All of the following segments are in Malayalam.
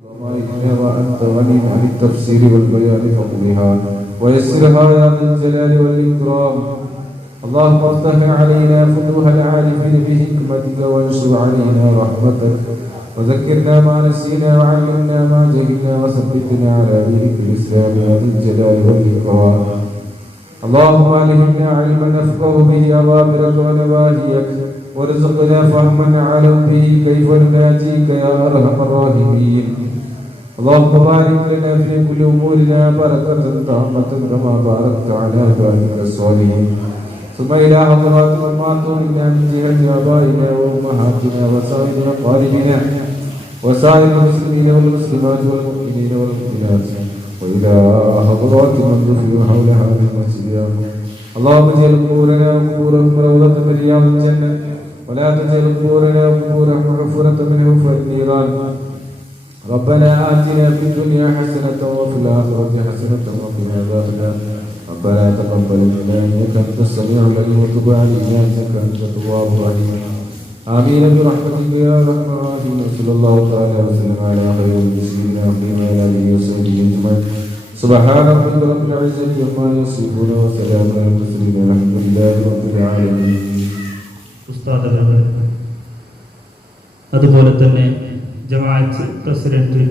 وأنت غني عن التفسير والبيان فقضها ويسرها يا ذا الجلال والإكرام. اللهم افتح علينا فتوح العارفين بحكمتك وانشر علينا رحمتك وذكرنا ما نسينا وعلمنا ما جهلنا وثبتنا على دينك الإسلام يا ذا الجلال والإكرام. اللهم علمنا علما نفقه به أوامرك ونواهيك وارزقنا فهما نعلم به كيف نناجيك يا أرحم الراحمين. اللهم بارك لنا في كل أمورنا بركة تامة كما باركت على عبادك الصالحين. ثم إلى حضرات أمهاتنا من جهة آبائنا وأمهاتنا وسائر أقاربنا وسائر المسلمين والمسلمات والمؤمنين والمؤمنات وإلى حضرات من دفنوا حول هذا المسجد. اللهم اجعل قبورنا وقبورهم روضة من رياض الجنة ولا تجعل قبورنا وقبورهم حفرة من حفر النيران. ربنا آتنا في الدنيا حسنة وفي الآخرة حسنة وقنا عذاب النار. ربنا تقبل منا إنك أنت السميع العليم وتب علينا إنك أنت التواب الرحيم. آمين برحمتك يا أرحم الراحمين. صلى الله تعالى وسلم على خير المرسلين وعلى آله وصحبه أجمعين. سبحان ربك رب العزة عما يصفون وسلام على المرسلين والحمد لله رب العالمين. അതുപോലെ തന്നെ ജമാഅത്ത് പ്രസിഡന്റ്,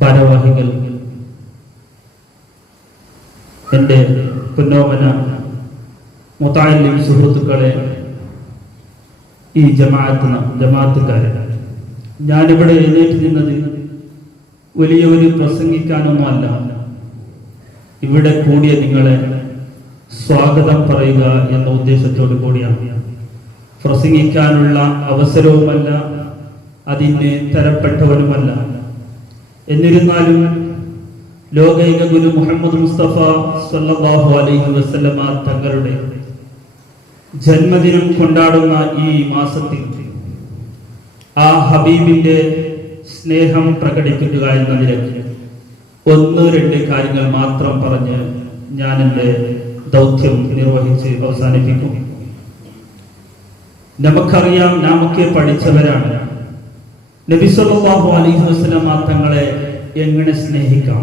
ഭാരവാഹികൾ, എൻ്റെ പുന്നോമന മുതഅല്ലിം സുഹൃത്തുക്കളെ, ഈ ജമാഅത്തുകാരെ, ഞാനിവിടെ എഴുന്നേറ്റ് നിന്നത് വലിയൊരു പ്രസംഗിക്കാനൊന്നുമല്ല. ഇവിടെ കൂടിയ നിങ്ങളെ സ്വാഗതം പറയുക എന്ന ഉദ്ദേശത്തോടു കൂടിയാണ്. പ്രസംഗിക്കാനുള്ള അവസരവുമല്ല, അതിന് തരപ്പെട്ടവനുമല്ല. എന്നിരുന്നാലും ലോകൈക ഗുരു മുഹമ്മദ് മുസ്തഫ സല്ലല്ലാഹു അലൈഹി വസല്ലമ തങ്ങളുടെ ജന്മദിനം കൊണ്ടാടുന്ന ഈ മാസത്തിൽ ആ ഹബീബിന്റെ സ്നേഹം പ്രകടിപ്പിക്കുക എന്ന നിലയ്ക്ക് 1-2 കാര്യങ്ങൾ മാത്രം പറഞ്ഞ് ഞാൻ എൻ്റെ ദൗത്യം നിർവഹിച്ച് അവസാനിപ്പിക്കും. നമുക്കറിയാം, നാമൊക്കെ പഠിച്ചവരാണ്. നബി സല്ലല്ലാഹു അലൈഹി വസല്ലമ തങ്ങളെ എങ്ങനെ സ്നേഹിക്കാം,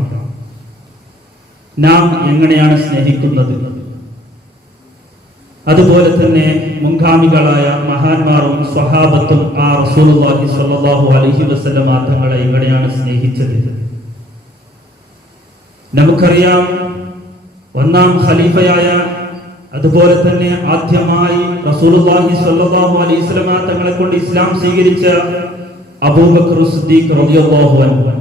നാം എങ്ങനെയാണ് സ്നേഹിക്കുന്നത്, അതുപോലെ തന്നെ മുൻഗാമികളായ മഹാന്മാരും സ്വഹാബത്തും ആ റസൂലുള്ളാഹി സ്വല്ലല്ലാഹു അലൈഹി വസല്ലമ തങ്ങളെ എങ്ങനെയാണ് സ്നേഹിച്ചത്. നമുക്കറിയാം, ഒന്നാം ഖലീഫയായ, അതുപോലെ തന്നെ ആദ്യമായി റസൂലുള്ളാഹി സ്വല്ലല്ലാഹു അലൈഹി വസല്ലമ തങ്ങളെ കൊണ്ട് ഇസ്ലാം സ്വീകരിച്ച അബൂബക്കർ സിദ്ദീഖ് റളിയല്ലാഹു അൻഹു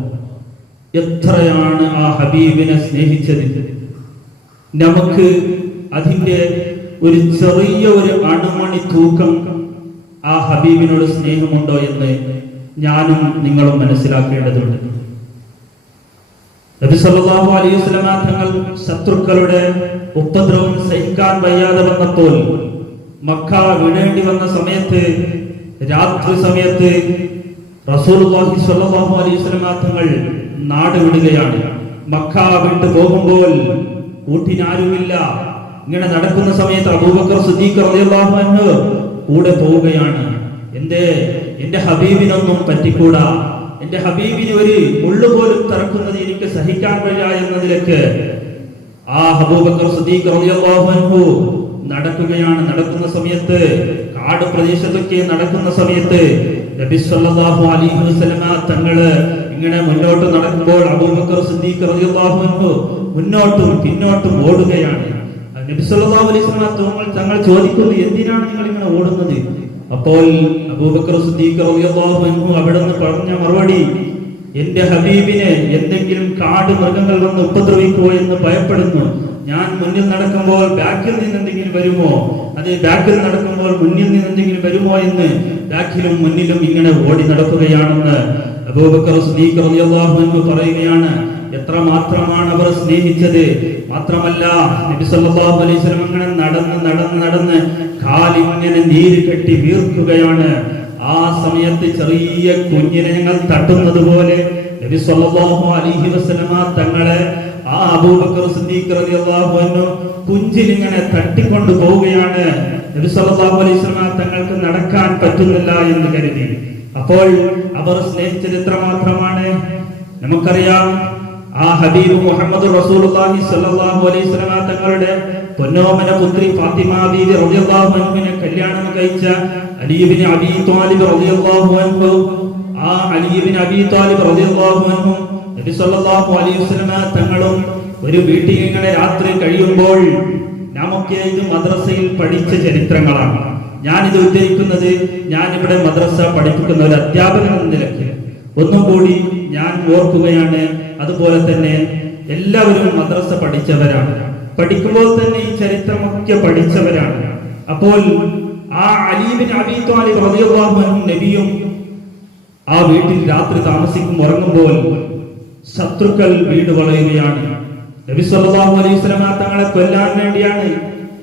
എത്രയാണ് ആ ഹബീബിനെ സ്നേഹിച്ചത്. നമുക്ക് അതിന്റെ ഒരു ചെറിയ അണുമണി തൂക്കം ആ ഹബീബിനോട് സ്നേഹമുണ്ടോ എന്ന് ഞാനും നിങ്ങളും മനസ്സിലാക്കേണ്ടതുണ്ട്. നബി സല്ലല്ലാഹു അലൈഹി വസല്ലമ തങ്ങൾ ശത്രുക്കളുടെ ഉപദ്രവം സഹിക്കാൻ വയ്യാതെ വന്നപ്പോൾ, മക്ക വിടേണ്ടി വന്ന സമയത്ത്, രാത്രി സമയത്ത് റസൂലുള്ളാഹി സ്വല്ലല്ലാഹു അലൈഹി വസല്ലമ തങ്ങൾ നാട് വിടുകയാണ്. മക്ക വിട്ടു പോകുമ്പോൾ കൂട്ടിനാരുമില്ല. ഇങ്ങനെ നടക്കുന്ന സമയത്ത് അബൂബക്കർ സിദ്ദീഖ് റളിയല്ലാഹു അൻഹു കൂടെ പോവുകയാണ്. എന്റെ ഹബീബിനൊന്നും പറ്റിക്കൂടാ, എന്റെ ഹബീബിന് ഒരു മുള്ളുപോലും തറക്കുന്നത് എനിക്ക് സഹിക്കാൻ കഴിയ എന്നതിലേക്ക് ആ അബൂബക്കർ സിദ്ദീഖ് റളിയല്ലാഹു അൻഹു നടക്കുകയാണ്. നടക്കുന്ന സമയത്ത്, കാട് പ്രദേശത്തൊക്കെ നടക്കുന്ന സമയത്ത് നബി സല്ലല്ലാഹു അലൈഹി വസല്ലമ തങ്ങള് ഇങ്ങനെ മുന്നോട്ട് നടക്കുമ്പോൾ അബൂബക്കർ സിദ്ദീഖ് റളിയല്ലാഹു അൻഹു മുന്നോട്ടും പിന്നോട്ടും ഓടുകയാണ്. നബി സല്ലല്ലാഹു അലൈഹി വസല്ലമ തങ്ങൾ ചോദിക്കുന്നു, എന്തിനാണ് നിങ്ങൾ ഇങ്ങനെ ഓടുന്നത്? അപ്പോൾ അബൂബക്കർ സിദ്ദീഖ് റളിയല്ലാഹു അൻഹു അവിടുന്ന് പറഞ്ഞ മറുപടി, എന്റെ ഹബീബിനെ എന്തെങ്കിലും കാട് മൃഗങ്ങൾ വന്ന് ഉപദ്രവിക്കുമോ എന്ന് ഭയപ്പെടുന്നു. ഞാൻ മുന്നിൽ നടക്കുമ്പോൾ ബാക്കിൽ നിന്ന് എന്തെങ്കിലും വരുമോ, അത് ബാക്കിൽ നടക്കുമ്പോൾ മുന്നിൽ നിന്ന് എന്തെങ്കിലും വരുമോ എന്ന് ബാക്കിലും മുന്നിലും ഇങ്ങനെ ഓടി നടക്കുകയാണെന്ന് അബൂബക്കർ സിദ്ദീഖ് റളിയല്ലാഹു അൻഹു പറയുകയാണ്. എത്ര മാത്രമാണ് അവർ സ്നേഹിച്ചത്. മാത്രമല്ല, നബി സല്ലല്ലാഹു അലൈഹി വസല്ലം അങ്ങനെ നടന്ന് കാലിങ്ങനെ നീര് കെട്ടി വീർക്കുകയാണ്. ആ സമയത്ത് ചെറിയ കുഞ്ഞിനെ ഞങ്ങൾ തട്ടുന്നത് പോലെ നബി സല്ലല്ലാഹു അലൈഹി വസല്ലമ തങ്ങളെ ആ അബൂബക്കർ സിദ്ദീഖ് റളിയല്ലാഹു അൻഹു കുഞ്ചിലിങ്ങനെ തട്ടിക്കൊണ്ട് പോവുകയാണ്. നബി സല്ലല്ലാഹു അലൈഹി വസല്ലമ തങ്ങൾക്ക് നടക്കാൻ പറ്റുന്നില്ല എന്ന് കരുതി. അപ്പോൾ അവർ സ്നേഹിച്ചത് എത്രമാത്രമാണ്. നമുക്കറിയാം ആ ഹബീബ് മുഹമ്മദ് റസൂലുള്ളാഹി സ്വല്ലല്ലാഹു അലൈഹി വസല്ലം തങ്ങളുടെ പൊന്നോമന പുത്രി ഫാത്തിമ ബീവി റളിയല്ലാഹു അൻഹയെ കല്യാണം കഴിച്ച അലി ഇബ്നു അബീ ത്വാലിബ് റളിയല്ലാഹു അൻഹു, ആ അലി ഇബ്നു അബീ ത്വാലിബ് റളിയല്ലാഹു അൻഹു നബി സല്ലല്ലാഹു അലൈഹി വസല്ലം തങ്ങളും ഒരു വീട്ടിൽ ഇങ്ങനെ രാത്രി കഴിയുമ്പോൾ, നമുക്ക് ഇത് മദ്രസയിൽ പഠിച്ച ചരിത്രങ്ങളാണ്. ഞാനിത് ഉദ്ധരിക്കുന്നത് ഞാനിവിടെ മദ്രസ പഠിപ്പിക്കുന്ന ഒരു അധ്യാപകൻ എന്ന നിലയ്ക്ക് ഒന്നും കൂടി ഞാൻ ഓർക്കുകയാണ്. അതുപോലെ തന്നെ എല്ലാവരും മദ്രസ പഠിച്ചവരാണ്, പഠിക്കുമ്പോൾ തന്നെ ഈ ചരിത്രമൊക്കെ പഠിച്ചവരാണ്. അപ്പോൾ ആ അലി ഇബ്നു അബീ ത്വാലിബ് റളിയല്ലാഹു അൻഹു നബിയും ആ വീട്ടിൽ രാത്രി താമസിക്കും. ഉറങ്ങുമ്പോൾ ശത്രുക്കൾ വീട് വളയുകയാണ്. നബി സല്ലല്ലാഹു അലൈഹി വസല്ലം തങ്ങളെ കൊല്ലാൻ വേണ്ടിയാണ്.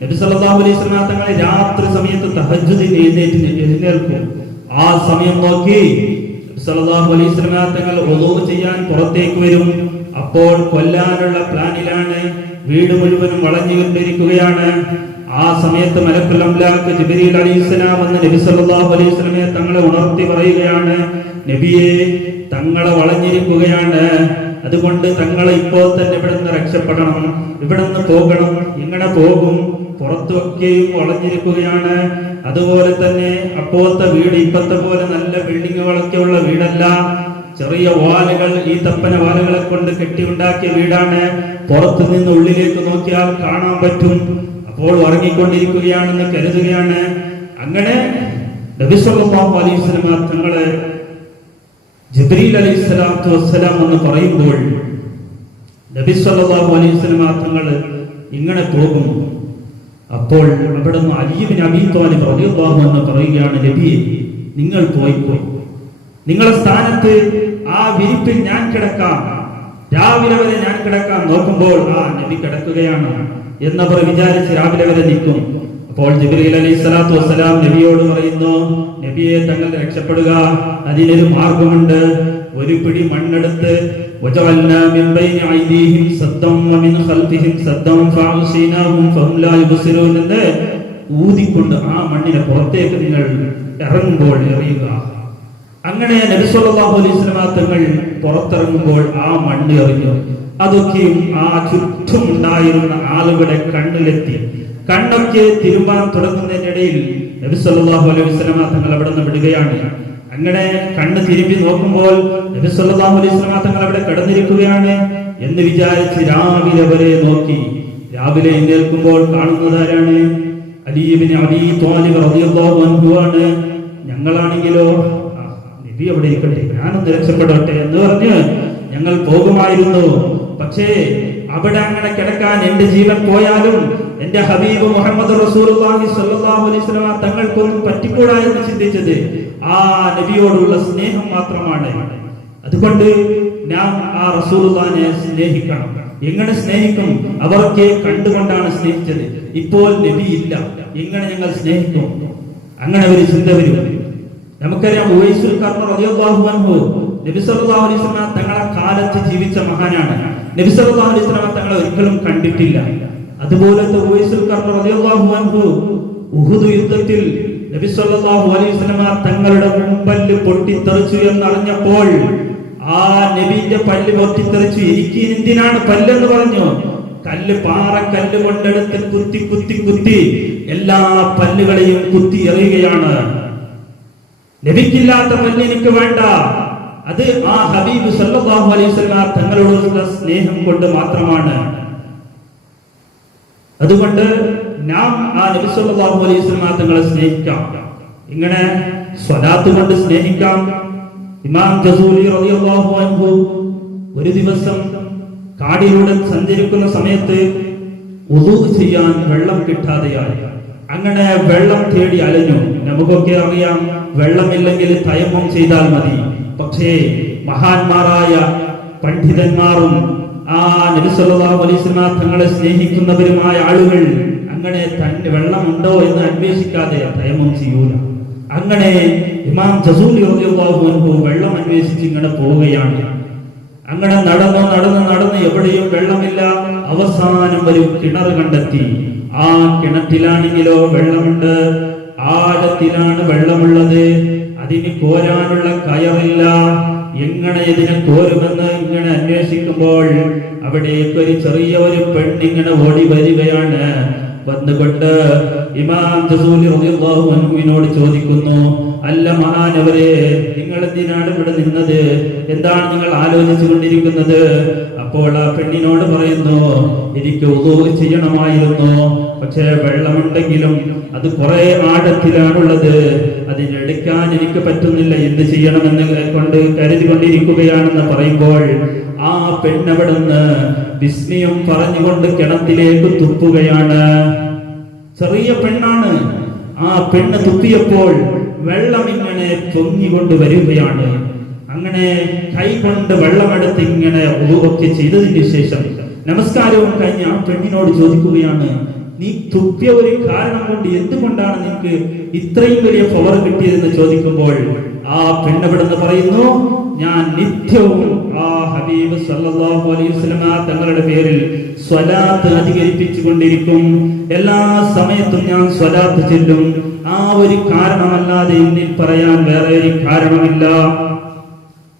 നബി സല്ലല്ലാഹു അലൈഹി വസല്ലം തങ്ങളെ രാത്രി സമയത്ത് തഹജ്ജുദിന് എഴുന്നേൽക്കും. ആ സമയം നോക്കി നബി സല്ലല്ലാഹു അലൈഹി വസല്ലം തങ്ങൾ വുളൂ ചെയ്യാൻ പുറത്തേക്ക് വരും. അപ്പോൾ കൊല്ലാനുള്ള പ്ലാനിലാണ്. വീട് മുഴുവനും വളഞ്ഞുകൊണ്ടിരിക്കുകയാണ്. ആ സമയത്ത് മലക്കുൽ അംലാക്ക് ജിബ്രീൽ അലൈഹിസ്സലാം എന്ന നബി സല്ലല്ലാഹു അലൈഹി വസല്ലമയെ തങ്ങളെ ഉണർത്തി പറയുകയാണ്, നബിയെ, തങ്ങളെ വളഞ്ഞിരിക്കുകയാണ്, അതുകൊണ്ട് തങ്ങളെ ഇപ്പോൾ തന്നെ ഇവിടുന്ന് രക്ഷപ്പെടണം, ഇവിടുന്ന് പോകണം. എങ്ങനെ പോകും? പുറത്തൊക്കെയും വളഞ്ഞിരിക്കുകയാണ്. അതുപോലെ തന്നെ അപ്പോഴത്തെ വീട് ഇപ്പത്തെ പോലെ നല്ല ബിൽഡിങ്ങുകളൊക്കെ ഉള്ള വീടല്ല, ചെറിയ വാലുകൾ, ഈ തപ്പന വാലുകളെ കൊണ്ട് കെട്ടിയുണ്ടാക്കിയ വീടാണ്. പുറത്തു നിന്ന് ഉള്ളിലേക്ക് നോക്കിയാൽ കാണാൻ പറ്റും. അപ്പോൾ ഉറങ്ങിക്കൊണ്ടിരിക്കുകയാണെന്ന് കരുതുകയാണ്. അങ്ങനെ നബി സല്ലല്ലാഹു അലൈഹി വസല്ലം തങ്ങളെ ജിബ്രീൽ അലൈഹിസ്സലാത്തു വസ്സലാം എന്ന് പറയുമ്പോൾ നബി സല്ലല്ലാഹു അലൈഹി വസല്ലം തങ്ങൾ ഇങ്ങനെ പോകും. അപ്പോൾ അവിടെ നിന്ന് അലി ഇബ്നു അബീ ത്വാലിബ് റളിയല്ലാഹു അൻഹു പറയുകയാണ്, നബിയെ, നിങ്ങൾ പോയിക്കോ, നിങ്ങളുടെ സ്ഥാനത്ത് ആ വിരിപ്പിൽ ഞാൻ കിടക്കാം, രാവിലെ വരെ ഞാൻ കിടക്കാം. നോക്കുമ്പോൾ ആ നബി കിടക്കുകയാണ് എന്നവർ വിചാരിച്ച് രാവിലെ വരെ നിൽക്കും. അപ്പോൾ ജിബ്രീൽ അലൈഹിസ്സലാത്തു വസ്സലാം നബിയോട് പറയുന്നു, നബിയെ, തങ്ങൾ രക്ഷപ്പെടുക, അതിനൊരു മാർഗമുണ്ട്. ഒരു പിടി മണ്ണെടുത്ത് വജഅൽനാ മിൻ ബൈനി ഐദീഹിം സദ്ദൻ വമിൻ ഖൽഫിഹിം സദ്ദൻ ഫഅഗ്ശൈനാഹും ഫഹും ലാ യുബ്സിറൂൻ എന്ന് ഊതിക്കൊണ്ട് ആ മണ്ണിനെ പുറത്തേക്ക് നിങ്ങൾ ഇറങ്ങുമ്പോൾ എറിയുക. അങ്ങനെ നബി സല്ലല്ലാഹു അലൈഹി വസല്ലം തങ്ങൾ പുറത്തിറങ്ങുമ്പോൾ ആ മണ്ണ് എറിഞ്ഞു. അതൊക്കെയും ആ ചുറ്റും ഉണ്ടായിരുന്ന ആളുകളുടെ കണ്ണിലെത്തി. കണ്ണൊക്കെ തിരുമ്പാൻ തുടങ്ങുന്നതിനിടയിൽ നബി സല്ലല്ലാഹു അലൈഹി വസല്ലം തങ്ങൾ അവിടെ നിന്ന് വിടുകയാണ്. അങ്ങനെ കണ്ണ് തിരുമ്പി നോക്കുമ്പോൾ നബി സല്ലല്ലാഹു അലൈഹി വസല്ലം തങ്ങൾ അവിടെ കിടന്നിരിക്കുകയാണ് എന്ന് വിചാരിച്ച് രാവിലെ വരെ നോക്കി. രാവിലെ എഴുന്നേൽക്കുമ്പോൾ കാണുന്നത് ആരാണ്? അലി ഇബ്നു അബീ ത്വാലിബ് റളിയല്ലാഹു അൻഹു ആണ്. ഞങ്ങളാണെങ്കിലോ, നബി അവിടെ ഇരിക്കട്ടെ, ഞാനൊന്ന് രക്ഷപ്പെടട്ടെ എന്ന് പറഞ്ഞ് ഞങ്ങൾ പോകുമായിരുന്നു. പക്ഷേ അവിടെ അങ്ങനെ കിടക്കാൻ എന്റെ ജീവൻ പോയാലും എന്റെ ഹബീബ് മുഹമ്മദ് റസൂലുള്ളാഹി സ്വല്ലല്ലാഹു അലൈഹി വസല്ലം തങ്ങൾക്കൊന്നും പറ്റിക്കൂടാ എന്ന് ചിന്തിച്ചത് ആ നബിയോടുള്ള സ്നേഹം മാത്രമാണ്. അതുകൊണ്ട് നാം ആ റസൂലുള്ളാഹിനെ സ്നേഹിക്കണം. എങ്ങനെ സ്നേഹിക്കും? അവർക്ക് കണ്ടുകൊണ്ടാണ് സ്നേഹിച്ചത്. ഇപ്പോൾ നബി ഇല്ല, എങ്ങനെ ഞങ്ങൾ സ്നേഹിക്കും? അങ്ങനെ ഒരു ചിന്ത വരും. നമുക്കറിയാം, ഉവൈസുൽ ഖർനി റളിയല്ലാഹു അൻഹു നബി സല്ലല്ലാഹു അലൈഹി വസല്ലം തങ്ങളെ കാലത്ത് ജീവിച്ച മഹാനാണ്. നബി സല്ലല്ലാഹു അലൈഹി വസല്ലം തങ്ങളെ ഒരിക്കലും കണ്ടിട്ടില്ല. അതുപോലത്തെ ഉവൈസുൽ ഖർനി റളിയല്ലാഹു അൻഹു ഉഹുദ് യുദ്ധത്തിൽ നബി സല്ലല്ലാഹു അലൈഹി വസല്ലം തങ്ങളുടെ മുമ്പല്ല് പൊട്ടിത്തെറിച്ചു എന്നറിഞ്ഞപ്പോൾ ആ നബിന്റെ പല്ല് പൊട്ടിത്തെറിച്ചു. എനിക്ക് എന്തിനാണ് പല്ലെന്ന് പറഞ്ഞു. കല്ല്, പാറക്കല്ല് കൊണ്ടെടുത്ത് കുത്തി കുത്തി കുത്തി എല്ലാ പല്ലുകളെയും കുത്തി എറിയുകയാണ്. നബിക്കില്ലാത്ത പല്ല് എനിക്ക് വേണ്ട. അത് ആ ഹബീബ് സല്ലല്ലാഹു അലൈഹി വസല്ലം തങ്ങളോടുള്ള സ്നേഹം കൊണ്ട് മാത്രമാണ്. അതുകൊണ്ട് നാം ആ നബി സല്ലല്ലാഹു അലൈഹി വസല്ലം തങ്ങളെ സ്നേഹിക്കാം. ഇങ്ങനെ സ്വലാത്ത് കൊണ്ട് സ്നേഹിക്കാം. ഇമാം ജസൂലി റളിയല്ലാഹു അൻഹു ഒരു ദിവസം കാടിലൂടെ സഞ്ചരിക്കുന്ന സമയത്ത് വുളൂ ചെയ്യാൻ വെള്ളം കിട്ടാതെയായി. അങ്ങനെ വെള്ളം തേടി അലഞ്ഞു. നമുക്കൊക്കെ അറിയാം, വെള്ളമില്ലെങ്കിൽ തയമ്മം ചെയ്താൽ മതി. പക്ഷേ മഹാന്മാരായ പണ്ഡിതന്മാരും ആ നബി സല്ലല്ലാഹു അലൈഹി വസല്ലം തങ്ങളെ സ്നേഹിക്കുന്നവരുമായ ആളുകൾ അങ്ങനെ തന്നെ വെള്ളമുണ്ടോ എന്ന് അന്വേഷിക്കാതെ തയമ്മം ചെയ്യൂല. അങ്ങനെ ഇമാം ജസൂലി റളിയല്ലാഹു അൻഹു വെള്ളം അന്വേഷിച്ച് ഇങ്ങനെ പോവുകയാണ്. അങ്ങനെ നടന്ന് നടന്ന് നടന്ന് എവിടെയും വെള്ളമില്ല. അവസാനം ഒരു കിണർ കണ്ടെത്തി. ആ കിണറ്റിലാണെങ്കിലോ വെള്ളമുണ്ട്, ആഴത്തിലാണ് വെള്ളമുള്ളത്. അതിന് കോരാനുള്ള കയറില്ല. എങ്ങനെ ഇതിനെ കോരുമെന്ന് ഇങ്ങനെ അന്വേഷിക്കുമ്പോൾ അവിടേക്ക് ഒരു ചെറിയ ഒരു പെണ്ണിങ്ങനെ ഓടി വരികയാണ്. വന്നുകൊണ്ട് ഇമാം ജസൂലി റളിയല്ലാഹു അൻഹുവിനോട് ചോദിക്കുന്നു, അല്ല മഹാനവരെ, നിങ്ങൾ എന്തിനാണ് ഇവിടെ നിന്നത്? എന്താണ് നിങ്ങൾ ആലോചിച്ചു കൊണ്ടിരിക്കുന്നത്? അപ്പോൾ ആ പെണ്ണിനോട് പറയുന്നു, എനിക്ക് വുളൂ ചെയ്യണമായിരുന്നു, പക്ഷേ വെള്ളമുണ്ടെങ്കിലും അത് കുറെ ആഴത്തിലാണുള്ളത്, അതിനെടുക്കാൻ എനിക്ക് പറ്റുന്നില്ല, എന്ത് ചെയ്യണമെന്ന് കൊണ്ട് കരുതിക്കൊണ്ടിരിക്കുകയാണെന്ന് പറയുമ്പോൾ ആ പെണ്ണവിടുന്ന് വിസ്മയം പറഞ്ഞുകൊണ്ട് കിണറ്റിലേക്ക് തുപ്പുകയാണ്. ചെറിയ പെണ്ണാണ്. ആ പെണ്ണ് തുപ്പിയപ്പോൾ വെള്ളം ഇങ്ങനെ പൊങ്ങിക്കൊണ്ട് വരികയാണ്. അങ്ങനെ കൈകൊണ്ട് വെള്ളമെടുത്ത് ഇങ്ങനെ ഒക്കെ ചെയ്തതിന് ശേഷം നമസ്കാരവും കഴിഞ്ഞ് ആ പെണ്ണിനോട് ചോദിക്കുകയാണ്, നീ തുപ്പിയ ഒരു കാരണം കൊണ്ട് എന്തുകൊണ്ടാണ് നിനക്ക് ഇത്രയും വലിയ പവർ കിട്ടിയതെന്ന് ചോദിക്കുമ്പോൾ ആ പെണ്ണവിടുന്ന് പറയുന്നു, ഞാൻ നിത്യവും ആ ഹബീബ് സല്ലല്ലാഹു അലൈഹി വസല്ലമ തങ്ങളുടെ പേരിൽ സ്വലാത്ത് അധികരിപ്പിച്ചു കൊണ്ടിരിക്കും. എല്ലാ സമയത്തും ഞാൻ സ്വലാത്ത് ചൊല്ലും. ആ ഒരു കാരണമല്ലാതെ എന്നിൽ പറയാൻ വേറെ ഒരു കാരണമില്ല.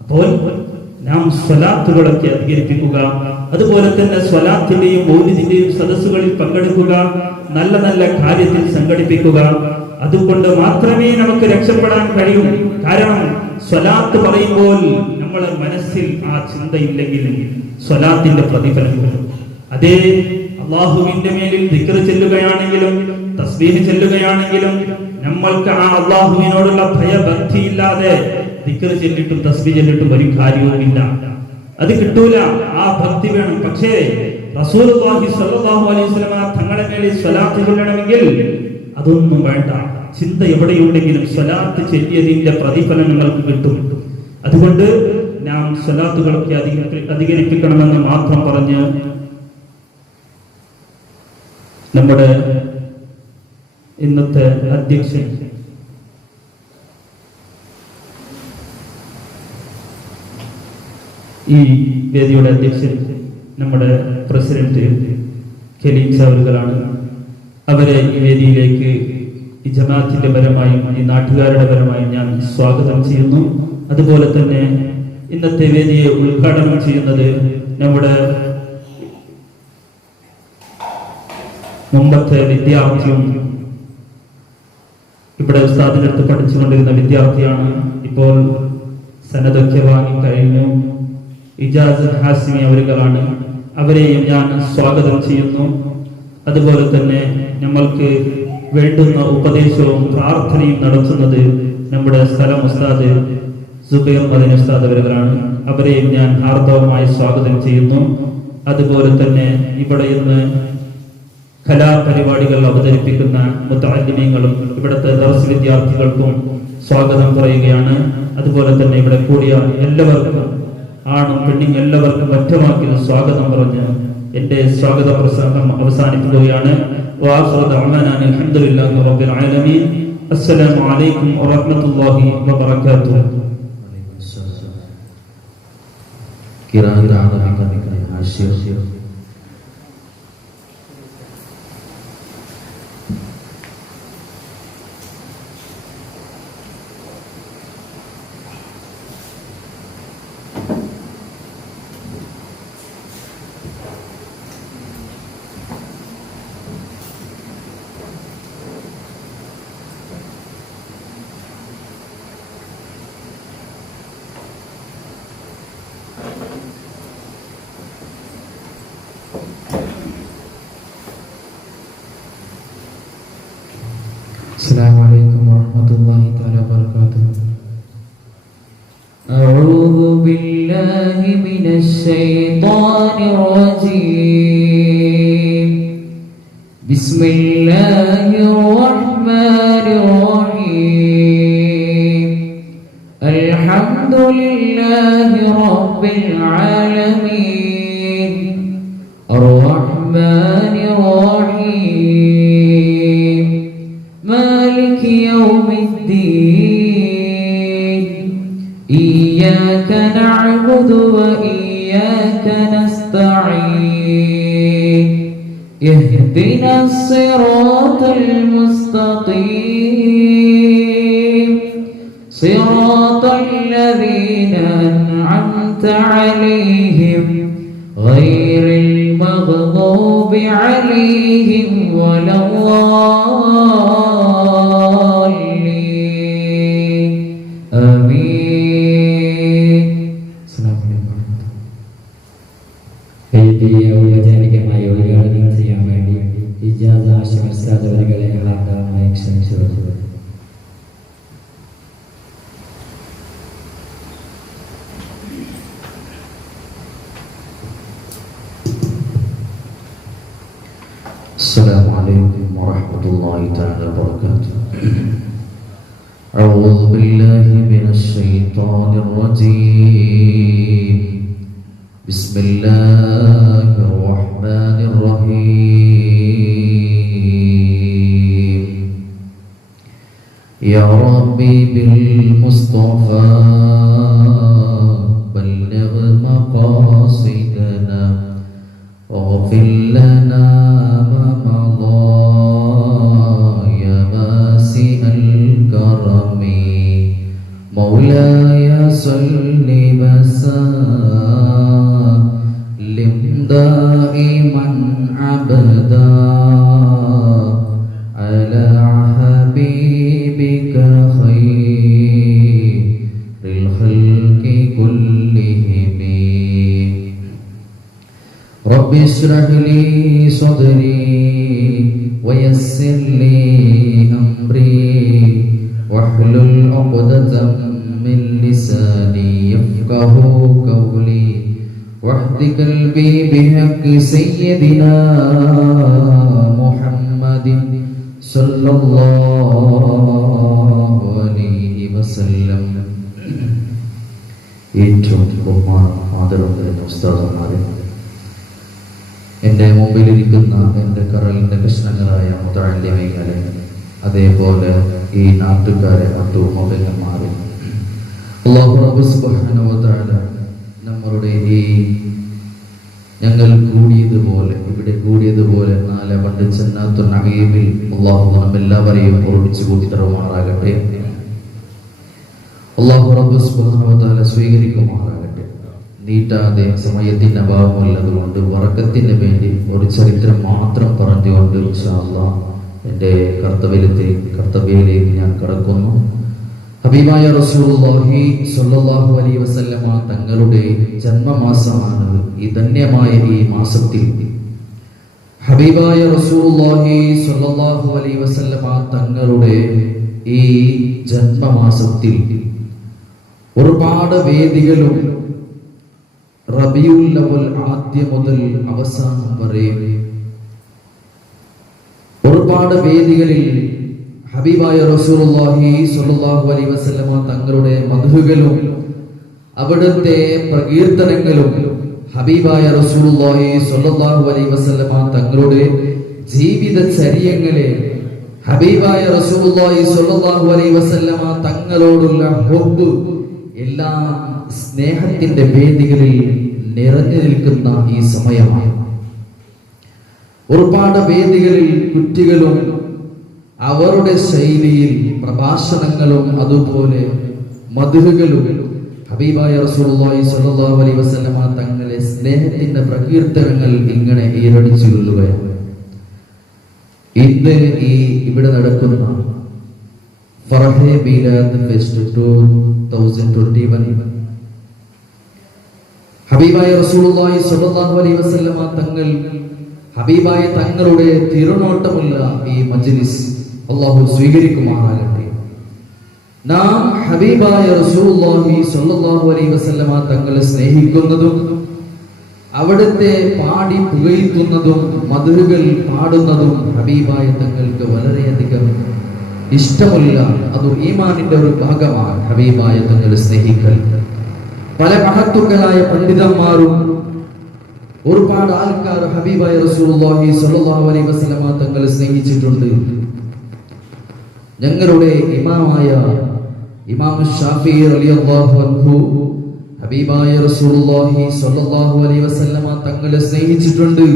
അപ്പോൾ നാം സ്വലാത്തുകളൊക്കെ അധികരിപ്പിക്കുക. അതുപോലെ തന്നെ സ്വലാത്തിന്റെയും മൗലിദിന്റെയും സദസ്സുകളിൽ പങ്കെടുക്കുക. നല്ല നല്ല കാര്യത്തിൽ സംഘടിപ്പിക്കുക. അതുകൊണ്ട് മാത്രമേ നമുക്ക് രക്ഷപ്പെടാൻ കഴിയൂ. കാരണം സ്വലാത്ത് പറയുമ്പോൾ നമ്മളെ മനസ്സിൽ ആ ചിന്തയില്ലെങ്കിൽ സ്വലാത്തിന്റെ പ്രതിഫലം കിട്ടും. അതേ അള്ളാഹുവിന്റെ മേലിൽ ദിക്ർ ചെല്ലുകയാണെങ്കിലും തസ്ബീഹ് ചെല്ലുകയാണെങ്കിലും നമ്മൾക്ക് ആ അള്ളാഹുവിനോടുള്ള ഭയഭക്തി ഇല്ലാതെ ദിക്ർ ചെല്ലിട്ടും തസ്ബീഹ് ചെല്ലിട്ടും ഒരു കാര്യവുമില്ല. അത് കിട്ടൂല. ആ ഭക്തി വേണം. പക്ഷേ റസൂലുള്ളാഹി സ്വല്ലല്ലാഹു അലൈഹി വസല്ലമ തങ്ങളുടെ മേലിൽ സ്വലാത്ത് ചൊല്ലണമെങ്കിൽ അതൊന്നും വേണ്ട. ചിന്ത എവിടെയുണ്ടെങ്കിലും സ്വലാത്ത് ചെല്ലിയതിന്റെ പ്രതിഫലം നിങ്ങൾക്ക് കിട്ടും. അതുകൊണ്ട് നാം സ്വലാത്തുകളൊക്കെ അധികരിപ്പിക്കണമെന്ന് മാത്രം പറഞ്ഞ് നമ്മുടെ ഇന്നത്തെ അധ്യക്ഷൻ ഈ വേദിയുടെ അധ്യക്ഷൻ നമ്മുടെ പ്രസിഡന്റ് ഖലീൽ സാറുകളാണ്. അവരെ ഈ വേദിയിലേക്ക് ഈ ജമാഅത്തിന്റെ പരമായും ഈ നാട്ടുകാരുടെ പരമായും ഞാൻ സ്വാഗതം ചെയ്യുന്നു. അതുപോലെ തന്നെ ഇന്നത്തെ വേദിയെ ഉദ്ഘാടനം ചെയ്യുന്നത് നമ്മുടെ മുമ്പത്തെ വിദ്യാർത്ഥിയും ഇവിടെ ഉസ്താദിനടുത്ത് പഠിച്ചുകൊണ്ടിരുന്ന വിദ്യാർത്ഥിയാണ്. ഇപ്പോൾ സനദൊക്കെ വാങ്ങി കഴിഞ്ഞു. ഇജാസ് ഹാസിമി അവരുകളാണ്. അവരെയും ഞാൻ സ്വാഗതം ചെയ്യുന്നു. അതുപോലെ തന്നെ നമ്മൾക്ക് വേണ്ടുന്ന ഉപദേശവും പ്രാർത്ഥനയും നടത്തുന്നത് നമ്മുടെ സ്ഥലം ഉസ്താദ് സുബൈർ മദനി ഉസ്താദ് അവരുകളാണ്. അവരെയും ഞാൻ ഹാർദവമായി സ്വാഗതം ചെയ്യുന്നു. അതുപോലെ തന്നെ ഇവിടെ ഇന്ന് കലാപരിപാടികൾ അവതരിപ്പിക്കുന്ന മുതഅല്ലിമീങ്ങളും ഇവിടുത്തെ ദർസ് വിദ്യാർത്ഥികൾക്കും സ്വാഗതം പറയുകയാണ്. അതുപോലെ തന്നെ ഇവിടെ കൂടിയ എല്ലാവർക്കും, ആണും പെണ്ണും എല്ലാവർക്കും ഒറ്റവാക്കിൽ സ്വാഗതം പറഞ്ഞ് എന്റെ സ്വാഗത പ്രസംഗം അവസാനിപ്പിക്കുകയാണ്. വആഖിറു ദഅവാനാ അൽഹംദുലില്ലാഹി റബ്ബിൽ ആലമീൻ. അസ്സലാമു അലൈക്കും വറഹ്മത്തുള്ളാഹി വബറകാതുഹു. السلام عليكم ورحمة الله تعالى وبركاته. أعوذ بالله من الشيطان الرجيم. بسم الله الرحمن الرحيم. الحمد لله رب العالمين. الرحمن الرحيم. مالك يوم الدين. إياك نعبد وإياك نستعين. اهدنا الصراط المستقيم. صراط الذين أنعمت عليهم غير المغضوب عليهم ولا الضالين آمين. ഔപചാരികമായ ഉദ്ഘാടനം ചെയ്യാൻ വേണ്ടി ഇജാസ ആശംസാദവരികളെ ഹാർദവമായി ക്ഷണിച്ചു. السلام عليكم ورحمة الله تعالى وبركاته. أعوذ بالله من الشيطان الرجيم. بسم الله الرحمن الرحيم. يا ربي بالمصطفى بلغ مقاصدنا واغفر لنا مولاي صل وسلم دائما عبدا على حبيبك خير الخلق كلهم. رب اشرح لي صدري ويسر لي أمري واحلل عقدة من لساني يفقه قولي واهد قلبي بحق سيدنا محمد صلى الله عليه وسلم. ഏറ്റവും ബഹുമാനം ആദരവ് നിറഞ്ഞ ഉസ്താദുമാരെ, എൻ്റെ മുമ്പിലിരിക്കുന്ന എൻ്റെ കരളിൻ്റെ കൃഷ്ണങ്ങളായ മുതഅല്ലിമീങ്ങളെ, അതേപോലെ ഈ നാട്ടുകാരെ മറ്റു മുഖന്മാരെ, അല്ലാഹു റബ്ബ് സുബ്ഹാനഹു വ തആല നമ്മളുടെ ഈ ഞങ്ങൾ ഇവിടെ കൂടിയതുപോലെ നാളെ പണ്ട് ജന്നത്തുൽ നഈമിൽ അല്ലാഹു നമ്മെല്ലാവരെയും ഒരുമിച്ച് കൂട്ടി തരുമാറാകട്ടെ. അല്ലാഹു റബ്ബ് സുബ്ഹാനഹു വ തആല സ്വീകരിക്കുമാറാകട്ടെ. നീട്ടാതെ സമയത്തിന്റെ അഭാവമുള്ളതുകൊണ്ട് വറക്കത്തിന് വേണ്ടി ഒരു ചരിത്രം മാത്രം പറഞ്ഞുകൊണ്ട് ഇൻഷാ അല്ലാഹ് എൻ്റെ കർത്തവ്യത്തിലേക്ക് ഞാൻ കടക്കുന്നു. ഹബീബായ റസൂലുള്ളാഹി സ്വല്ലല്ലാഹു അലൈഹി വസല്ലമ തങ്ങളുടെ ജന്മമാസമാണ് ഈ ധന്യമായ ഈ മാസത്തിൽ. ഹബീബായ റസൂലുള്ളാഹി സ്വല്ലല്ലാഹു അലൈഹി വസല്ലമ തങ്ങളുടെ ഈ ജന്മമാസത്തിൽ ഒരുപാട് വേദികളും റബീഉൽ അവ്വൽ ആദ്യം മുതൽ അവസാനം വരെ ഒരുപാട് വേദികളിൽ ഹബീബായ റസൂലുള്ളാഹി സ്വല്ലല്ലാഹു അലൈഹി വസല്ലമ തങ്ങളുടെ മദ്ഹുകളും അവിടുത്തെ പ്രകീർത്തനങ്ങളും ഹബീബായ റസൂലുള്ളാഹി സ്വല്ലല്ലാഹു അലൈഹി വസല്ലമ തങ്ങളുടെ ജീവിതചര്യങ്ങളെ ഹബീബായ റസൂലുള്ളാഹി സ്വല്ലല്ലാഹു അലൈഹി വസല്ലമ തങ്ങളോടുള്ള ഹുബ്ബ് എല്ലാം സ്നേഹത്തിന്റെ വേദികളിൽ നിറഞ്ഞു നിൽക്കുന്ന ഈ സമയമാണ്. ഒരുപാട് വേദികളിൽ കുട്ടികളും അവരുടെ ശൈലിയിൽ പ്രഭാഷണങ്ങളും അതുപോലെ മദ്ഹുകളും ഹബീബായ റസൂലുള്ളാഹി സ്വല്ലല്ലാഹു അലൈഹി വസല്ലമ തങ്ങളെ സ്നേഹത്തിന്റെ പ്രകീർത്തനങ്ങൾ ഇങ്ങനെ ഈരടിച്ചു കൊള്ളുകയാണ്. ഇന്ന് ഇവിടെ നടക്കുന്ന ഫർഹെ മീലാദ് ഫെസ്റ്റ് 2021 ഹബീബായ റസൂലുള്ളാഹി സ്വല്ലല്ലാഹു അലൈഹി വസല്ലമ തങ്ങൾ ഹബീബായ തങ്ങളുടെ തിരുനോട്ടമുള്ള ഈ മജ്ലിസ് അല്ലാഹു സ്വീകരിക്കുമാറാകട്ടെ. നാം ഹബീബായ റസൂലുള്ളാഹി സ്വല്ലല്ലാഹു അലൈഹി വസല്ലമ തങ്ങളെ സ്നേഹിക്കുന്നതും അവിടുത്തെ പാടി പുകഴ്ത്തുന്നതും മദ്ഹുകൾ പാടുന്നതും ഹബീബായ തങ്ങൾക്ക് വളരെയധികം ഇഷ്ടമുള്ള അത് ഈമാനിന്റെ ഒരു ഭാഗമാണ്. ഹബീബായ തങ്ങളെ സ്നേഹിക്കൽ പല മഹത്തുക്കളായ പണ്ഡിതന്മാരും ഒരുപാട് ആൾക്കാർ ഹബീബായ റസൂലുള്ളാഹി സ്വല്ലല്ലാഹു അലൈഹി വസല്ലമ തങ്ങളെ സ്നേഹിച്ചിട്ടുണ്ട്. ഞങ്ങളുടെ ഇമാമായ ഇമാം ശാഫിഈ റളിയല്ലാഹു അൻഹു ഹബീബായ റസൂലുള്ളാഹി സ്വല്ലല്ലാഹു അലൈഹി വസല്ലമ തങ്ങളെ സ്നേഹിച്ചിട്ടുണ്ട്.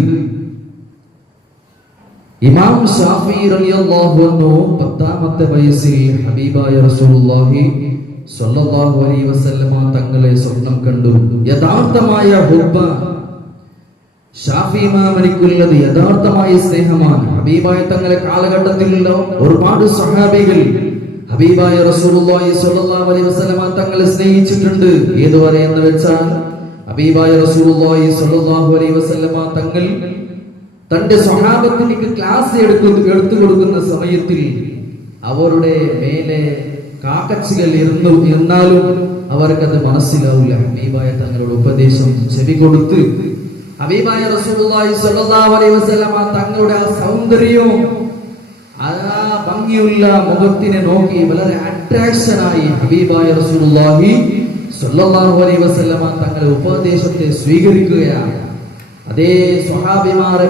ഇമാം ശാഫിഈ റളിയല്ലാഹു അൻഹു 10ാമത്തെ വയസ്സിൽ ഹബീബായ റസൂലുള്ളാഹി സ്വല്ലല്ലാഹു അലൈഹി വസല്ലമ തങ്ങളെ സ്വപ്നം കണ്ടു. യഥാർത്ഥമായ ഹുബ്ബ ഷാഫി ഇമാമിനുള്ളത് യഥാർത്ഥമായ സ്നേഹമാണ്. ഹബീബായ തങ്ങളെ കാലഘട്ടത്തിലുള്ള ഒരുപാട് സ്വഹാബികൾ ഹബീബായ റസൂലുള്ളാഹി സ്വല്ലല്ലാഹു അലൈഹി വസല്ലമ തങ്ങളെ സ്നേഹിച്ചിട്ടുണ്ട്. ഏതുവരെ എന്ന് വെച്ചാൽ ഹബീബായ റസൂലുള്ളാഹി സ്വല്ലല്ലാഹു അലൈഹി വസല്ലമ തങ്ങൾ തന്റെ സ്വഹാബത്തിലേക്ക് ക്ലാസ് എടുത്തു കൊടുക്കുന്ന സമയത്തിൽ അവരുടെ മേലെ കാക്കച്ചികൾ ഇരുന്നു എന്നാലും അവർക്കത് മനസ്സിലാവില്ല. ഹബീബായ തങ്ങളുടെ ഉപദേശം ചെവി കൊടുത്ത് ഹബീബായ റസൂലുള്ളാഹി സ്വല്ലല്ലാഹു അലൈഹി വസല്ലമ തങ്ങളുടെ ആ സൗന്ദര്യവും ആ ഭംഗിയുള്ള മുഖത്തിനെ നോക്കി വളരെ അട്രാക്ഷനായി ഹബീബായ റസൂലുള്ളാഹി സ്വല്ലല്ലാഹു അലൈഹി വസല്ലമ തങ്ങളുടെ ഉപദേശത്തെ സ്വീകരിക്കുകയാണ്. അതേ സ്വഹാബിമാരെ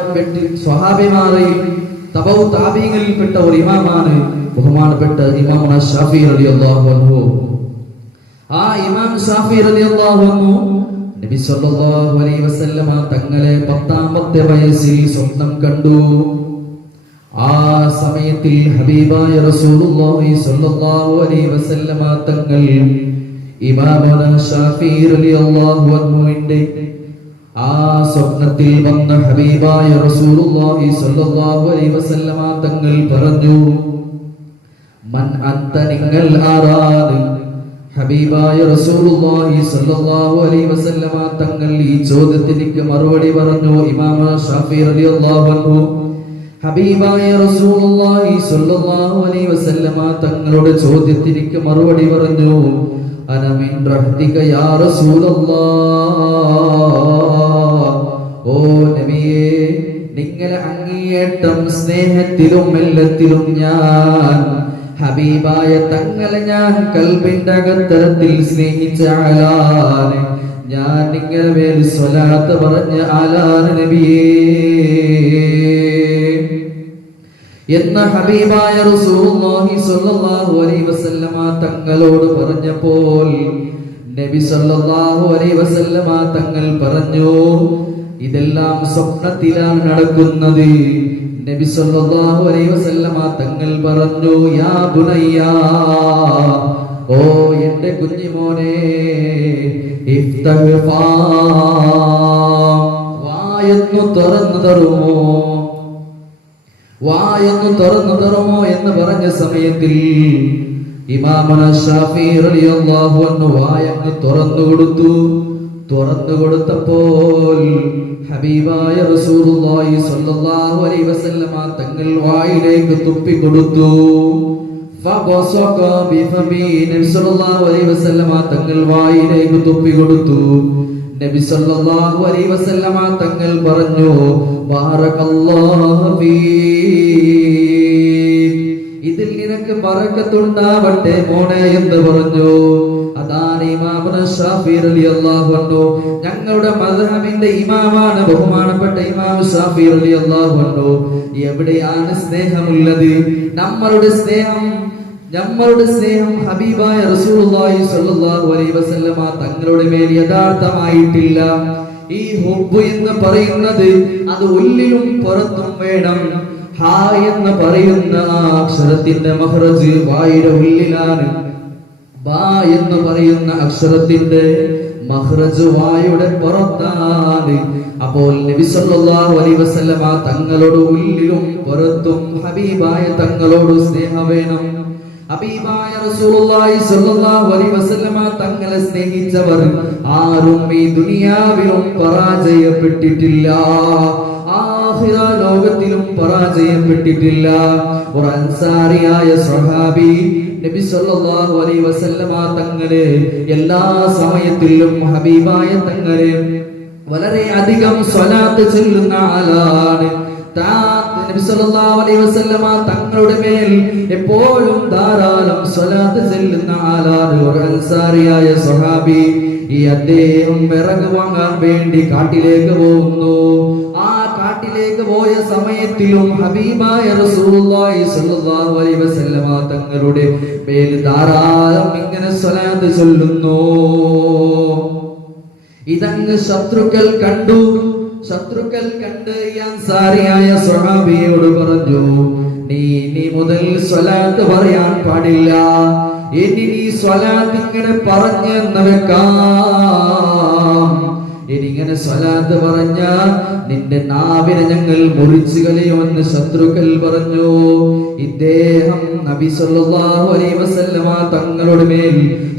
തബൗ താബീങ്ങളിൽപ്പെട്ട ഒരു ഇമാമാണ് ബഹുമാനപ്പെട്ട ഇമാം ഷാഫി റളിയല്ലാഹു അൻഹു. ആ ഇമാം ഷാഫി റളിയല്ലാഹു അൻഹു നബി സല്ലല്ലാഹു അലൈഹി വസല്ലമ തങ്ങളെ 10ാമത്തെ വയസ്സിൽ സ്വപ്നം കണ്ടു. ആ സമയത്തിൽ ഹബീബായ റസൂലുള്ളാഹി സ്വല്ലല്ലാഹു അലൈഹി വസല്ലമ തങ്ങൾ ഇമാമന ഷാഫി റളിയല്ലാഹു അൻഹുവിന്റെ ആ സ്വപ്നത്തിൽ വന്ന ഹബീബായ റസൂലുള്ളാഹി സ്വല്ലല്ലാഹു അലൈഹി വസല്ലമ തങ്ങൾ പറഞ്ഞു, മൻ അന്ത നിങ്ങൾ ആരാണ്? ഹബീബായ റസൂലുള്ളാഹി സ്വല്ലല്ലാഹു അലൈഹി വസല്ലമ തങ്ങൾ ഈ ചോദ്യത്തിലേക്ക് മറുപടി പറഞ്ഞു. ഇമാം ഷാഫി റളിയല്ലാഹു അൻഹു ഹബീബായ റസൂലുള്ളാഹി സ്വല്ലല്ലാഹു അലൈഹി വസല്ലമ തങ്ങളുടെ ചോദ്യത്തിലേക്ക് മറുപടി പറഞ്ഞു, അന മിൻ റഹ്തിക യാ റസൂലല്ലാഹ്. ഓ നബിയേ, നിങ്ങളെ അങ്ങേയറ്റം സ്നേഹത്തിലും എല്ലാത്തിലും ഞാൻ ഹബീബായ തങ്ങളെ ഞാൻ കൽബിന്റെ അകത്തരത്തിൽ സ്നേഹിച്ച ആളാണ്. ഞാൻ നിങ്ങളെ മേൽ സ്വലാത്ത് പറഞ്ഞ ആളാണ് നബിയേ എന്ന ഹബീബായ റസൂലുള്ളാഹി സ്വല്ലല്ലാഹു അലൈഹി വസല്ലമ തങ്ങളോട് പറഞ്ഞപ്പോൾ നബി സല്ലല്ലാഹു അലൈഹി വസല്ലമ തങ്ങൾ പറഞ്ഞു, ഇതെല്ലാം സ്വപ്നത്തിലാണ് നടക്കുന്നത്. നബി സല്ലല്ലാഹു അലൈഹി വസല്ലമ തങ്ങൾ പറഞ്ഞു, യാ ബുനയ്യ, ഓ എന്റെ കുഞ്ഞിമോനെ, ഇഫ്തഹ് വായൊന്നു തുറന്നു തരുമോ, വായൊന്നു തുറന്നു തരുമോ എന്ന് പറഞ്ഞ സമയത്തിൽ ഇമാമന ഷാഫി റളിയല്ലാഹു അൻഹു വായങ്ങ് തുറന്നു കൊടുത്തു. തുറന്നു കൊടുത്തപ്പോൾ ഹബീബായ റസൂലുള്ളാഹി സ്വല്ലല്ലാഹു അലൈഹി വസല്ലമ തങ്ങൾ വായിലേക്ക് തുപ്പി കൊടുത്തു. ഫബസഖ ബിഫമി, നബി സല്ലല്ലാഹു അലൈഹി വസല്ലമ തങ്ങൾ വായിലേക്ക് തുപ്പി കൊടുത്തു. നബി സല്ലല്ലാഹു അലൈഹി വസല്ലമ തങ്ങൾ പറഞ്ഞു, ബറകല്ലാഹു ഫീക്, ഇതിൽ നിനക്ക് ബറക്കത്തുണ്ടാവട്ടെ മോനെ എന്ന് പറഞ്ഞു. അതാണ് ഇമാമുന ഷാഫി റളിയല്ലാഹു അൻഹു, ഞങ്ങളുടെ മദ്ഹബിന്റെ ഇമാമാണ് ബഹുമാനപ്പെട്ട ഇമാം ഷാഫി റളിയല്ലാഹു അൻഹു. എവിടെയാണ് സ്നേഹമുള്ളത്? നമ്മളുടെ സ്നേഹം ഹബീബായ റസൂലുള്ളാഹി സ്വല്ലല്ലാഹു അലൈഹി വസല്ലമ തങ്ങളുടെ മേൽ യഥാർത്ഥമായിട്ടില്ല. ഈ ഹുബ്ബ് എന്ന് പറയുന്നത് അത് ഉള്ളിലും പുറത്തും വേണം. ഹാ എന്ന് പറയുന്ന ആ അക്ഷരത്തിന്റെ മഖ്റജ് വായുടെ ഉള്ളിലാണ്. ബാ എന്ന് പറയുന്ന അക്ഷരത്തിന്റെ മഖ്റജ് വായുടെ പുറത്താണ്. അപ്പോൾ നബി സല്ലല്ലാഹു അലൈഹി വസല്ലമ തങ്ങളോട് ഉള്ളിലും പുറത്തും ഹബീബായ തങ്ങളോട് സ്നേഹം വേണം. ഹബീബായ റസൂലുള്ളാഹി സ്വല്ലല്ലാഹു അലൈഹി വസല്ലമ തങ്ങളെ സ്നേഹിച്ചവർ ആരും ഈ ദുനിയാവിലും പരാജയപ്പെട്ടിട്ടില്ല, ആഖിറ ലോകത്തിലും പരാജയപ്പെട്ടിട്ടില്ല. ഒരു അൻസാരിയായ സ്വഹാബി നബി സല്ലല്ലാഹു അലൈഹി വസല്ലമ തങ്ങളെ എല്ലാ സമയത്തിലും ഹബീബായ തങ്ങളെ വളരെ അധികം സ്വലാത്ത് ചൊല്ലുന്ന ആളാണ്. നബി സല്ലല്ലാഹു അലൈഹി വസല്ലമ തങ്ങളുടെ മേൽ എപ്പോഴും ധാരാളം സ്വലാത്ത് ചൊല്ലുന്ന ആളാണ്. ഒരു അൻസാരിയായ സ്വഹാബി ഈ അദ്ദേഹം വിറക് വാങ്ങാൻ വേണ്ടി കാട്ടിലേക്ക് പോകുന്നു. ആ കാട്ടിലേക്ക് പോയ സമയത്തിലും ഹബീബായ റസൂലുള്ളാഹി സ്വല്ലല്ലാഹു അലൈഹി വസല്ലമ തങ്ങളുടെ മേൽ ധാരാളം ഇങ്ങനെ സ്വലാത്ത് ചൊല്ലുന്നു. ഇതങ്ങ് ശത്രുക്കൾ കണ്ട് ഈ അൻസാരിയായ സ്വഹാബിയോട് പറഞ്ഞു, നീ മുതൽ സ്വലാത്ത് പറയാൻ പാടില്ല. ഇനി നീ സ്വലാത്ത് ഇങ്ങനെ പറഞ്ഞു വെക്കാം. ഇനിങ്ങനെ സ്വലാത്ത് പറഞ്ഞ നിന്റെ നാവിനെ ഞങ്ങൾ മുറിച്ചു കളയുമെന്ന് ശത്രുക്കൾ പറഞ്ഞു. ഇദ്ദേഹം നബി സല്ലല്ലാഹു അലൈഹി വസല്ലമ തങ്ങളുടെ മേൽ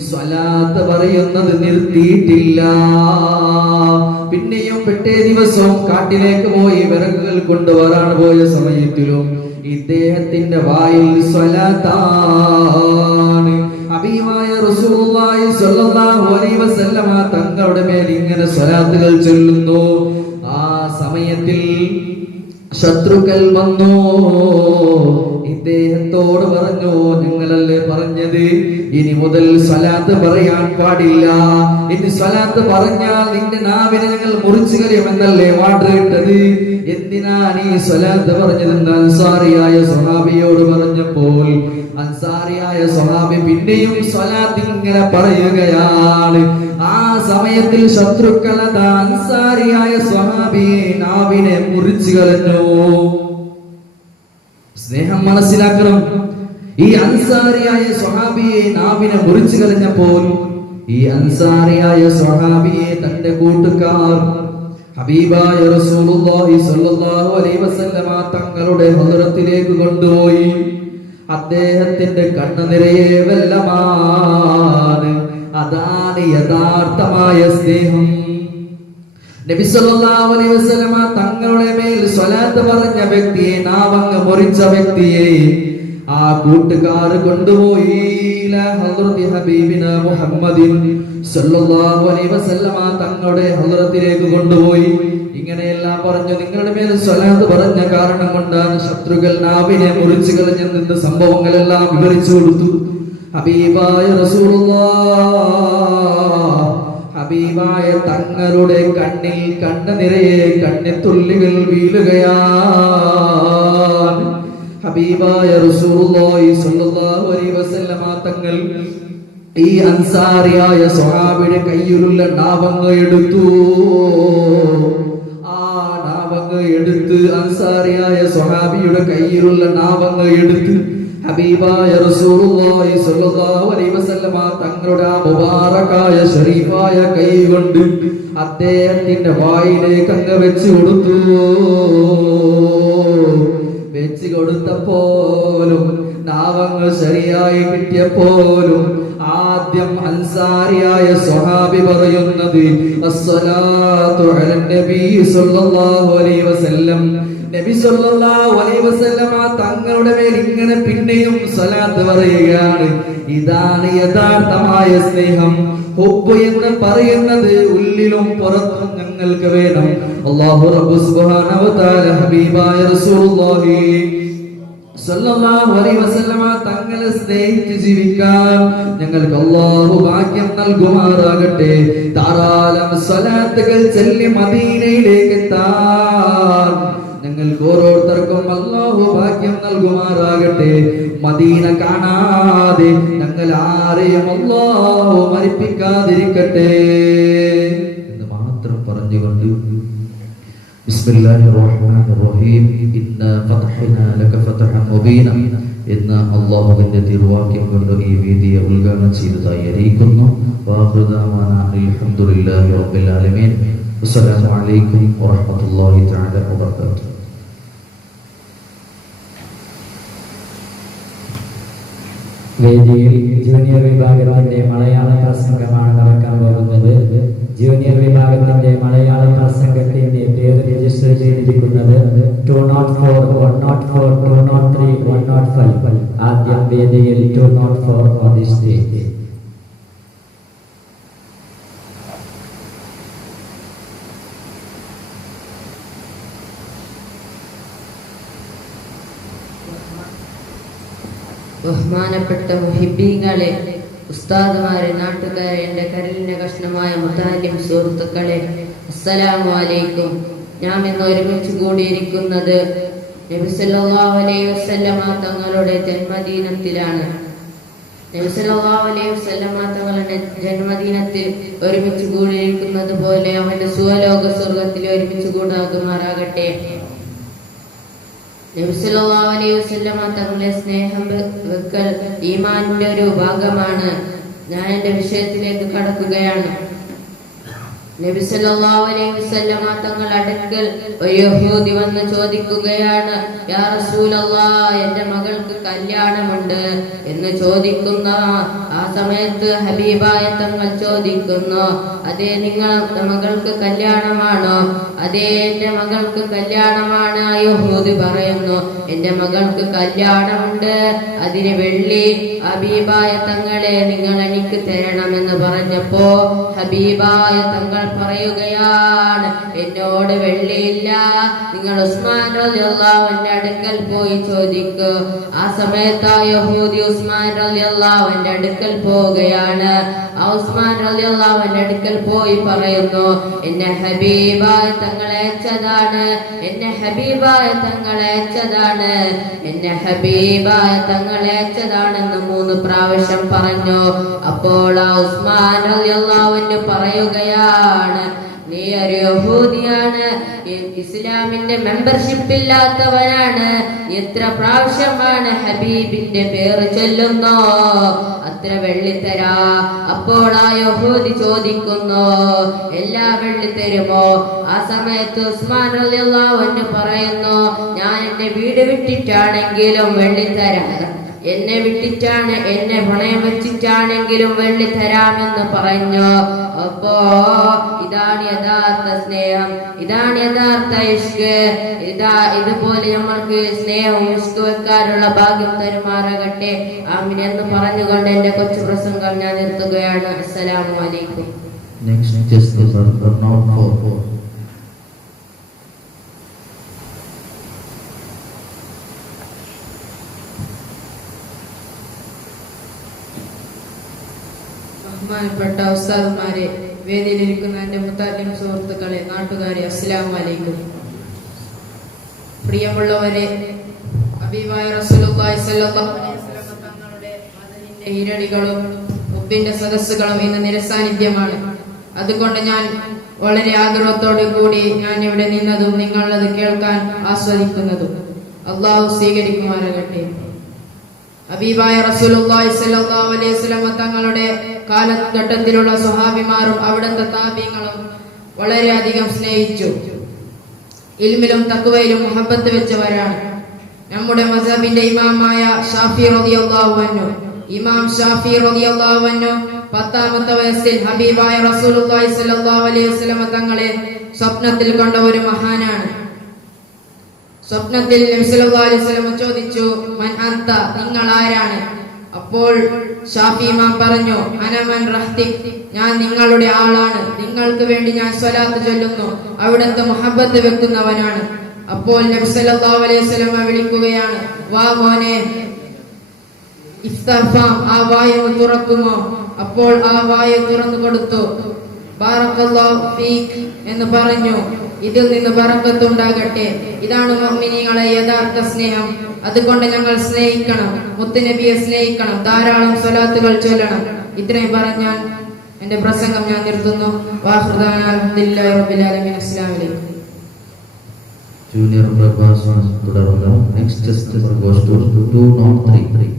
സ്വലാത്ത് പറയുന്നത് നിർത്തിയിട്ടില്ല. പിന്നെയും പിറ്റേ ദിവസവും കാട്ടിലേക്ക് പോയി വിറകുകൾ കൊണ്ടുവരാൻ പോയ സമയത്തിലും ഇദ്ദേഹത്തിന്റെ വായിൽ സ്വലാത്താണ്. ഹബീബായ റസൂലുള്ളാഹി സ്വല്ലല്ലാഹു അലൈഹി വസല്ലമ തങ്ങളുടെ മേൽ ഇങ്ങനെ സ്വലാത്തുകൾ ചൊല്ലുന്നു. ആ സമയത്തിൽ ശത്രുക്കൾ വന്നു ഇദ്ദേഹത്തോട് പറഞ്ഞു, നിങ്ങളല്ലേ പറഞ്ഞത് ഇനി മുതൽ സ്വലാത്ത് പറയാൻ പാടില്ല, ഇനി സ്വലാത്ത് പറഞ്ഞാൽ നിന്റെ നാവിനെ ഞങ്ങൾ മുറിച്ചു കളയുമെന്നല്ലേ വാർത്ത ഇട്ടത്, എന്തിനാണ് ഈ സ്വലാത്ത് പറഞ്ഞതെന്ന് അൻസാരിയായ സ്വഹാബിയോട് പറഞ്ഞപ്പോൾ അൻസാരിയായ സ്വഹാബി പിന്നെയും സ്വലാത്ത് ഇങ്ങനെ പറയുകയാണ്. ആ സമയത്തിൽ ശത്രുക്കൾ അൻസാരിയായ സ്വഹാബിയെ നാവിനെ മുറിച്ചു കളഞ്ഞു. സ്നേഹം മനസ്സിലാക്കണം. ഈ അൻസാരിയായ സ്വഹാബിയെ നാവിനെ മുറിച്ചു കളഞ്ഞപ്പോൾ ഈ അൻസാരിയായ സ്വഹാബിയെ തന്റെ കൂട്ടുകാർ ഹബീബായ റസൂലുള്ളാഹി സ്വല്ലല്ലാഹു അലൈഹി വസല്ലമ തങ്ങളുടെ ഹദ്റത്തിലേക്ക് കൊണ്ടുപോയി. അദ്ദേഹത്തിന്റെ കണ്ണു നിറയെ വെള്ളമാണ്. അതാണ് യഥാർത്ഥമായ സ്നേഹം. നബി സല്ലല്ലാഹു അലൈഹി വസല്ലമ തങ്ങളുടെ മേൽ സ്വലാത്ത് പറഞ്ഞ വ്യക്തിയെ, നാവങ്ങ് മുറിച്ച വ്യക്തിയെ ആ കൂട്ടുകാർ കൊണ്ടുപോയി ഹദ്റത്തി ഹബീബിന മുഹമ്മദിൻ സല്ലല്ലാഹു അലൈഹി വസല്ലമ തങ്ങളുടെ ഹദ്റത്തിലേക്ക് കൊണ്ടുപോയി. ഇങ്ങനെയെല്ലാം പറഞ്ഞു. നിങ്ങളുടെ മേൽ സ്വലാത്ത് പറഞ്ഞ കാരണം കൊണ്ടാണ് ശത്രുക്കൾ നാവിനെ മുറിച്ചു കളഞ്ഞെന്ന സംഭവങ്ങളെല്ലാം വിവരിച്ചു കൊടുത്തു. ഹബീബായ റസൂലുള്ളാഹ് ഹബീബായ തങ്ങളുടെ കണ്ണിൽ കണ്ണ് നിറയെ കണ്ണിത്തുള്ളികൾ വീഴുകയാണ്. ഹബീബായ റസൂലുള്ളാഹി സ്വല്ലല്ലാഹു അലൈഹി വസല്ലമ തങ്ങൾ ഈ അൻസാരിയായ സ്വഹാബിയുടെ കയ്യിലുള്ള നാവങ്ങ് എടുത്തു. ആ നാവങ്ങ് എടുത്ത് അൻസാരിയായ സ്വഹാബിയുടെ കയ്യിലുള്ള നാവങ്ങ് എടുത്ത് ഹബീബായ റസൂലുള്ളാഹി സ്വല്ലല്ലാഹു അലൈഹി വസല്ലമ തങ്ങളുടെ ആ മുബാറകായ ശരീഫായ കൈ കൊണ്ട് അദ്ദേഹത്തിന്റെ വായിലേക്ക് അങ്ങ് വെച്ച് കൊടുത്തു. വെച്ച് കൊടുത്തപ്പോലും നാവങ്ങൾ ശരിയായി കിട്ടിയപ്പോലും ആദ്യം അൻസാരിയായ സ്വഹാബി പറയുന്നത് അസ്സലാത്തു അലൻ നബി സല്ലല്ലാഹു അലൈഹി വസല്ലം. നബി സല്ലല്ലാഹു അലൈഹി വസല്ലമ തങ്ങളുടെ മേൽ ഇങ്ങനെ പിന്നെയും സ്വലാത്ത് പറയുകയാണ്. ഇതാണ് യഥാർത്ഥമായ സ്നേഹം. ഹുബ്ബ് എന്ന് പറയുന്നത് ഉള്ളിലും പുറത്തും ഞങ്ങൾക്ക് വേണം. അല്ലാഹു റബ്ബ് സുബ്ഹാനഹു വ തആല ഹബീബായ റസൂലുള്ളാഹി സല്ലല്ലാഹു അലൈഹി വസല്ലമ തങ്ങളെ സ്നേഹിച്ച് ജീവിക്കാൻ ഞങ്ങൾക്ക് അല്ലാഹു ഭാഗ്യം നൽകുമാറാകട്ടെ. ധാരാളം സ്വലാത്തുകൾ ചൊല്ലി മദീനയിലേക്ക് എത്താൻ ഞങ്ങൾക്ക് ഓരോരുത്തർക്കും അല്ലാഹു ഭാഗ്യം നൽകുമാറാകട്ടെ. മദീന കാണാതെ ഞങ്ങൾ ആരെയും അല്ലാഹു മരിപ്പിക്കാതിരിക്കട്ടെ എന്ന് മാത്രം പറഞ്ഞുകൊണ്ട് ബിസ്മില്ലാഹിർ റഹ്മാനിർ റഹീം ഇന്നാ ഫതഹ്നാ ലക ഫതഹൻ മുബീന എന്ന അല്ലാഹുവിന്റെ തിരുവാക്യം കൊണ്ട് ഈ വേദിയെ ഉദ്ഘാടനം ചെയ്തതായി അറിയിക്കുന്നു. വആഖിറു ദഅവാനാ അൽഹംദുലില്ലാഹി റബ്ബിൽ ആലമീൻ. അസ്സലാമു അലൈക്കും വറഹ്മത്തുള്ളാഹി തആല വബറകാതുഹു. വേദിയിൽ ജൂനിയർ വിഭാഗത്തിന്റെ മലയാള പ്രസംഗമാണ് നടക്കാൻ പോകുന്നത്. ജൂനിയർ വിഭാഗത്തിന്റെ മലയാള പ്രസംഗത്തിന്റെ പേര് രജിസ്റ്റർ ചെയ്തിരിക്കുന്നത് 204, 104, 203, 105. ആദ്യം വേദിയിൽ 204 on the stage. ബഹുമാനപ്പെട്ട മുഹിബ്ബീങ്ങളെ, ഉസ്താദുമാരെ, നാട്ടുകാരെ, എൻ്റെ കരലിന്റെ കഷ്ണമായ മുതാലിം സുഹൃത്തുക്കളെ, അസ്സലാമു അലൈക്കും. നാം ഇന്ന് ഒരുമിച്ച് കൂടിയിരിക്കുന്നത് നബി സല്ലല്ലാഹു അലൈഹി വസല്ലമ തങ്ങളുടെ ജന്മദിനത്തിലാണ്. നബി സല്ലല്ലാഹു അലൈഹി വസല്ലമ തങ്ങളുടെ ജന്മദിനത്തിൽ ഒരുമിച്ച് കൂടിയിരിക്കുന്നത് പോലെ അവന്റെ സുവലോക സ്വർഗത്തിൽ ഒരുമിച്ച് കൂടാകുമാറാകട്ടെ. നബി സല്ലല്ലാഹു അലൈഹി വസല്ലമ തങ്ങളെ സ്നേഹം വെക്കൽ ഈമാനിന്റെ ഒരു ഭാഗമാണ്. ഞാൻ എന്റെ വിഷയത്തിലേക്ക് കടക്കുകയാണ്. നബി സല്ലല്ലാഹു അലൈഹി വസല്ലമ തങ്ങൾ അടുക്കൽ ഒരു യഹൂദി വന്ന് ചോദിക്കുകയാണ്, യാ റസൂലല്ലാഹ്, എന്റെ മകൾക്ക് കല്യാണമുണ്ട് എന്ന് ചോദിക്കുന്ന ആ സമയത്ത് ഹബീബായ തങ്ങൾ ചോദിക്കുന്നു, അതേ നിങ്ങളുടെ മകൾക്ക് കല്യാണമാണോ? അതേ എന്റെ മകൾക്ക് കല്യാണമാണ്. യഹൂദി പറയുന്നു, എന്റെ മകൾക്ക് കല്യാണമുണ്ട്, അതിന് വെള്ളി ഹബീബായ തങ്ങളെ നിങ്ങൾ എനിക്ക് തരണമെന്ന് പറഞ്ഞപ്പോ ഹബീബായ തങ്ങൾ പറയുകയാണ്, എന്നോട് വെള്ളിയില്ല, നിങ്ങൾ ഉസ്മാൻ റളിയല്ലാഹു അൻഹുവിന്റെ അടുക്കൽ പോയി ചോദിക്കൂ. ആ സമയത്ത് ആ യഹൂദി ഉസ്മാൻ റളിയല്ലാഹു അൻഹുവിന്റെ അടുക്കൽ പോവുകയാണ്. ആ ഉസ്മാൻ റളിയല്ലാഹു അൻഹുവിന്റെ അടുക്കൽ പോയി പറയുന്നു, എന്നെ ഹബീബായ തങ്ങളെ അയച്ചതാണ്, എന്നെ ഹബീബായ തങ്ങളെ അയച്ചതാണ്, എന്നെ ഹബീബായ തങ്ങളെ അയച്ചതാണെന്ന് 3 പ്രാവശ്യം പറഞ്ഞു. അപ്പോൾ ആ ഉസ്മാൻ റളിയല്ലാഹു അൻഹു പറയുകയാണ്, നീ ഒരു യഹൂദിയാണ്, ഇസ്ലാമിന്റെ മെമ്പർഷിപ്പ് ഇല്ലാത്തവനാണ്, എത്ര പ്രാവശ്യമാണ് ഹബീബിന്റെ പേര് ചൊല്ലുന്നോ അത്ര വെള്ളി തരാ. അപ്പോൾ ആ യഹൂദി ചോദിക്കുന്നു, എല്ലാ വെള്ളി തരുമോ? ആ സമയത്ത് ഉസ്മാൻ റളിയല്ലാഹു അൻഹു പറയുന്നു, ഞാൻ എന്റെ വീട് വിട്ടിട്ടാണെങ്കിലും വെള്ളി തരാം, എന്നെ വിട്ടിട്ടാണ്, എന്നെ പണയം വെച്ചിട്ടാണെങ്കിലും വെള്ളി തരാമെന്ന് പറഞ്ഞു. അപ്പോ ഇതാണ് യഥാർത്ഥ സ്നേഹം, ഇതാണ് യഥാർത്ഥ ഇഷ്ക്. ഇതുപോലെ നമ്മൾക്ക് സ്നേഹവും ഇഷ്ക് വെക്കാനുള്ള ഭാഗ്യം തരുമാറാകട്ടെ. ആമീൻ എന്ന് പറഞ്ഞുകൊണ്ട് എന്റെ കൊച്ചു പ്രസംഗം ഞാൻ നിർത്തുകയാണ്. അസ്സലാമു അലൈക്കും. Next is the burnout 4. ബഹുമാനപ്പെട്ട ഉസ്താദുമാരെ, വേദിയിലിരിക്കുന്ന എന്റെ മുത്താലിം സുഹൃത്തുക്കളെ, നാട്ടുകാരെ, അസ്സലാമു അലൈക്കും. പ്രിയമുള്ളവരെ, ഹബീബായ റസൂലുള്ളാഹി സ്വല്ലല്ലാഹു അലൈഹി വസല്ലം തങ്ങളുടെ മദനിന്റെ ഈരടികളും മുബ്ബിന്റെ സദസ്സുകളും ഇന്ന് നിരസാന്നിധ്യമാണ്. അതുകൊണ്ട് ഞാൻ വളരെ ആഗ്രഹത്തോടു കൂടി ഞാൻ ഇവിടെ നിന്നതും നിങ്ങളത് കേൾക്കാൻ ആസ്വദിക്കുന്നതും അല്ലാഹു സ്വീകരിക്കുമാറാകട്ടെ. ഹബീബായ റസൂലുള്ളാഹി സ്വല്ലല്ലാഹു അലൈഹി വസല്ലം തങ്ങളുടെ കാലഘട്ടത്തിലുള്ള സ്വഹാബിമാരും അവിടുത്തെ താബീങ്ങളും വളരെയധികം സ്നേഹിച്ചു. ഇൽമിലും തഖ്വയിലും മുഹബ്ബത്ത് വെച്ചവരാണ്. നമ്മുടെ മസ്ഹബിന്റെ ഇമാമായ ഷാഫി റളിയല്ലാഹു അൻഹു, ഇമാം ഷാഫി റളിയല്ലാഹു അൻഹു 10ാമത്തെ വയസ്സിൽ ഹബീബായ റസൂലുള്ളാഹി സ്വല്ലല്ലാഹു അലൈഹി വസല്ലം തങ്ങളെ സ്വപ്നത്തിൽ കണ്ട ഒരു മഹാനാണ്. സ്വപ്നത്തിൽ നബി സല്ലല്ലാഹു അലൈഹി വസല്ലം ചോദിച്ചു, മൻ അൻത, നിങ്ങൾ ആരാണ്? അപ്പോൾ ഷാഫി ഇമാം പറഞ്ഞു, അനമൻ റഹ്തിക്, ഞാൻ നിങ്ങളുടെ ആളാണ്, നിങ്ങൾക്ക് വേണ്ടി ഞാൻ സ്വലാത്ത് ചൊല്ലുന്നു, അവിടുത്തെ മുഹബ്ബത്ത് വെക്കുന്നവനാണ്. അപ്പോൾ നബി സല്ലല്ലാഹു അലൈഹി വസല്ലം വിളിക്കുകയാണ്, വാ മോനെ, ഇഫ്തഫാം, ആ വായ തുറക്കുമോ? അപ്പോൾ ആ വായ തുറന്നു കൊടുത്തു. ബാറക്കല്ലാഹു ഫീക് എന്ന് പറഞ്ഞു, ഇതിൽ നിന്ന് ബറക്കത്ത് ഉണ്ടാകട്ടെ. ഇതാണ് മുഅ്മിനീങ്ങളെ യഥാർത്ഥ സ്നേഹം. അതുകൊണ്ട് ഞങ്ങൾ സ്നേഹിക്കണം, മുത്തുനബിയെ സ്നേഹിക്കണം, ധാരാളം സ്വലാത്തുകൾ ചൊല്ലണം. ഇത്രയും പറഞ്ഞാൽ എന്റെ പ്രസംഗം ഞാൻ നിർത്തുന്നു. അൽഹംദുലില്ലാഹി റബ്ബിൽ ആലമീൻ. അസ്സലാമു അലൈക്കും. ജൂനിയർ പ്രഭാഷണം തുടർന്ന് നെക്സ്റ്റ് goes to 203.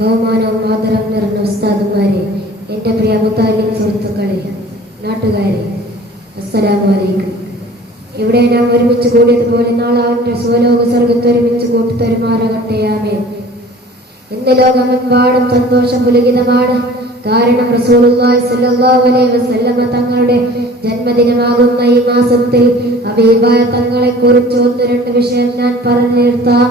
ബഹുമാനവും ആദരം നിറഞ്ഞ ഉസ്താദുമാരെ, എൻ്റെ പ്രിയ മുത്താലിം സുഹൃത്തുക്കളെ, നാട്ടുകാരെ, അസ്സലാമു അലൈക്കും. ഇവിടെ നാം ഒരുമിച്ച് കൂടിയതുപോലെ നാളെ അവന്റെ സ്വലോക സ്വർഗത്ത് ഒരുമിച്ച് കൂട്ടിത്തരുമാറാകട്ടെ. ആമേൻ. ഇന്ന് ലോകമെമ്പാടും സന്തോഷം പുലകിതമാണ്. കാരണം റസൂലുള്ളാഹി സ്വല്ലല്ലാഹു അലൈഹി വസല്ലം തങ്ങളുടെ ജന്മദിനമാകുന്ന ഈ മാസത്തിൽ ഹബീബായ തങ്ങളെ കുറിച്ച് 1-2 വിഷയം ഞാൻ പറഞ്ഞു നിർത്താം.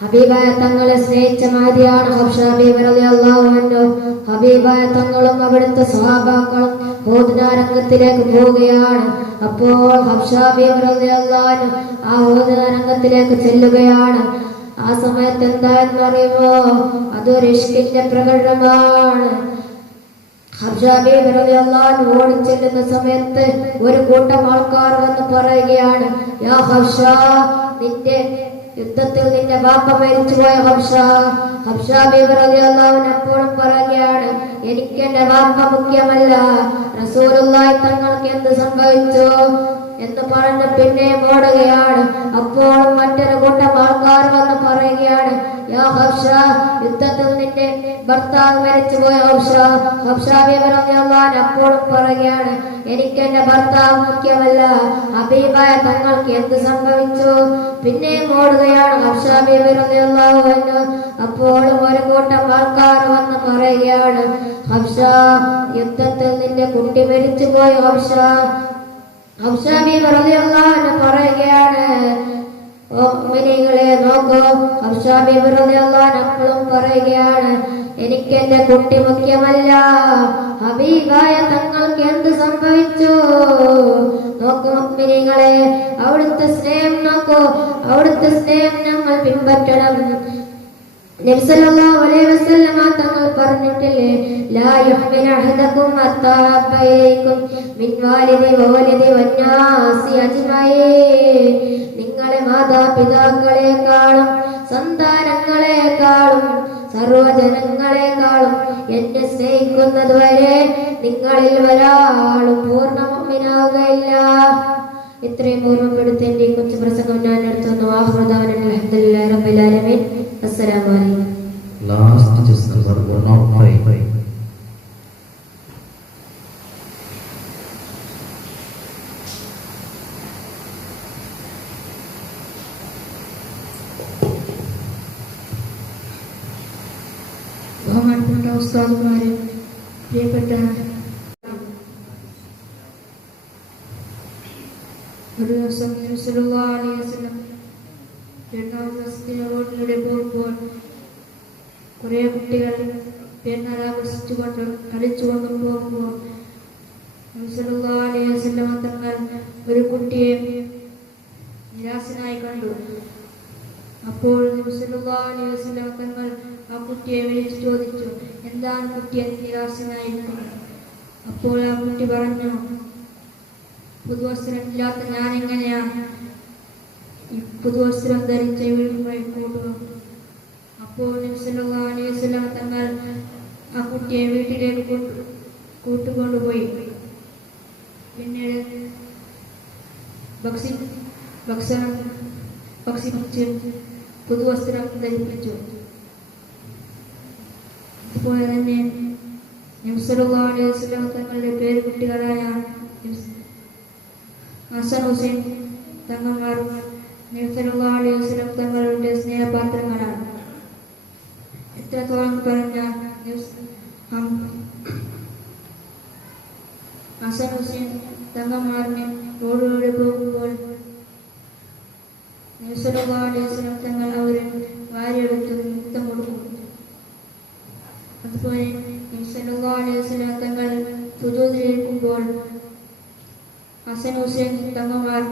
ഹബീബായ തങ്ങളെ സ്നേഹിച്ച മഹതിയാണ് ഹബ്ഷ ബീവി റളിയല്ലാഹു അൻഹു. ഹബീബായ തങ്ങളും അവിടുത്തെ സ്വഹാബാക്കളും ഓതുനാരംഗത്തിലേക്ക് പോവുകയാണ്. അപ്പോൾ ഹബ്ഷ ബീവി റളിയല്ലാഹു അൻഹു ആ ഓതുനാരംഗത്തിലേക്ക് ചെല്ലുകയാണ്. ആ സമയത്ത് എന്താണെന്ന് അറിയുമോ? അതൊരു ഇഷ്കിന്റെ പ്രകടനമാണ്. ഹബ്ഷ ബീവി റളിയല്ലാഹു അൻഹു ഓടിച്ചെല്ലുന്ന സമയത്ത് ഒരു കൂട്ടം ആൾക്കാർ വന്ന് പറയുകയാണ്, യാ ഹബ്ഷ, നിന്റെ യുദ്ധത്തിൽ നിന്റെ ബാപ്പ മരിച്ചുപോയ ഹബ്ഷ ബീവി റളിയല്ലാഹു അൻഹ അപ്പോഴും പറയുകയാണ്, എനിക്ക് എന്റെ ബാപ്പ മുഖ്യമല്ല, റസൂലുള്ളാഹി തങ്ങൾക്ക് എന്ത് സംഭവിച്ചു എന്ന് പറഞ്ഞ് പിന്നെ ഓടുകയാണ്. അപ്പോഴും മറ്റൊരു കൂട്ടം ആൾക്കാർ വന്ന് പറയുകയാണ്, യാ ഹബ്ഷ, യുദ്ധത്തിൽ നിന്റെ ഭർത്താവ് മരിച്ചുപോയ ഹബ്ഷ ബീവി റളിയല്ലാഹു അൻഹ അപ്പോഴും പറയുകയാണ്, എനിക്ക് എന്റെ ഭർത്താവ് മുഖ്യമല്ല, ഹബീബായ തങ്ങൾക്ക് എന്ത് സംഭവിച്ചു? പിന്നെ ഓടുകയാണ് ഹബ്ഷ ബീവി റളിയല്ലാഹു അൻഹ. അപ്പോഴും ഒരു കൂട്ടം ആൾക്കാർ വന്ന് പറയുകയാണ്, ഹബ്ഷ, യുദ്ധത്തിൽ നിന്റെ കുട്ടി മരിച്ചുപോയ ഹബ്ഷ ബീവി റളിയല്ലാഹു അൻഹ പറയുകയാണ്, മുഅ്മിനീങ്ങളെ നോക്കൂ, ഹബ്ഷ ബീവി റളിയല്ലാഹു അൻഹ അപ്പോഴും പറയുകയാണ്, എനിക്ക് എന്റെ കുട്ടി മുഖ്യമല്ല, ഹബീബായ തങ്ങൾക്ക് എന്ത് സംഭവിച്ചു? നോക്കൂ മുഅ്മിനീങ്ങളെ, അവിടുത്തെ സ്നേഹം നോക്കൂ, അവിടുത്തെ സ്നേഹം നമ്മൾ പിൻപറ്റണം. നബി സല്ലല്ലാഹു അലൈഹി വസല്ലമ തങ്ങൾ പറഞ്ഞിട്ടില്ലേ, ലാ യുഹ്മിനു അഹദകും അത്തഹബ്ബ ഇലൈക്കും മിൻ വാലിദി വവലദി വന്നാസി അജ്മഈൻ. നിങ്ങളെ മാതാപിതാക്കളെക്കാളും സന്താനങ്ങളെക്കാളും സർവജനങ്ങളെക്കാളും എന്നെ സ്നേഹിക്കുന്നത് വരെ നിങ്ങളിൽ ഒരാളും പൂർണ്ണ മുഅ്മിനാവുകയില്ല. ഇത്രയും ഓർമ്മപ്പെടുത്തി എന്റെ കൊച്ചു പ്രസംഗം ഞാൻ നടത്തുന്നു. അൽഹംദുലില്ലാഹി റബ്ബിൽ ആലമീൻ. അസ്സലാമു അലൈക്കും. Last just number 105. ബഹുമാനപ്പെട്ട ഉസ്താദുമാരെ, പ്രിയപ്പെട്ട ഒരു ദിവസം നബി സല്ലല്ലാഹു അലൈഹി വസല്ലം പെരുന്നാൾ ദിവസത്തിന് റോഡിലൂടെ പോകുമ്പോൾ കുറേ കുട്ടികൾ പെരുന്നാൾ ആഘോഷിച്ചുകൊണ്ട് കളിച്ചുകൊണ്ട് പോകുമ്പോൾ നബി സല്ലല്ലാഹു അലൈഹി വസല്ലം തങ്ങൾ ഒരു കുട്ടിയെ നിരാശനായി കണ്ടു. അപ്പോൾ നബി സല്ലല്ലാഹു അലൈഹി വസല്ലം തങ്ങൾ ആ കുട്ടിയെ വിളിച്ചു ചോദിച്ചു, എന്താണ് കുട്ടിയെ നിരാശനായിരിക്കുന്നത്? അപ്പോൾ ആ കുട്ടി പറഞ്ഞു, പുതുവസ്ത്രമില്ലാത്ത ഞാൻ എങ്ങനെയാണ് ഈ പുതുവസ്ത്രം ധരിച്ച വീടുമായി കൂടുക? അപ്പോൾ നബി സല്ലല്ലാഹു അലൈഹി വസല്ലം തങ്ങൾ ആ കുട്ടിയെ വീട്ടിലേക്ക് കൂട്ടുകൊണ്ടുപോയി. പിന്നീട് ഭക്ഷിച്ച് പുതുവസ്ത്രം ധരിപ്പിച്ചു. അതുപോലെ തന്നെ നബി സല്ലല്ലാഹു അലൈഹി വസല്ലം തങ്ങളുടെ പേരക്കുട്ടികളായ ഹസൻ ഹുസൈൻ തങ്ങന്മാർ നബി സല്ലല്ലാഹു അലൈഹി വസല്ലം തങ്ങളുടെ സ്നേഹപാത്രങ്ങളാണ്. എത്രത്തോളം പറഞ്ഞാൽ ഹസൻ ഹുസൈൻ തങ്ങന്മാരിനെ റോഡിലൂടെ പോകുമ്പോൾ നബി സല്ലല്ലാഹു അലൈഹി വസല്ലം തങ്ങൾ അവരെ വാരിയെടുത്ത് മുത്തം കൊടുക്കും. അതുപോലെ നബി സല്ലല്ലാഹു അലൈഹി വസല്ലം തങ്ങൾ സുജൂദിലിരിക്കുമ്പോൾ ഹസൻ ഹുസൈൻ തങ്ങന്മാർ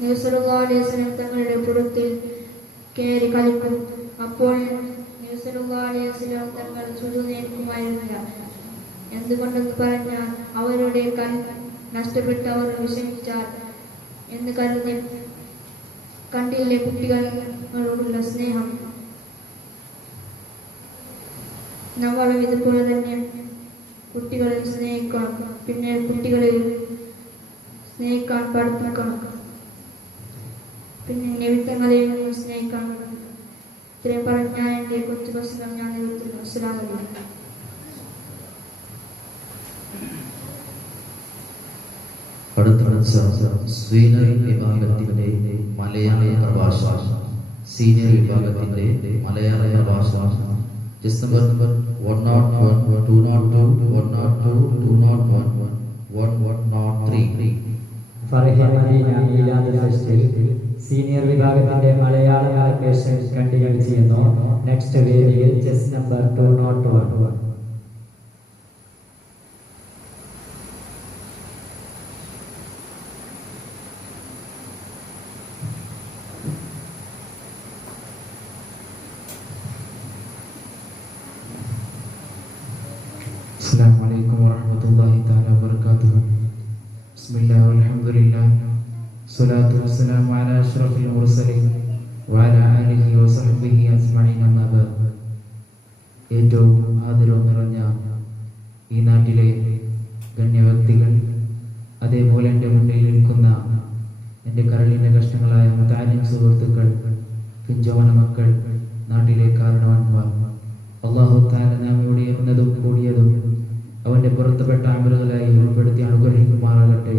നബി സല്ലല്ലാഹു അലൈഹി വസല്ലം തങ്ങളുടെ പുറത്തിൽ കയറി കളിക്കും. അപ്പോൾ നബി സല്ലല്ലാഹു അലൈഹി വസല്ലം തങ്ങൾ സുജൂദിലിരിക്കുമായിരുന്നില്ല. എന്തുകൊണ്ടെന്ന് പറഞ്ഞാൽ അവരുടെ കൺ നഷ്ടപ്പെട്ട് അവർ വിഷമിച്ചാൽ എന്ന് കരുതി കണ്ടില്ലേ കുട്ടികളോടുള്ള സ്നേഹം. നമ്മളും ഇതുപോലെ തന്നെ കുട്ടികളെ സ്നേഹിക്കണം, പിന്നെ കുട്ടികളെ സ്നേഹിക്കാൻ പഠിപ്പിക്കണം, പിന്നെ നബിത്തങ്ങളെയും സ്നേഹിക്കണം. ഇത്രയും പറഞ്ഞ എൻ്റെ കൊച്ചു പ്രശ്നം ഞാൻ നിർത്തുന്നു. അസ്സലാമു അലൈക്കും. സീനിയർ വിഭാഗത്തിന്റെ മലയാള പ്രഭാഷണം, സീനിയർ വിഭാഗത്തിന്റെ മലയാള പ്രഭാഷണം just number 101, 202, 102, 201, 103. ഫർഹ മദീന മീലാദ് ഫെസ്റ്റിൽ സീനിയർ വിഭാഗത്തിന്റെ മലയാള ആൽബേഷൻ കണ്ടിന്യൂ ചെയ്യുന്നു. നെക്സ്റ്റ് വേദിയിൽ chess number 201. Assalamualaikum warahmatullahi taala wabarakatuh. Bismillah, alhamdulillah, സ്വലാത്തു വസ്സലാമു അലാ അഷ്റഫിൽ മുർസലീൻ വഅലാ ആലിഹി വസഹ്ബിഹി അജ്മഈൻ അമ്മാ ബഅദ്. ഏറ്റവും ആദരവ് നിറഞ്ഞ ഈ നാട്ടിലെ ഗണ്യവ്യക്തികൾ, അതേപോലെ എൻ്റെ മുന്നിൽ നിൽക്കുന്ന എൻ്റെ കരളിൻ്റെ കഷ്ണങ്ങളായ മുതാലിം സുഹൃത്തുക്കൾ, പിഞ്ചോമന മക്കൾ, നാട്ടിലെ കാരണവന്മാർ, അല്ലാഹു തആല നാം ഇവിടെ ഇരുന്നതും കൂടിയതും അവൻ്റെ പുറത്തുപെട്ട അമലുകളായി ഉൾപ്പെടുത്തി അനുഗ്രഹിക്കുമാറാകട്ടെ.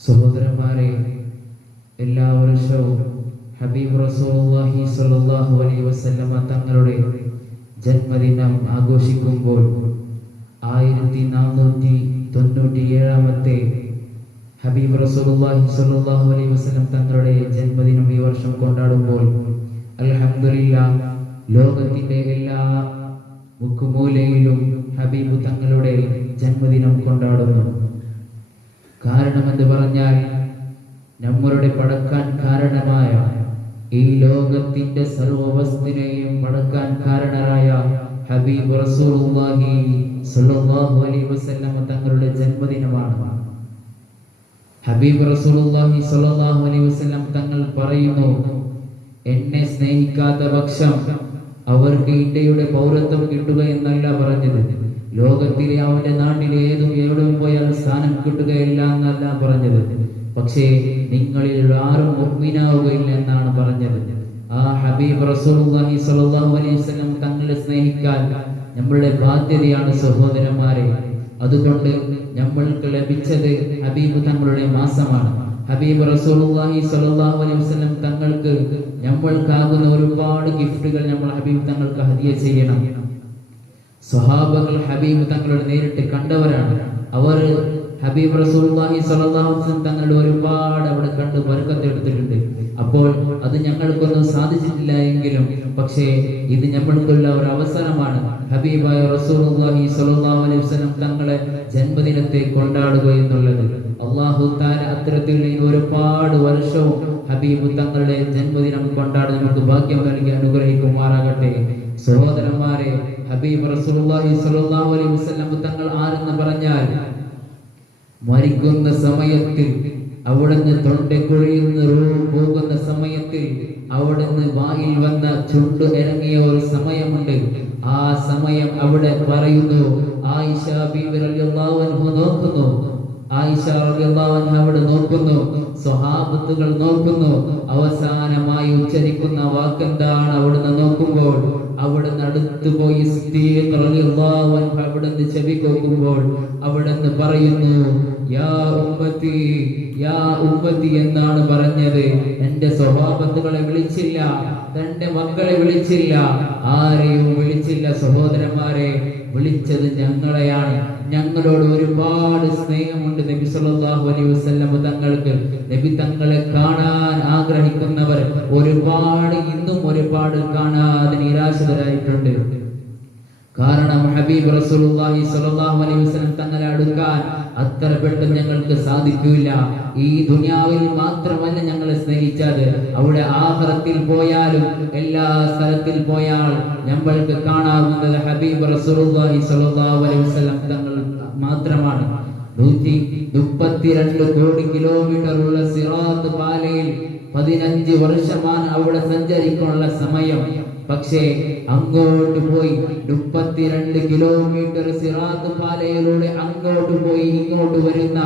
സഹോദരന്മാരെ, എല്ലാ വർഷവും ഹബീബ് റസൂലുള്ളാഹി സ്വല്ലല്ലാഹു അലൈഹി വസല്ലമ തങ്ങളുടെ ജന്മദിനം ആഘോഷിക്കുമ്പോൾ 1497-ാമത്തെ ഹബീബ് റസൂലുള്ളാഹി സ്വല്ലല്ലാഹു അലൈഹി വസല്ലം തങ്ങളുടെ ജന്മദിനം ഈ വർഷം കൊണ്ടാടുമ്പോൾ അൽഹംദുലില്ലാഹ് ലോകത്തിന്റെ എല്ലാ മുക്കുമൂലയിലും ഹബീബ് തങ്ങളുടെ ജന്മദിനം കൊണ്ടാടുന്നു. കാരണമെന്ന് പറഞ്ഞാൽ നമ്മളുടെ പടക്കാൻ കാരണമായ ഈ ലോകത്തിന്റെ സർവവസ്തുവിനെയും പടക്കാൻ കാരണരായ ഹബീബ് റസൂലുള്ളാഹി സ്വല്ലല്ലാഹു അലൈഹി വസല്ലം തങ്ങളുടെ ജന്മദിനമാണ്. ഹബീബ് റസൂലുള്ളാഹി സ്വല്ലല്ലാഹു അലൈഹി വസല്ലം തങ്ങൾ പറയുന്നു, എന്നെ സ്നേഹിക്കാത്ത പക്ഷം അവർക്ക് ഇന്ത്യയുടെ പൗരത്വം കിട്ടുക എന്നല്ല പറഞ്ഞത്, ലോകത്തിലെ അവന്റെ നാട്ടിലെ എവിടെയും പോയാൽ സ്ഥാനം കിട്ടുകയില്ല എന്നല്ല പറഞ്ഞത്, പക്ഷേ നിങ്ങളിൽ ആരും മുഅ്മിനാവുകയില്ല എന്നാണ് പറഞ്ഞത്. ആ ഹബീബ് റസൂലുള്ളാഹി സ്വല്ലല്ലാഹു അലൈഹി വസല്ലം തങ്ങളെ സ്നേഹിക്കാൻ നമ്മളുടെ ബാധ്യതയാണ് സഹോദരന്മാരെ. അതുകൊണ്ട് നമ്മൾക്ക് ലഭിച്ചത് ഹബീബ് തങ്ങളുടെ മാസമാണ്. ഹബീബ് റസൂലുള്ളാഹി സ്വല്ലല്ലാഹു അലൈഹി വസല്ലം തങ്ങൾക്ക് നമ്മൾക്കാകുന്ന ഒരുപാട് ഗിഫ്റ്റുകൾ നമ്മൾ ഹബീബ് തങ്ങൾക്ക് ഹദിയ ചെയ്യണം. സ്വഹാബകൾ ഹബീബ് തങ്ങളുടെ നേരിട്ട് കണ്ടവരാണ്. അവർ ഹബീബ് റസൂലുള്ളാഹി സ്വല്ലല്ലാഹു അലൈഹി വസല്ലം തങ്ങളുടെ ഒരുപാട് അവിടെ കണ്ട് ബർക്കത്ത് എടുത്തിട്ടുണ്ട്. അപ്പോൾ അത് ഞങ്ങൾക്കൊന്നും സാധിച്ചിട്ടില്ല എങ്കിലും പക്ഷേ ഇത് നമ്മൾക്കുള്ള ഒരു അവസരമാണ്. ഹബീബായ റസൂലുള്ളാഹി സ്വല്ലല്ലാഹു അലൈഹി വസല്ലം തങ്ങളെ ജന്മദിനത്തെ കൊണ്ടാടുക എന്നുള്ളത്. അല്ലാഹു തആല അത്തരത്തിൽ ഒരുപാട് വർഷവും ഹബീബ് തങ്ങളുടെ ജന്മദിനം കൊണ്ടാടി നമുക്ക് ഭാഗ്യം നൽകി അനുഗ്രഹിക്കുമാറാകട്ടെ. സഹോദരന്മാരെ, ഹബീബ് റസൂലുള്ളാഹി സ്വല്ലല്ലാഹു അലൈഹി വസല്ലം തങ്ങൾ ആരെന്ന് പറഞ്ഞാൽ മരിക്കുന്ന സമയത്തിൽ അവിടുന്ന് തൊണ്ടക്കുഴിയിൽ നിന്ന് റൂഹ് പോകുന്ന സമയത്തിൽ അവിടുന്ന് വായിൽ വന്ന ചുണ്ട് ഇറങ്ങിയ ഒരു സമയമുണ്ട്. ആ സമയം അവിടെ പറയുന്നു, ആയിഷ ബീവി റളിയല്ലാഹു അൻഹ നോക്കുന്നു, ആയിഷ റളിയല്ലാഹു അൻഹ അവിടെ നോക്കുന്നു, സ്വഹാബത്തുകൾ നോക്കുന്നു. അവസാനമായി ഉച്ചരിക്കുന്ന വാക്കെന്താണ്? അവിടുന്ന് നോക്കുമ്പോൾ അവിടുന്ന് അടുത്ത് പോയി സിദ്ദീഖ് റളിയല്ലാഹു അൻഹു അവിടുന്ന് ചെവി കേൾക്കുമ്പോൾ അവിടുന്ന് പറയുന്നു, യാ ഉമ്മത്തി, യാ ഉമ്മത്തി എന്നാണ് പറഞ്ഞത്. എന്റെ സ്വഹാബത്തുകളെ വിളിച്ചില്ല, തന്റെ മക്കളെ വിളിച്ചില്ല, ആരെയും വിളിച്ചില്ല. സഹോദരന്മാരെ, വിളിച്ചത് ഞങ്ങളെയാണ്. ഞങ്ങളോട് ഒരുപാട് സ്നേഹമുണ്ട് നബി സല്ലല്ലാഹു അലൈഹി വസല്ലം തങ്ങൾക്ക്. നബി തങ്ങളെ കാണാൻ ആഗ്രഹിക്കുന്നവർ ഒരുപാട്, ഇന്നും ഒരുപാട് കാണാതെ നിരാശരായിട്ടുണ്ട്. കാരണം ഹബീബ് റസൂലുള്ളാഹി സ്വല്ലല്ലാഹു അലൈഹി വസല്ലം തങ്ങളെ അടുക്കാൻ അത്ര പെട്ടെന്ന് ഞങ്ങൾക്ക് സാധിക്കില്ല. ഈ ദുനിയാവിൽ മാത്രമല്ല ഞങ്ങളെ സ്നേഹിച്ചത്, അവിടെ ആഖിറത്തിൽ പോയാലും എല്ലാ സ്ഥലത്തിൽ പോയാൽ നമ്മൾക്ക് കാണാവുന്നത് ഹബീബ് റസൂലുള്ളാഹി സ്വല്ലല്ലാഹു അലൈഹി വസല്ലം തങ്ങൾ മാത്രമാണ്. 132 കോടി കിലോമീറ്റർ ഉള്ള സിറാത്ത് പാലയിൽ 15 വർഷമാണ് അവിടെ സഞ്ചരിക്കാനുള്ള സമയം. പക്ഷേ അങ്ങോട്ട് പോയി 32 കിലോമീറ്റർ സിറാത്ത് പാലയിലൂടെ അങ്ങോട്ട് പോയി ഇങ്ങോട്ട് വരുന്ന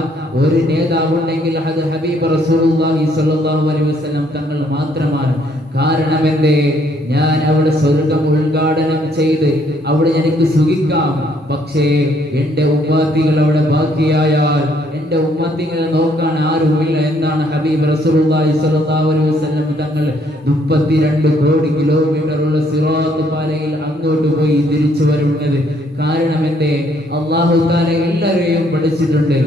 ഒരു നേതാവുണ്ടെങ്കിൽ അത് ഹബീബ് റസൂലുള്ളാഹി സ്വല്ലല്ലാഹു അലൈഹി വസല്ലം തങ്ങൾ മാത്രമാണ്. കാരണം എന്തേ? ഞാൻ അവിടെ സ്വർഗം ഉദ്ഘാടനം ചെയ്ത് അവിടെ എനിക്ക് സുഖിക്കാം, പക്ഷേ എന്റെ ഉമ്മത്തികൾ അവിടെ ബാക്കിയായാൽ എന്റെ ഉമ്മത്തികളെ നോക്കാൻ ആരുമില്ല എന്നാണ് ഹബീബ് റസൂലുള്ളാഹി സ്വല്ലല്ലാഹു അലൈഹി വസല്ലം തങ്ങൾ 32 കോടി കിലോമീറ്റർ ഉള്ള സിറാത്ത് പാലയിൽ അങ്ങോട്ട് പോയി തിരിച്ചു വരുന്നത്. കാരണം എന്തേ? അല്ലാഹു തആല എല്ലാവരെയും പഠിച്ചിട്ടുണ്ട്.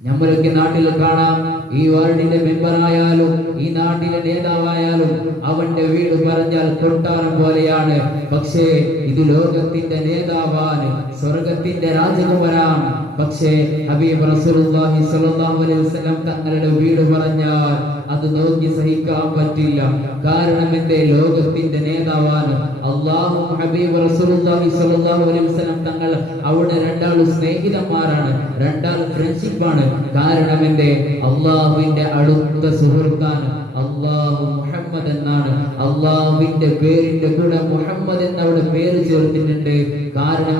നമ്മളൊക്കെ നാട്ടിൽ കാണാം, ഈ വാർഡിന്റെ മെമ്പറായാലും ഈ നാട്ടിലെ നേതാവായാലും അവന്റെ വീട് പറഞ്ഞാൽ കൊട്ടാരം പോലെയാണ്. പക്ഷേ ഇത് ലോകത്തിന്റെ നേതാവാണ്, സ്വർഗത്തിന്റെ രാജകുമാരൻ പക്ഷേ ഹബീബ് റസൂലുള്ളാഹി സ്വല്ലല്ലാഹു അലൈഹി വസല്ലം തങ്ങളുടെ വീട് പറഞ്ഞാൽ അത് നോക്കി സഹിക്കാൻ പറ്റില്ല. കാരണം എന്റെ ലോകത്തിന്റെ നേതാവാണ് അല്ലാഹു. ഹബീബ് റസൂലുള്ളാഹി സ്വല്ലല്ലാഹു അലൈഹി വസല്ലം തങ്ങൾ അവിടെ രണ്ടാളും സ്നേഹിതന്മാരാണ്, രണ്ടാളും ഫ്രണ്ട്ഷിപ്പാണ്. കാരണം എന്റെ അല്ലാഹുവിന്റെ അടുത്ത സുഹൃത്താണ്. അല്ലാഹു മുഹമ്മദ് എന്നാണ്, അല്ലാഹുവിന്റെ പേരിന്റെ കൂടെ മുഹമ്മദ് എന്നവിടെ പേര് ചേർത്തിട്ടുണ്ട്. കാരണം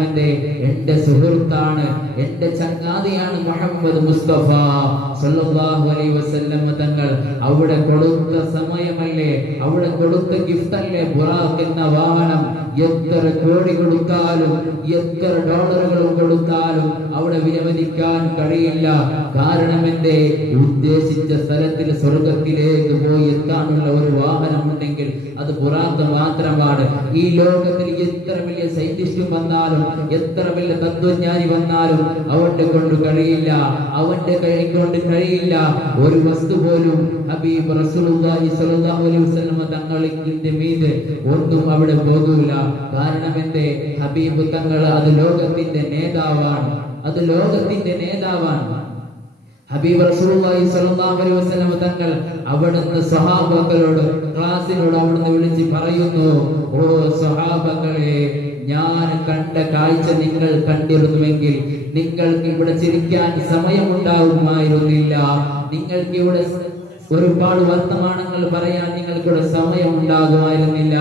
എന്റെ സുഹൃത്താണ്, എന്റെ ചങ്ങാതിയാണ് മുഹമ്മദ് മുസ്തഫ സല്ലല്ലാഹു അലൈഹി വസല്ലം തങ്ങൾ. അവിടെ കൊടുത്ത സമയമല്ലേ, അവിടെ കൊടുത്ത ഗിഫ്റ്റ് അല്ലേ ബുറാഖ് എന്ന വാഹനം. എത്ര കോടി കൊടുത്താലും എത്ര ഡോളറുകളും കൊടുത്താലും അവിടെ വിലമതിക്കാൻ കഴിയില്ല. കാരണം എന്റെ ഉദ്ദേശിച്ച സ്ഥലത്തിൽ സ്വർഗത്തിലേക്ക് പോയി എത്താനുള്ള ഒരു വാഹനം ഉണ്ടെങ്കിൽ അത് ബുറാഖ് മാത്രമാണ്. ഈ ലോകത്തിൽ എത്ര വലിയ സൈന്റിസ്റ്റ് വന്നാലും എത്ര വലിയ തത്വജ്ഞാനി വന്നാലും അവന്റെ കൊണ്ട് കഴിയില്ല, അവന്റെ കൈ കൊണ്ട് കഴിയില്ല. ഒരു വസ്തു പോലും ഹബീബ് റസൂലുള്ളാഹി സ്വല്ലല്ലാഹു അലൈഹി വസല്ലം തങ്ങളുടെ മീതെ ഒന്നും അവിടെ പോകൂല. കാരണം എന്റെ ഹബീബ് തങ്ങൾ അത് ലോകത്തിന്റെ നേതാവാണ്, അത് ലോകത്തിന്റെ നേതാവാണ്. ഹബീബ് റസൂലുള്ളാഹി സ്വല്ലല്ലാഹു അലൈഹി വസല്ലം തങ്ങൾ അവിടുന്ന് സ്വഹാബകളോട് ക്ലാസിനോട് അവിടുന്ന് വിളിച്ച് പറയുന്നു, ഓ സ്വഹാബകളെ, ഞാൻ കണ്ട കാഴ്ച നിങ്ങൾ കണ്ടിരുന്നുവെങ്കിൽ നിങ്ങൾക്ക് ഇവിടെ ചിരിക്കാൻ സമയമുണ്ടാകുമായിരുന്നില്ല. നിങ്ങൾക്ക് ഇവിടെ ഒരുപാട് വർത്തമാനങ്ങൾ പറയാൻ നിങ്ങൾക്കിവിടെ സമയമുണ്ടാകുമായിരുന്നില്ല.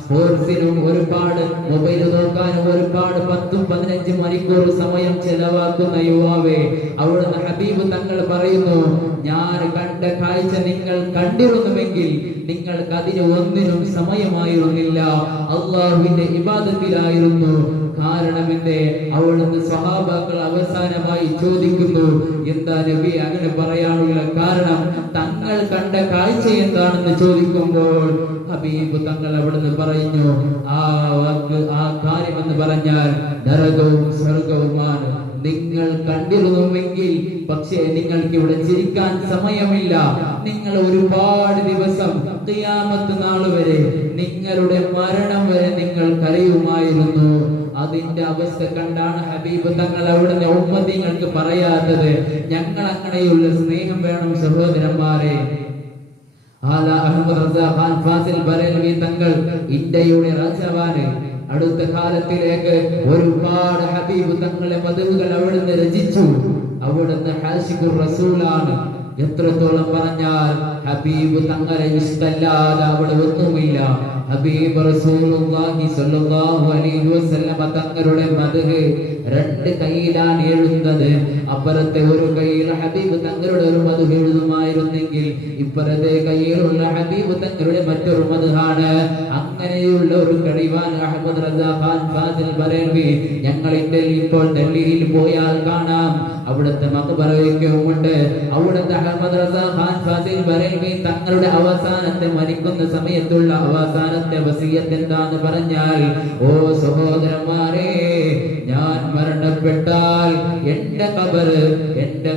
സ്പോർട്സിനും ഒരുപാട് മൊബൈൽ നോക്കാനും ഒരുപാട് 10-15 മണിക്കൂർ സമയം ചെലവാക്കുന്ന യുവാവേ, അവിടുന്ന് ഹബീബ് തങ്ങൾ പറയുന്നു, ഞാൻ കണ്ട കാഴ്ച നിങ്ങൾ കണ്ടിരുന്നുവെങ്കിൽ നിങ്ങൾക്ക് അതിന് ഒന്നിനും സമയമായിരുന്നില്ല, അള്ളാഹുവിന്റെ ഇബാദത്തിലായിരുന്നു. കാരണം അവിടുന്ന് സ്വഹാബാക്കൾ അവസാനമായി ചോദിക്കുന്നു, എന്താ നബി അങ്ങനെ പറയാനുള്ള കാരണം, തങ്ങൾ കണ്ട കാഴ്ച എന്താണെന്ന് ചോദിക്കുമ്പോൾ ഹബീബ് തങ്ങൾ അവിടുന്ന് പറഞ്ഞു, ആ കാര്യം എന്ന് പറഞ്ഞാൽ നരകവും സ്വർഗവുമാണ്. നിങ്ങൾ കണ്ടിരുന്നുവെങ്കിൽ പക്ഷേ നിങ്ങൾക്ക് ഇവിടെ ചിരിക്കാൻ സമയമില്ല. നിങ്ങൾ ഒരുപാട് ദിവസം ഖിയാമത്ത് നാൾ വരെ, നിങ്ങളുടെ മരണം വരെ നിങ്ങൾ കരയുമായിരുന്നു. അതിന്റെ അവസ്ഥ കണ്ടാണ് ഹബീബ് തങ്ങൾ അവിടുന്ന് ഉമ്മത്തിങ്ങൾക്ക് പറയാത്തത്, ഞങ്ങൾ അങ്ങനെയുള്ള സ്നേഹം വേണം സഹോദരന്മാരെ. തങ്ങൾ ഇന്ത്യയുടെ രാജാവാണ്. അടുത്ത കാലത്തിലേക്ക് ഒരുപാട് ഹബീബ് തങ്ങളെ പദവികൾ അവിടുന്ന് രചിച്ചു. അവിടുന്ന് ഹാഷിഖുർ റസൂലാണ്. എത്രത്തോളം പറഞ്ഞാൽ ഹബീബ് തങ്ങളെ ഇഷ്ടല്ലാതെ അവിടെ ഒന്നുമില്ല. ഹബീബ് റസൂലുള്ളാഹി സ്വല്ലല്ലാഹു അലൈഹി വസല്ലം തങ്ങളുടെ മദ്ഹ് രണ്ട് കൈയിലാണ് എഴുതുന്നത്. അപ്പുറത്തെ ഒരു കൈയിൽ ഹബീബ് തങ്ങളുടെ ഒരു മദ്ഹ് എഴുതുമായിരുന്നെങ്കിൽ ഇപ്പുറത്തെ കൈയിലുള്ള ഹബീബ് തങ്ങളുടെ മറ്റൊരു മദ്ഹാണ്. അങ്ങനെയുള്ള ഒരു കഴിവാൻ അഹമ്മദ് റസാ ഖാൻ ഫാസിൽ ബറേൽവി ഞങ്ങൾ ഇപ്പോൾ ഡൽഹിയിൽ പോയാൽ കാണാം. അവിടുത്തെ മഖബറയുണ്ട്. അവിടുത്തെ അഹമ്മദ് റസാ ഖാൻ ഫാസിൽ ബറേൽവി തങ്ങളുടെ അവസാനത്തെ മരിക്കുന്ന സമയത്തുള്ള അവസാനത്തെ വസിയത്ത് എന്താന്ന് പറഞ്ഞാൽ, ഓ സഹോദരന്മാരെ, ഞാൻ മരണപ്പെട്ടാൽ എന്റെ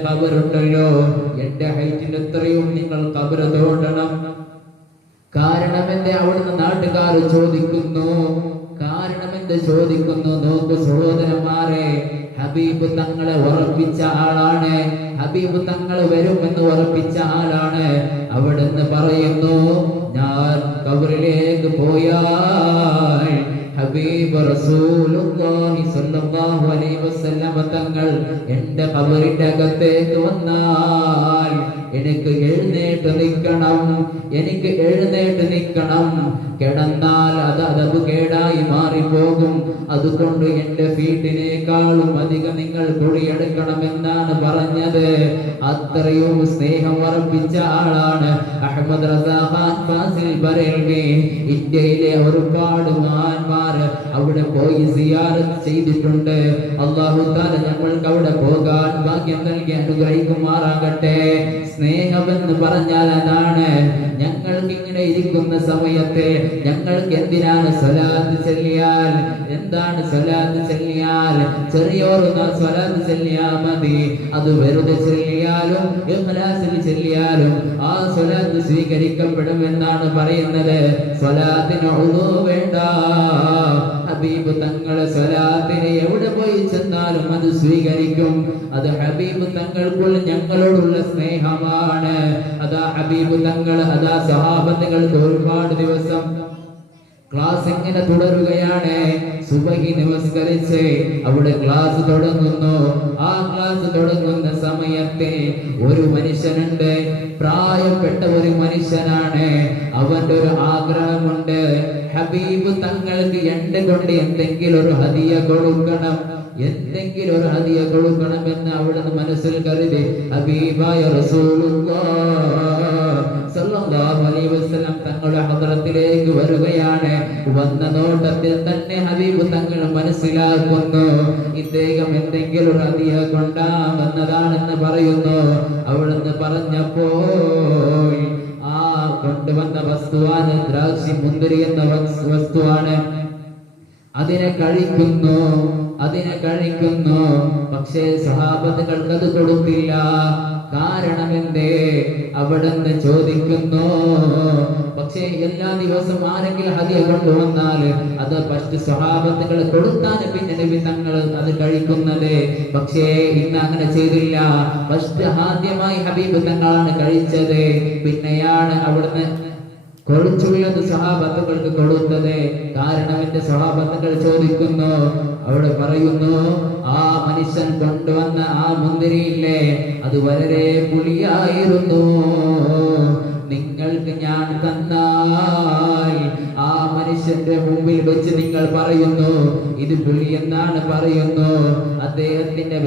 ഖബറുണ്ടല്ലോ, എന്റെ ഹൈറ്റിന് എത്രയും നിങ്ങൾ ഖബർ തോണ്ടണം. കാരണം അവിടുന്ന് നാട്ടുകാർ ചോദിക്കുന്നു, നോക്കൂ സഹോദരന്മാരെ, ഹബീബ് തങ്ങളെ ഉറപ്പിച്ച ആളാണ്, ഹബീബ് തങ്ങൾ വരുമെന്ന് ഉറപ്പിച്ച ആളാണ്. അവിടുന്ന് പറയുന്നു, ഞാൻ ഖബറിലേക്ക് പോയാൽ ഹബീബ് റസൂലുള്ളാഹി സ്വല്ലല്ലാഹു അലൈഹി വസല്ലം തങ്ങൾ എന്റെ ഖബറിന്റെ അകത്തേക്ക് വന്നാൽ എനിക്ക് എഴുന്നേറ്റ് നിൽക്കണം. കിടന്നാൽ അത് കേടായി മാറിപ്പോകും. അതുകൊണ്ട് എന്റെ ഫീറ്റിനേക്കാളും അധികം നിങ്ങൾ കുടിയെടുക്കണമെന്നാണ് പറഞ്ഞത്. അത്രയും സ്നേഹം ഉറപ്പിച്ച ആളാണ് അഹമ്മദ് റസാ ഖാൻ ഫാസിൽ ബറേൽവി. ഇന്ത്യയിലെ ഒരുപാട് മഹാന്മാർ അവിടെ പോയി സിയാറത്ത് ചെയ്തിട്ടുണ്ട്. അല്ലാഹു തആല നമ്മൾക്ക് അവിടെ പോകാൻ ഭാഗ്യം നൽകി അനുഗ്രഹിക്കുമാറാകട്ടെ. സ്നേഹമെന്ന് പറഞ്ഞാൽ അതാണ്. ഞങ്ങൾക്ക് ഇങ്ങനെ ഇരിക്കുന്ന സമയത്ത് ഞങ്ങൾക്ക് എന്തിനാണ് സ്വലാത്ത് ചൊല്ലിയാൽ, എന്താണ് സ്വലാത്ത് ചൊല്ലിയാൽ? ചെറിയൊരു സ്വലാത്ത് ചൊല്ലിയാൽ മതി. അത് വെറുതെ ചൊല്ലിയാലും ഇഖ്ലാസിൽ ചൊല്ലിയാലും ആ സ്വലാത്ത് സ്വീകരിക്കപ്പെടുമെന്നാണ് പറയുന്നത്. സ്വലാത്തിന് ഉളൂ വേണ്ട. ഹബീബ് തങ്ങളെ സ്വലാത്തിന് എവിടെ പോയി ചെന്നാലും അത് സ്വീകരിക്കും. അത് ഹബീബ് തങ്ങൾക്കുള്ള ഞങ്ങളോടുള്ള സ്നേഹമാണ്. അതാ ഹബീബ് തങ്ങൾ അതാ സഹാബത്തുകൾക്ക് ഒരുപാട് ദിവസം ക്ലാസ് എങ്ങനെ തുടരുകയാണ്. സുബഹി നമസ്കരിച്ച് അവിടെ ക്ലാസ് തുടങ്ങുന്നു. ആ ക്ലാസ് തുടങ്ങുന്ന സമയത്ത് ഒരു മനുഷ്യനുണ്ട്, പ്രായപ്പെട്ട ഒരു മനുഷ്യനാണ്. അവന്റെ ഒരു ആഗ്രഹമുണ്ട്, ഹബീബ് തങ്ങൾക്ക് എന്റെ കൊണ്ട് എന്തെങ്കിലും ഒരു ഹദിയ കൊടുക്കണം, എന്തെങ്കിലും ഒരു ഹദിയ കൊടുക്കണമെന്ന് അവിടുന്ന് മനസ്സിൽ കരുതി ഹബീബായ റസൂലുള്ളാഹ് സല്ലല്ലാഹു അലൈഹി വസല്ലം തങ്ങളുടെ ഹദ്റത്തിലേക്ക് വരികയാണ്. വന്ന നോട്ടത്തിൽ തന്നെ ഹബീബ് തങ്ങൾ മനസ്സിലാക്കുന്നു ഇദ്ദേഹം എന്തെങ്കിലും ഒരു ഹദിയ കൊണ്ടുവന്നതാണെന്ന് പറയുന്നു. അവിടുന്ന് പറഞ്ഞപ്പോൾ ആ കൊണ്ടുവന്ന വസ്തുവാണ് ദ്രാക്ഷി മുന്തിരി എന്ന വസ്തുവാണ്. അതിനെ കഴിക്കുന്നു. പക്ഷേ സഹാബത്തുകൾക്ക് അത് കൊടുത്തില്ല. കാരണം എന്തേ? അവിടുന്ന് ചോദിക്കുന്നു. പക്ഷേ എല്ലാ ദിവസവും ആരെങ്കിലും ഹദിയ കൊണ്ടുവന്നാൽ അത് ഫസ്റ്റ് സ്വഹാബത്തുകൾ കൊടുത്താണ് പിന്നെ നബി തങ്ങൾ അത് കഴിക്കുന്നത്. പക്ഷേ ഇന്ന് അങ്ങനെ ചെയ്തില്ല. ഫസ്റ്റ് ആദ്യമായി ഹബീബ് തങ്ങളാണ് കഴിച്ചത്. പിന്നെയാണ് അവിടുന്ന് കൊടുത്തുള്ളത് സഹാബത്തുകൾക്ക് കൊടുത്തത്. കാരണം എന്റെ സഹാബത്തുകൾ ചോദിക്കുന്നു, അവിടെ പറയുന്നു, ആ മനുഷ്യൻ കൊണ്ടുവന്ന ആ മുന്തിരിയില്ലേ അത് വളരെ പുളിയായിരുന്നു. നിങ്ങൾക്ക് ഞാൻ തന്നാൽ ആ മനുഷ്യന്റെ മുമ്പിൽ വെച്ച് നിങ്ങൾ പറയുന്നു ഇത് പുളി എന്നാണ് പറയുന്നു. അദ്ദേഹത്തിന്റെ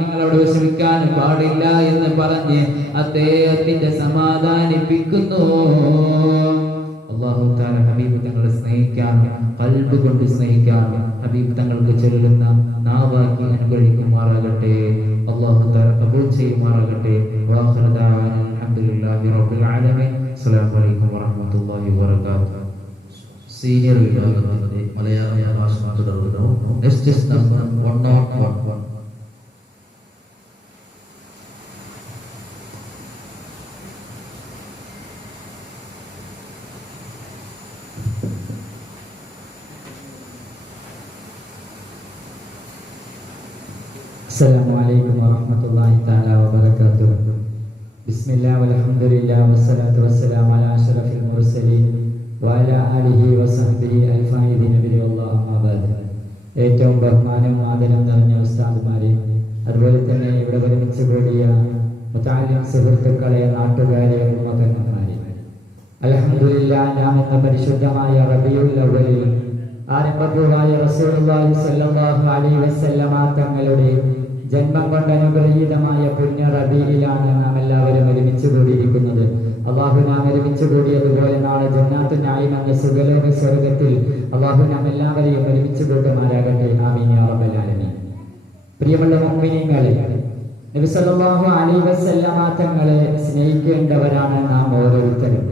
നിങ്ങളവിടെ വിഷമിക്കാൻ പാടില്ല എന്ന് പറഞ്ഞ് അദ്ദേഹത്തിന്റെ സമാധാനിപ്പിക്കുന്നു. അല്ലാഹു തആല ഹബീബ് തങ്ങളെ സ്നേഹിക്കാൻ, ഖൽബ് കൊണ്ട് സ്നേഹിക്കാൻ ഹബീബ് തങ്ങൾക്ക് ചൊല്ലുന്ന നാവാക്കി അനുഗ്രഹിക്കുമാറാകട്ടെ. അല്ലാഹു തആല കബൂൽ ചെയ്യുമാറാകട്ടെ. വആഖിറു ദഅവാന അൽഹംദുലില്ലാഹി റബ്ബിൽ ആലമീൻ. അസ്സലാമു അലൈക്കും വറഹ്മത്തുള്ളാഹി വബറകാതുഹു. സീനിയർ വിഭാഗത്തിന്റെ മലയാള ഭാഷ തുടരുന്നു. Next number 101. അസ്സലാമു അലൈക്കും വറഹ്മത്തുള്ളാഹി തആല വബറകാതുഹു. ബിസ്മില്ലാഹി വൽഹംദുലില്ലാഹി വസ്സലാത്തു വസ്സലാമു അലാ അഷ്റഫിൽ മുർസലീൻ വഅലാ ആലിഹി വസഹ്ബിഹി അൽഫായിദീന ബില്ലാഹി അമ്മാ ബഅദ്. ഏറ്റവും ബഹുമാനം ആദരം നിറഞ്ഞ ഉസ്താദുമാരെ, അതുപോലെ തന്നെ ഇവിടെ ഒരുമിച്ച് കൂടിയ മുതഅല്ലിം സുഹൃത്തുക്കളെ, നാട്ടുകാരെ, ഉമ്മക്കന്മാരെ, അൽഹംദുലില്ലാഹ് നാം എന്ന പരിശുദ്ധമായ റബീഉൽ അവ്വലിൽ ആരംഭപൂർവ്വമായ റസൂലുള്ളാഹി സ്വല്ലല്ലാഹു അലൈഹി വസല്ലമ തങ്ങളുടെ ജന്മം കൊണ്ട് അനുഗ്രഹീതമായ പുണ്യ റബീഇലാണ് നാം എല്ലാവരും ഒരുമിച്ച് കൂടിയിരിക്കുന്നത്. അള്ളാഹു നാം ഒരുമിച്ച് കൂടിയതുപോലെ നാളെ ജന്നാത്തു നഈം എന്ന സുഖലോക സ്വർഗത്തിൽ അള്ളാഹു നാം എല്ലാവരെയും ഒരുമിച്ച് കൂട്ടുമാറാകട്ടെ. ആമീൻ യാ റബ്ബൽ ആലമീൻ. പ്രിയമുള്ള മുഅ്മിനീങ്ങളെ, നബി സല്ലല്ലാഹു അലൈഹി വസല്ലമ തങ്ങളെ സ്നേഹിക്കേണ്ടവരാണ് നാം ഓരോരുത്തരും.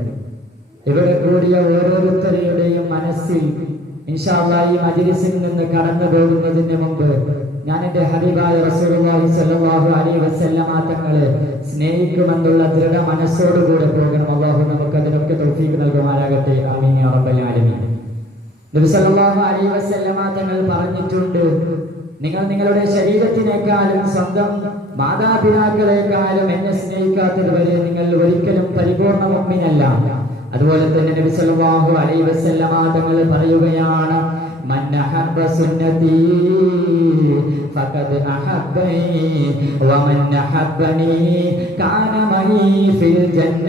ഇവിടെ കൂടിയ ഓരോരുത്തരുടെയും മനസ്സിൽ ഇൻഷാ അല്ലാഹ് ഈ മജ്‌ലിസിൽ നിന്ന് കടന്നു പോകുന്നതിന് മുമ്പ് ഞാൻ എന്റെ ഹബീബായ റസൂലുള്ളാഹി സ്വല്ലല്ലാഹു അലൈഹി വസല്ലമ തങ്ങളെ സ്നേഹിക്കുമെന്നുള്ള ദൃഢ മനസ്സോടുകൂടെ പോകണം. അല്ലാഹു നമുക്ക് അതിനൊക്കെ തൗഫീഖ് നൽകുമാറാകട്ടെ. ആമീൻ യാ റബ്ബൽ ആലമീൻ. നബി സല്ലല്ലാഹു അലൈഹി വസല്ലമ തങ്ങൾ പറഞ്ഞിട്ടുണ്ട്, നിങ്ങൾ നിങ്ങളുടെ ശരീരത്തിനേക്കാളും സ്വന്തം മാതാപിതാക്കളെക്കാളും എന്നെ സ്നേഹിക്കാത്തത് വരെ നിങ്ങൾ ഒരിക്കലും പരിപൂർണ്ണ മുഅ്മിനല്ല. അതുപോലെ തന്നെ നബി സല്ലല്ലാഹു അലൈഹി വസല്ലമ തങ്ങൾ പറയുകയാണ്, മൻ അഹബ്ബ സുന്നതി ഫഖദ് അഹബ്ബനി വമൻ അഹബ്ബനി കാന മഈ ഫിൽ ജന്ന.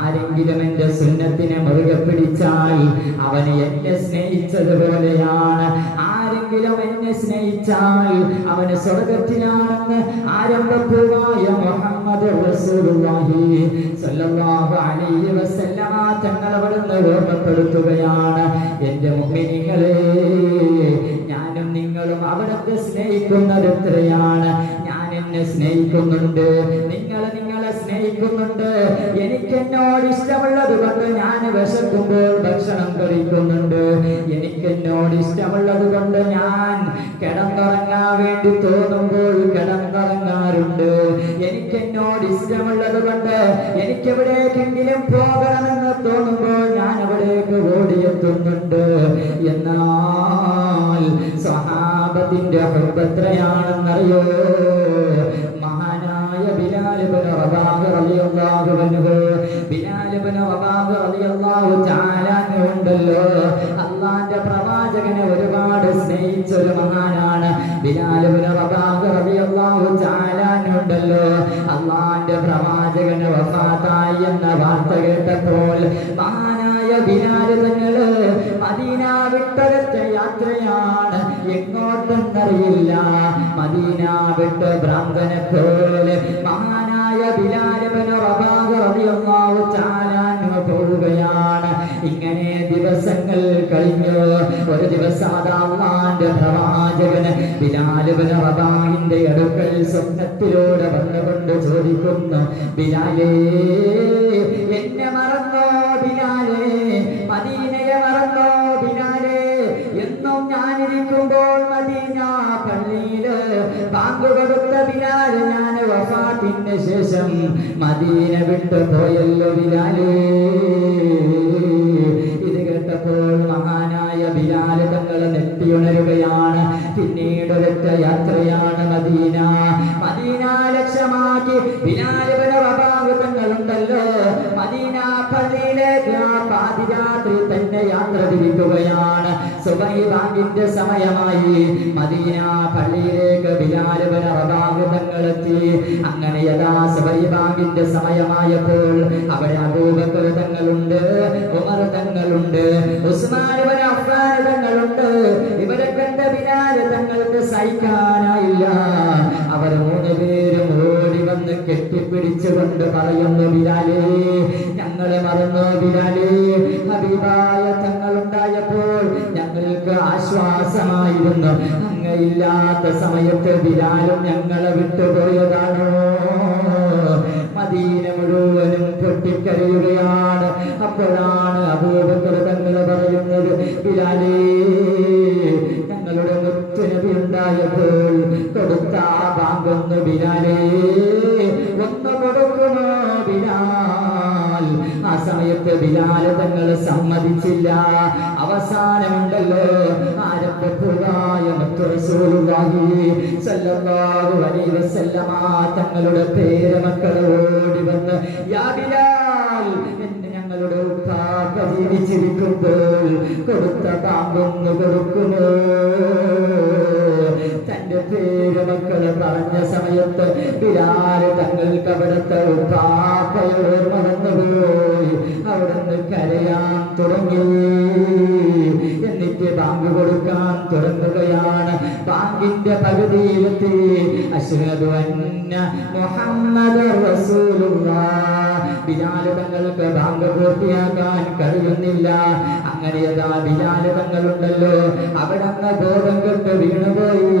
ആരെങ്കിലും എന്റെ സുന്നത്തിനെ മുറുകെ പിടിച്ചാൽ അവന് എന്നെ സ്നേഹിച്ചതുപോലെയാണ്. ആരെങ്കിലും എന്നെ സ്നേഹിച്ചാൽ അവന് സ്വർഗത്തിലാണെന്ന് ആരംഭപൂർവ്വമായ മുഹമ്മദ് റസൂലുള്ളാഹി സ്വല്ലല്ലാഹു അലൈഹി വസല്ലമ തങ്ങൾ അവിടുന്ന് ഓർമ്മപ്പെടുത്തുകയാണ്. എന്റെ മുഅ്മിനീങ്ങളെ, ഞാനും നിങ്ങളും അവിടുത്തെ സ്നേഹിക്കുന്നത് എത്രയാണ്. ഞാൻ എന്നെ സ്നേഹിക്കുന്നുണ്ട്, നിങ്ങൾ നിങ്ങളെ സ്നേഹിക്കുന്നുണ്ട്. എനിക്ക് എന്നോട് ഇഷ്ടമുള്ളത് കൊണ്ട് ഞാൻ വിശക്കുമ്പോൾ ഭക്ഷണം കഴിക്കുന്നുണ്ട്. എനിക്ക് എന്നോട് ഇഷ്ടമുള്ളത് കൊണ്ട് ഞാൻ കിടന്നുറങ്ങാൻ വേണ്ടി തോന്നുമ്പോൾ കിടന്നുറങ്ങാറുണ്ട്. എനിക്ക് എന്നോട് ഇഷ്ടമുള്ളത് കൊണ്ട് എനിക്ക് എവിടേക്കെങ്കിലും പോകണമെന്ന് തോന്നുമ്പോൾ ഞാൻ അവിടേക്ക് ഓടിയെത്തുന്നുണ്ട്. എന്നാൽ സ്വഹാബത്തിന്റെ എത്രയാണെന്നറിയോ? മഹാനായ ബിലാൽ ഇബ്നു റബാഹ് റളിയല്ലാഹു അൻഹു, ബിലാൽ ഇബ്നു റബാഹ് റളിയല്ലാഹു തആല അൻഹു ഉണ്ടല്ലോ, അല്ലാഹുവിന്റെ പ്രവാചകനെ ഒരുപാട് സ്നേഹിച്ച ഒരു മഹാനാണ്. ബിലാൽ ഇബ്നു റബാഹ് റളിയല്ലാഹു തആല അൻഹു ഉണ്ടല്ലോ, അല്ലാഹുവിന്റെ പ്രവാചകന് വഫാത്തായി എന്ന വാർത്ത കേട്ടപ്പോൾ മഹാനായ ബിലാൽ തങ്ങള് മദീന വിട്ടൊരൊറ്റ യാത്രയാണ്, എങ്ങോട്ടെന്നറിയില്ല. മദീന വിട്ട് ഭ്രാന്തനെ പോലെ മഹാനായ ബിലാൽ ഇബ്നു റബാഹ് റളിയല്ലാഹു തആല അൻഹു പോവുകയാണ്. ഇങ്ങനെ ദിവസങ്ങൾ കഴിഞ്ഞു. ഒരു ദിവസം അല്ലാഹുവിന്റെ പ്രവാചകൻ ബിലാൽ ഇബ്നു റബാഹിന്റെ അടുക്കൽ സ്വപ്നത്തിലൂടെ വന്നുകൊണ്ട് ചോദിക്കുന്നു, ബിലാലേ, എന്നെ മറന്നോ ബിലാലേ? മദീനയെ മറന്നോ ബിലാലേ? എന്നും ഞാനിരിക്കുമ്പോൾ മദീന പള്ളിയില് ബാങ്ക് കൊടുത്ത ബിലാൽ ഞാൻ വഫാത്തിന് ശേഷം മദീന വിട്ടു പോയല്ലോ ബിലാലേ. ഇത് കേട്ടപ്പോൾ മഹാനായ ബിലാൽ തങ്ങൾ നെട്ടിയുണരുകയാണ്. പിന്നീട് ഒരൊറ്റ യാത്രയാണ് മദീന. മദീന ലക്ഷ്യമാക്കി ബിലാൽ ഇബ്നു റബാഹ് തങ്ങളുണ്ടല്ലോ മദീന പള്ളിയിലേക്ക് ആ പാതിരാത്രി തന്നെ യാത്ര തിരിക്കുകയാണ്. സുബഹി ബാങ്കിന്റെ സമയമായി. മദീന പള്ളിയിലേക്ക് ബിലാൽ ഇബ്നു റബാഹ് തങ്ങളെത്തി. അങ്ങനെ യഥാ സുബഹി ബാങ്കിന്റെ സമയമായപ്പോൾ അവിടെ അബൂബക്കർ തങ്ങളുണ്ട്, ഉമർ തങ്ങളുണ്ട്, ഉസ്മാൻ ഇബ്നു അഫ്ഫാൻ തങ്ങളുണ്ട്. ഇവരെ കണ്ട ബിലാൽ തങ്ങൾക്ക് സഹിക്കാനായില്ല. അവർ മൂന്നുപേരും ഓടി വന്ന് കെട്ടിപ്പിടിച്ചുകൊണ്ട് പറയുന്നു, ബിലാലേ, ഞങ്ങളെ മറന്നോ ബിലാലേ? ഹബീബായ തങ്ങളുണ്ടായപ്പോൾ ഞങ്ങൾക്ക് ആശ്വാസമായിരുന്നു. അങ്ങയില്ലാത്ത സമയത്ത് ബിലാലും ഞങ്ങളെ വിട്ടുപോയതാണോ? മദീന മുഴുവനും പൊട്ടിക്കരയുകയാണ്. അപ്പോഴാണ് അബൂബക്കർ തങ്ങൾ പറയുന്നത്, ബിലാലേ, ഞങ്ങളുടെ മുത്തുനബി ഉണ്ടായപ്പോൾ കൊടുത്ത ആ ബാങ്കൊന്ന് ബിലാലേ ഒന്ന് കൊടുക്കുമോ ബിലാൽ? ആ സമയത്ത് ബിലാൽ തങ്ങൾ സമ്മതിച്ചില്ല. അവസാനമുണ്ടല്ലോ ആരംഭപ്പൂവായ മുത്തു റസൂലുള്ളാഹി സ്വല്ലല്ലാഹു അലൈഹി വസല്ലമ തങ്ങളുടെ പേരമക്കൾ ഓടി വന്ന്, യാ ബിലാൽ, എന്നെ ഞങ്ങളുടെ ഉപ്പാപ്പ ജീവിച്ചിരിക്കുമ്പോൾ കൊടുത്ത ബാങ്കൊന്ന് കൊടുക്കുമോ? തന്റെ പേരമക്കൾ പറഞ്ഞ സമയത്ത് ബിലാൽ തങ്ങൾക്ക് അവിടുത്തെ ഉപ്പാപ്പയോട് ഓർമ്മ വന്നുപോയി. അവിടുന്ന് കരയാൻ തുടങ്ങി. എന്നിട്ട് ബാങ്ക് കൊടുക്കാൻ തുടങ്ങുകയാണ്. ബാങ്കിന്റെ പകുതിയിലെത്തി. അശ്ഹദു അന്ന മുഹമ്മദർ റസൂലുള്ളാഹ്. ബിലാൽ തങ്ങൾക്ക് ബാങ്ക് പൂർത്തിയാക്കാൻ കഴിയുന്നില്ല. അങ്ങനെ യഥാ ബിലാൽ തങ്ങളുണ്ടല്ലോ അവിടുന്ന് ബോധം കെട്ട് വീണുപോയി.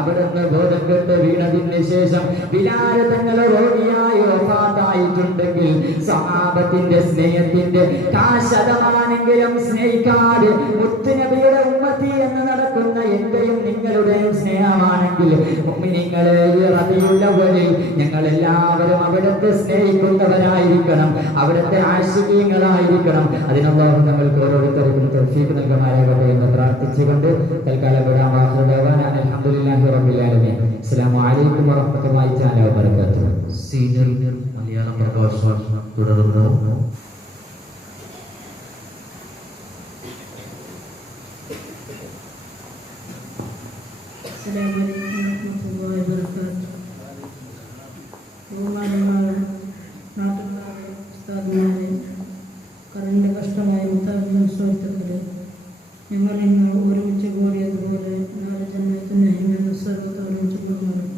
അവിടുന്ന് ബോധം കെട്ട് വീണതിന് ശേഷം ബിലാൽ തങ്ങൾ രോഗിയായി വഫാത്തായിട്ടുണ്ടെങ്കിൽ സഹാബത്തിന്റെ സ്നേഹത്തിന്റെ ശതമാനെങ്കിലും സ്നേഹിക്കാതെ മുത്തുനബിയുടെ ഉമ്മത്തി എന്ന് നടക്കുന്ന എന്റെയും നിങ്ങളുടെയും സ്നേഹമാണെങ്കിൽ മുഅ്മിനീങ്ങളെ ഈ റബീഉൽ അവ്വലിൽ ഞങ്ങൾ എല്ലാവരും അവിടുത്തെ സ്നേഹിക്കുന്നവരായിരിക്കണം, അവിടുത്തെ ആശികീങ്ങളായിരിക്കണം. അതിനല്ലാഹു നമ്മൾക്ക് ഓരോരുത്തർക്കും തൗഫീഖ് നൽകുമാറാകട്ടെ എന്ന് പ്രാർത്ഥിച്ചുകൊണ്ട് തൽക്കാലം വിടാം. അൽഹംദുലില്ലാഹി റബ്ബിൽ ആലമീൻ. അസ്സലാമു അലൈക്കും വറഹ്മത്തുള്ളാഹി തആല വബറകാതുഹു. സീനിയർ മലയാളം പ്രഭാഷണം തുടരുന്നു. കരണ്ട് കഷ്ടമായ മുത്താബിൻ സുഹൃത്തുക്കളെ, ഞങ്ങൾ ഇന്ന് ഒരുമിച്ച് കൂടിയതുപോലെ നാല് ജന്മത്തിന് സർവ്വത്തോടും ചുറ്റുമാറും.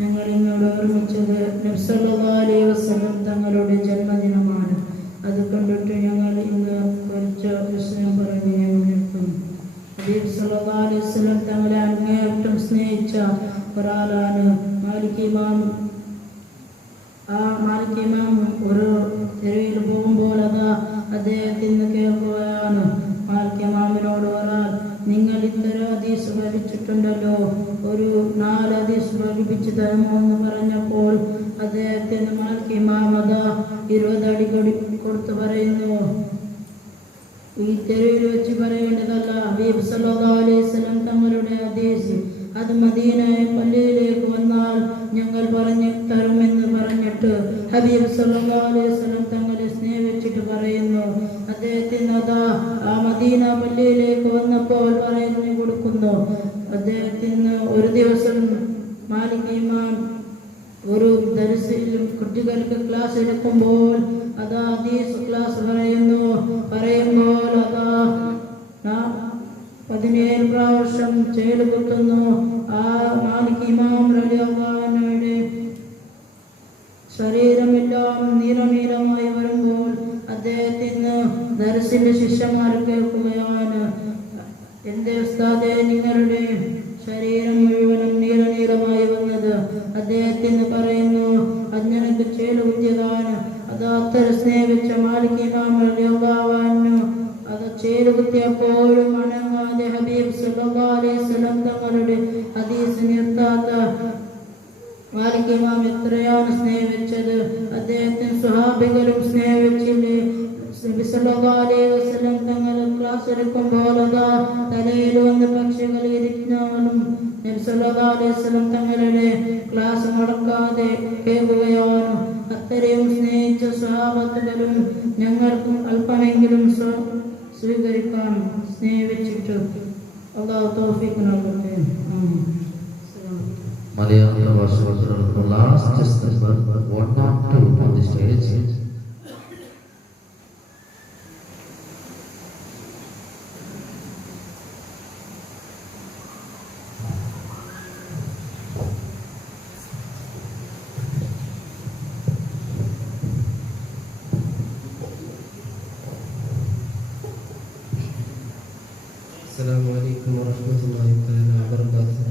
ഞങ്ങൾ ഇന്നോട് ഒരുമിച്ചത് നബി സല്ലല്ലാഹു അലൈഹി വസല്ലം തങ്ങളുടെ ജന്മദിനമാണ്. അത് കണ്ടിട്ട് ഞങ്ങൾ ഇന്ന് കുറച്ച് വിഷയം പറഞ്ഞ് ഞങ്ങൾ നിർത്തുന്നു. ഹബീബ് സല്ലല്ലാഹു അലൈഹി വസല്ലം തങ്ങളെ അങ്ങേയറ്റം സ്നേഹിച്ച ഒരാളാണ് മാലിക് ഇമാം മാലിക് ഇമാം ഒരു തെരുവിൽ പോകുമ്പോൾ അതാ അദ്ദേഹത്തിന് കേൾക്കുകയാണ്. മാലിക് ഇമാമിനോട് ഒരാൾ, നിങ്ങൾ ഇത്ര ഹദീസ് പഠിച്ചിട്ടുണ്ടല്ലോ, ഒരു 4 ഹദീസ് പഠിപ്പിച്ചു തരുമോ എന്ന് പറഞ്ഞപ്പോൾ അദ്ദേഹത്തിന് മാലിക് ഇമാം അതാ 20 അടി കൊടുത്ത് പറയുന്നു, ഈ തെരുവിൽ വെച്ച് പറയേണ്ടതല്ല, ഹബീബ് സല്ലല്ലാഹു അലൈഹി വസല്ലം തങ്ങളുടെ ഹദീസ് അത് മദീന പള്ളിയിലേക്ക് വന്നാൽ ഞങ്ങൾ പറഞ്ഞു തരുമെന്ന് പറഞ്ഞിട്ട് ഹബീബ് സല്ലല്ലാഹു അലൈഹി വസല്ലം തങ്ങളെ സ്നേഹിച്ചിട്ട് പറയുന്നു. അദ്ദേഹത്തിന് അതാ ആ മദീന പള്ളിയിലേക്ക് വന്നപ്പോൾ പറഞ്ഞു കൊടുക്കുന്നു. അദ്ദേഹത്തിന് ഒരു ദിവസം മാലിക് ഇമാം ഒരു ദർസിൽ കുട്ടികൾക്ക് ക്ലാസ് എടുക്കുമ്പോൾ അതാ ഹദീസ് ക്ലാസ് പറയുമ്പോൾ അതാ 17 പ്രാവശ്യം ചേല് കുത്തുന്നു. ആ മാലിക് ഇമാം റളിയല്ലാഹു അൻഹുവിന്റെ ശരീരമെല്ലാം നീലമായി വരുമ്പോൾ അദ്ദേഹത്തിന് ദർസിന്റെ ശിഷ്യന്മാർ കേൾക്കുകയാണ്, എന്റെ ഉസ്താദേ, നിങ്ങളുടെ ശരീരം മുഴുവനും നീലമായി വന്നത്. അദ്ദേഹത്തിന് പറയുന്നു, അഞ്ഞനക്ക് ചേല് കുത്തിയതാണ്. അത് അത്ര സ്നേഹിച്ച മാലിക് ഇമാം റളിയല്ലാഹു അൻഹു അത് ചേല് കുത്തിയപ്പോഴും അനങ്ങാതെ ഹബീബ് സല്ലല്ലാഹു അലൈഹി വസല്ലം തങ്ങളുടെ ഹദീസ് നിർത്താത്ത മാലിക് ഇമാം എത്രയാണ് സ്നേഹിച്ചത്. അദ്ദേഹത്തിന് സ്വഹാബികളും സ്നേഹിച്ചില്ലേ. നബി സല്ലല്ലാഹു അലൈഹി വസല്ലം തങ്ങൾ ക്ലാസ് എടുക്കുമ്പോൾ അതാ തലയിൽ വന്ന് പക്ഷികൾ ഇരിക്കാനും നബി സല്ലല്ലാഹു അലൈഹി വസല്ലം തങ്ങളുടെ ക്ലാസ് മുടക്കാതെ കേൾക്കുകയാണ്. അത്രയും സ്നേഹിച്ച സ്വഹാബത്തുകളും ഞങ്ങൾക്കും അല്പമെങ്കിലും സ്വീകരിക്കാൻ സ്നേഹിച്ചിട്ട് അല്ലാഹു തൗഫീഖ് നൽകട്ടെ. Malayalam Bhasha last just number 102 on the stage. Assalamu alaikum wa rahmatullahi wa barakatuh.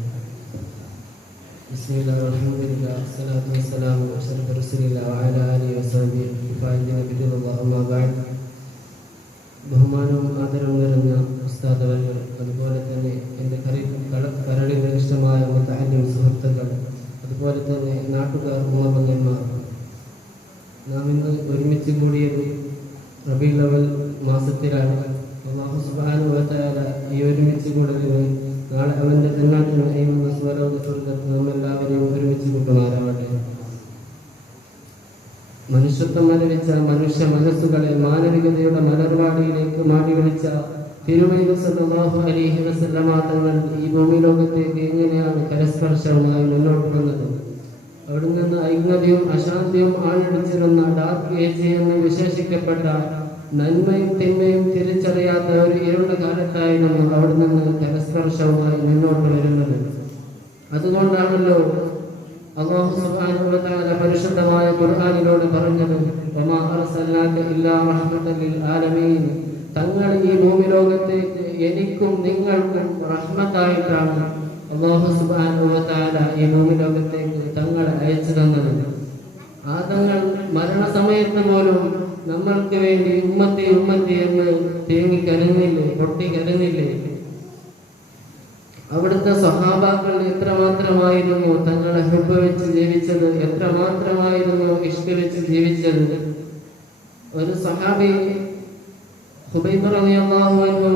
Bismillah, alhamdulillah, salatu wassalamu ala ashrafir rasulillah wa ala alihi wa sahbihi fa'idina bidillah amma ba'd. ബഹുമാനവും ആദരവും നിറഞ്ഞ ഉസ്താദവങ്ങൾ, അതുപോലെ തന്നെ എൻ്റെ കരളിന് ഇഷ്ടമായ മുതഅല്ലിം സുഹൃത്തുക്കൾ, അതുപോലെ തന്നെ നാട്ടുകാർ, ഉമ്മബന്ധന്മാർ, നാം ഇന്ന് ഒരുമിച്ച് കൂടിയത് റബീഉൽ അവ്വൽ മാസത്തിലാണ്. അല്ലാഹു സുബ്ഹാനഹു വ തആല ഈ ഒരുമിച്ച് കൂടലിന് നാളെ അവൻ്റെ ജന്നാത്തുൽ നഈം എന്ന സ്വർഗ്ഗ സ്വർഗ്ഗത്തിൽ നമ്മെല്ലാവരെയും ഒരുമിച്ച് കൂട്ടുമാറാവട്ടെ. മനുഷ്യത്വം മരവിച്ച മനുഷ്യ മനസ്സുകളെ മാനവികതയുടെ മലർവാടിയിലേക്ക് മാടി വിളിച്ച തിരുമേനി സല്ലല്ലാഹു അലൈഹി വസല്ലമ തങ്ങൾ ഈ ഭൂമി ലോകത്തേക്ക് എങ്ങനെയാണ് കരസ്പർശവുമായി മുന്നോട്ട് വന്നത്. അവിടെ നിന്ന് ഐക്യതയും അശാന്തിയും ആഴടിച്ചിരുന്ന ഡാർക്ക് ഏജ് എന്ന് വിശേഷിക്കപ്പെട്ട നന്മയും തിന്മയും തിരിച്ചറിയാത്ത ഒരു ഇരുണ്ട കാലത്തായിരുന്നു അവിടെ നിന്ന് കരസ്പർശവുമായി മുന്നോട്ട് വരുന്നത്. അതുകൊണ്ടാണല്ലോ അല്ലാഹു സുബ്ഹാനഹു വ തആല പരിശുദ്ധമായ ഖുർആനിലൂടെ പറഞ്ഞത്, വമാ അർസൽനാക ഇല്ലാ റഹ്മത്തൽ ലിൽ ആലമീൻ, തങ്ങൾ ഈ ഭൂമി ലോകത്തേക്ക് എനിക്കും നിങ്ങൾക്കും റഹ്മത്തായിട്ടാണ് അല്ലാഹു സുബ്ഹാനഹു വ തആല ഈ ഭൂമി ലോകത്തേക്ക് തങ്ങളെ അയച്ചു തന്നത്. ആ തങ്ങൾ മരണസമയത്ത് പോലും നമ്മൾക്ക് വേണ്ടി ഉമ്മത്തി ഉമ്മത്തി എന്ന് തേങ്ങിക്കരഞ്ഞില്ലേ, പൊട്ടിക്കരഞ്ഞില്ലേ. അവിടുത്തെ സ്വഹാബാക്കൾ എത്രമാത്രമായിരുന്നു തങ്ങളെ ഹുബ്ബ് വെച്ച് ജീവിച്ചത്, എത്രമാത്രമായിരുന്നു ഇഷ്ക് വെച്ച് ജീവിച്ചത്. ഒരു സ്വഹാബി ഖുബൈബ് റളിയല്ലാഹു അൻഹു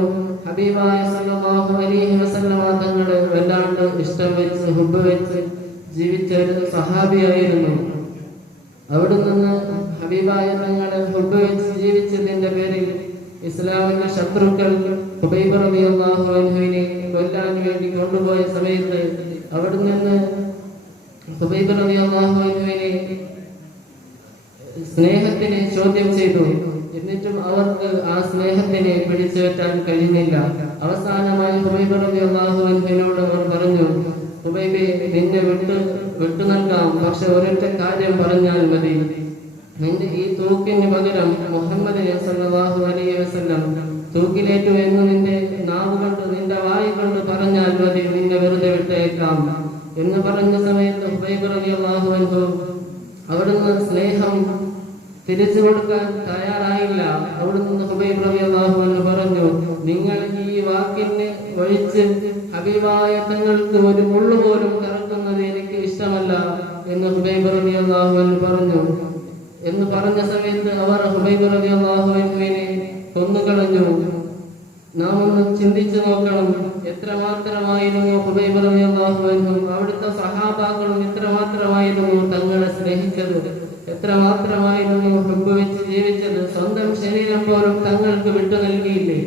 ഹബീബായ സല്ലല്ലാഹു അലൈഹി വസല്ലമ തങ്ങളെ വല്ലാണ്ട് ഇഷ്ടം വെച്ച് ഹുബ്ബ് വെച്ച് ജീവിച്ച ഒരു സ്വഹാബിയായിരുന്നു. അവിടെ നിന്ന് ഹബീബായ തങ്ങളെ ഹുബ്ബ് വെച്ച് ജീവിച്ചതിന്റെ പേരിൽ ഇസ്ലാമിന്റെ ശത്രുക്കൾ ഖുബൈബ് റളിയല്ലാഹു അൻഹുവിനെ കൊല്ലാൻ വേണ്ടി കൊണ്ടുപോയ സമയത്ത് അവിടെ നിന്ന് ഖുബൈബ് റളിയല്ലാഹു അൻഹുവിനെ സ്നേഹത്തിനെ ചോദ്യം ചെയ്തു. എന്നിട്ടും അവർക്ക് ആ സ്നേഹത്തിനെ പിടിച്ചു വെക്കാൻ കഴിഞ്ഞില്ല. അവസാനമായി ഖുബൈബ് റളിയല്ലാഹു അൻഹുവിനോട് അവർ പറഞ്ഞു, ഖുബൈബേ, നിന്നെ വിട്ടു നൽകാം, പക്ഷെ ഒരൊറ്റ കാര്യം പറഞ്ഞാൽ മതി. നിന്റെ ഈ തൂക്കിന് പകരം മുഹമ്മദിനെ സല്ലല്ലാഹു അലൈഹി വസല്ലം തൂക്കിലേറ്റു എന്ന് നിന്റെ നാവ് കൊണ്ട് നിന്റെ വായി കൊണ്ട് പറഞ്ഞാൽ മതി, നിന്നെ വെറുതെ വിട്ടേക്കാം എന്ന് പറഞ്ഞ സമയത്ത് ഖുബൈബ് റളിയല്ലാഹു അൻഹു അവിടുന്ന് സ്നേഹം തിരിച്ചു കൊടുക്കാൻ തയ്യാറായില്ല. അവിടുന്ന് ഹുബൈബ് റളിയല്ലാഹു അൻഹു പറഞ്ഞു, നിങ്ങൾ ഈ വാക്കിന് ഒഴിച്ച് ഹബീബായ തങ്ങൾക്ക് ഒരു മുള്ളു പോലും കറക്കുന്നത് എനിക്ക് ഇഷ്ടമല്ല എന്ന് ഹുബൈബ് റളിയല്ലാഹു അൻഹു പറഞ്ഞു. എന്ന് പറഞ്ഞ സമയത്ത് അവർ ഹുബൈബ് റളിയല്ലാഹു അൻഹുവിനെ കൊന്നുകളഞ്ഞു. നാം ഒന്ന് ചിന്തിച്ചു നോക്കണം, എത്രമാത്രമായിരുന്നു ഹുബൈബ് റളിയല്ലാഹു അൻഹു അവിടുത്തെ സഹാബാക്കളും എത്രമാത്രമായിരുന്നു തങ്ങളെ സ്നേഹിച്ചത്, എത്രമാത്രമായിരുന്നു ഹുബ്ബ് വെച്ച് ജീവിച്ചത്. സ്വന്തം ശരീരം പോലും തങ്ങൾക്ക് വിട്ടു നൽകിയില്ലേ.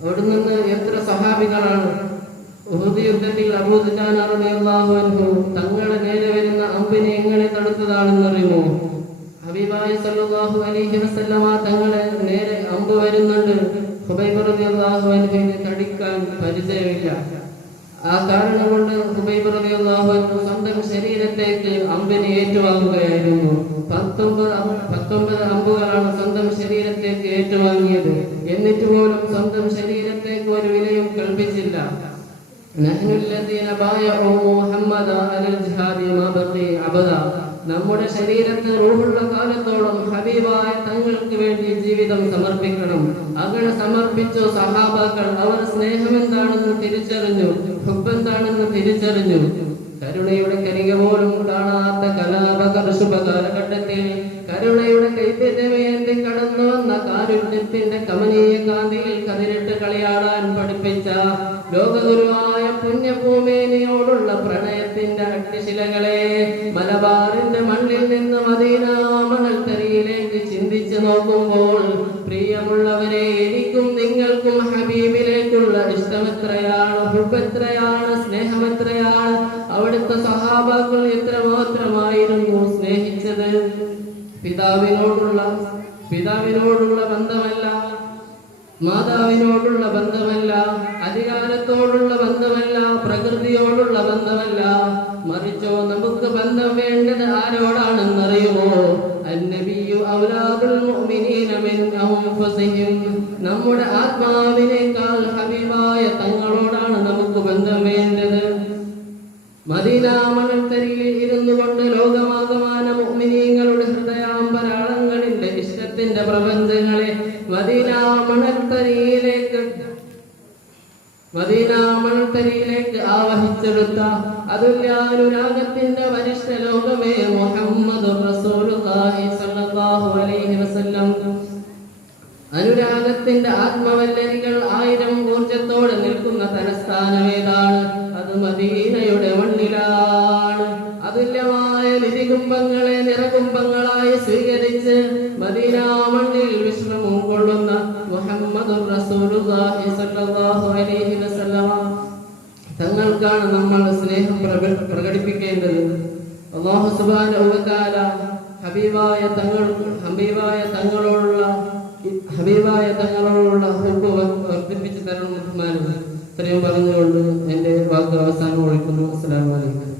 അവിടെ നിന്ന് എത്ര സഹാബികളാണ് ഉഹുദ് യുദ്ധത്തിൽ അബൂ ദുജാന റളിയല്ലാഹു അൻഹു തങ്ങളെ നേരെ വരുന്ന അമ്പിനെ എങ്ങനെ തടുത്തതാണെന്നറിയുമോ? ഹബീബായ സല്ലല്ലാഹു അലൈഹി വസല്ലമ തങ്ങളെ നേരെ അമ്പ് വരുന്നുണ്ട്, ഹുബൈബ് റളിയല്ലാഹു അൻഹുവിനെ തടിക്കാൻ പരിചയമില്ല. ആ കാരണം കൊണ്ട് ഹുബൈബ് റളിയല്ലാഹു അൻഹു സ്വന്തം ശരീരത്തേക്ക് അമ്പിനെ ഏറ്റുവാങ്ങുകയായിരുന്നു. 19 അമ്പുകളാണ് സ്വന്തം ശരീരത്തേക്ക് ഏറ്റുവാങ്ങിയത്. എന്നിട്ട് പോലും സ്വന്തം ശരീരത്തേക്ക് ഒരു വിലയും കൽപ്പിച്ചില്ല. നമ്മുടെ ശരീരത്തെ റൂഹുള്ള കാലത്തോളം ഹബീബായ തങ്ങൾക്ക് വേണ്ടി ജീവിതം സമർപ്പിക്കണം. അങ്ങനെ സമർപ്പിച്ചു സഹാബാക്കൾ. അവർ സ്നേഹം എന്താണെന്ന് തിരിച്ചറിഞ്ഞു, ഹുബ്ബ് എന്താണെന്ന് തിരിച്ചറിഞ്ഞു. കരുണയുടെ കരിക പോലും കാണാത്ത കലാപകർഷുഭ കാലഘട്ടത്തിൽ കരുണയുടെ കൈത്തിരമേന്തി കടന്നു വന്ന കാരുണ്യത്തിന്റെ കമനീയ കാന്തിയിൽ കതിരിട്ട് കളിയാടാൻ പഠിപ്പിച്ച ലോകഗുരുവായ പുണ്യഭൂമേനിയോടുള്ള പ്രണയത്തിന്റെ അട്ടിശിലകളെ മലബാറിന്റെ മണ്ണിൽ നിന്ന് മദീന മണൽത്തരിയിലേക്ക് ചിന്തിച്ചു നോക്കുമ്പോൾ പ്രിയമുള്ളവരെ, എനിക്കും നിങ്ങൾക്കും ഹബീബിലേക്കുള്ള ഇഷ്ടമെത്രയാണ്, ഹുബ്ബെത്രയാണ്, സ്നേഹമെത്രയാണ്. അവിടുത്തെ സഹാബാക്കൾ എത്രമാത്രമായിരുന്നു സ്നേഹിച്ചത്. പിതാവിനോടുള്ള ബന്ധമല്ല, മാതാവിനോടുള്ള ബന്ധമല്ല, അധികാരത്തോടുള്ള ബന്ധമല്ല, പ്രകൃതിയോടുള്ള ബന്ധമല്ല, മറിച്ചോ നമുക്ക് ബന്ധം വേണ്ടത് ആരോടാണെന്നറിയുമോ? അന്നബിയു ഔലാദുൽ മുഅ്മിനീന മിൻ അൻഫുസിഹിം. നമ്മുടെ ആത്മാവിനേക്കാൾ ഹബീബായ തങ്ങളോടാണ് നമുക്ക് ബന്ധം വേണ്ടത്. മദീന മണൽത്തരിയിൽ ഇരുന്നു കൊണ്ട് ലോകമാകമാന മുഅ്മിനീങ്ങളുടെ ഹൃദയാമ്പരാളങ്ങളിലെ ഇഷ്ടത്തിന്റെ പ്രപഞ്ചങ്ങളെ മദീന മണൽത്തരിയിലേക്ക് ആവഹിച്ചെടുത്ത അതുല്യാനുരാഗത്തിന്റെ വരിഷ്ഠ ലോകമേ മുഹമ്മദ് റസൂലുള്ളാഹി സ്വല്ലല്ലാഹു അലൈഹി വസല്ലം. അനുരാഗത്തിന്റെ ആത്മവല്ലരികൾ 1000 ഊർജത്തോടെ നിൽക്കുന്ന തലസ്ഥാനമേതാണ്? അത് മദീനയുടെ മണ്ണിലാണ്. അതുല്യമായ നിധികുംഭങ്ങളെ നിറകുംഭങ്ങളായി സ്വീകരിച്ച് മദീന മണ്ണിൽ വിശ്രമം കൊള്ളുന്ന മുഹമ്മദുർ റസൂലുള്ളാഹി സ്വല്ലല്ലാഹു അലൈഹി വസല്ലമ തങ്ങൾക്കാണ് നമ്മൾ സ്നേഹം പ്രകടിപ്പിക്കേണ്ടത്. അല്ലാഹു സുബ്ഹാനഹു വ തആല ഹബീബായ തങ്ങളോടുള്ള ഹുബ്ബ് വർദ്ധിപ്പിച്ചു തരണം റഹ്മാനെ. ഇത്രയും പറഞ്ഞുകൊണ്ട് എന്റെ വാക്ക് അവസാനം ഒഴിക്കുന്നു. അസ്സലാമു അലൈക്കും.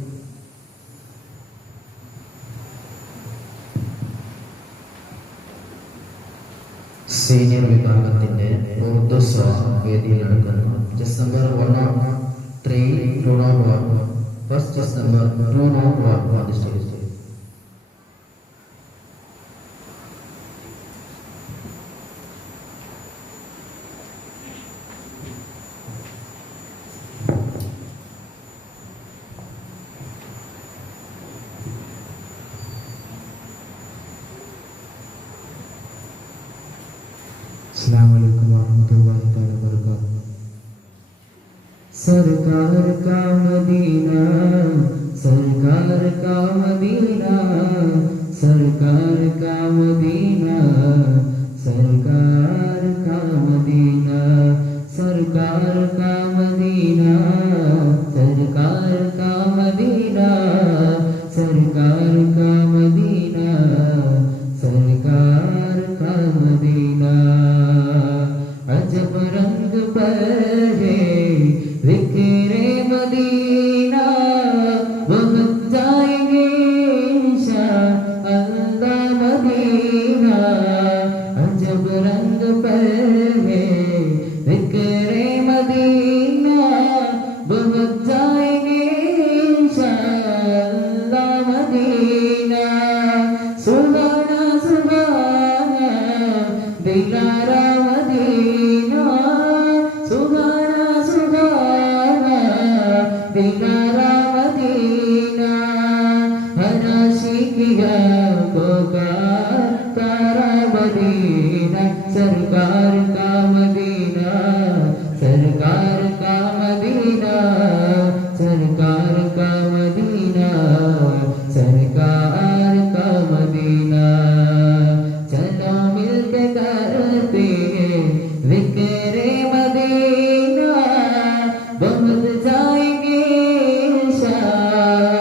സീനിയർ വിഭാഗത്തിന്റെ ഉറുദു സ്വാഗതം വേദിയിൽ നടക്കുന്നു. Just number 103 201. First just number 201 on the stage. अस्सलाम वालेकुम रहमतुल्लाहि तआला बरकातहू। सरकार का मदीना, सरकार का मदीना, सरकार का मदीना, सरकार का मदीना, सरकार का मदीना, सरकार का मदीना, सरकार का मदीना, सरकार का मदीना। अजब रंग पर है ज़िक्रे मदीना, वक्त जाएंगे इंशाअल्लाह मदीना। अजब रंग पर है ज़िक्रे मदीना, ദിലാര മദീന സുഹാന സുഹാന ദിലാര മദീന ഹനാശികിയ പുകാർ तारा मदीना सरकार का मदीना सरकार का मदीना सरकार का मदीना सरकार का मदीना चलो मिलके करते हैं जिक्रे मदीना बहुत जाएंगे इंशाअल्लाह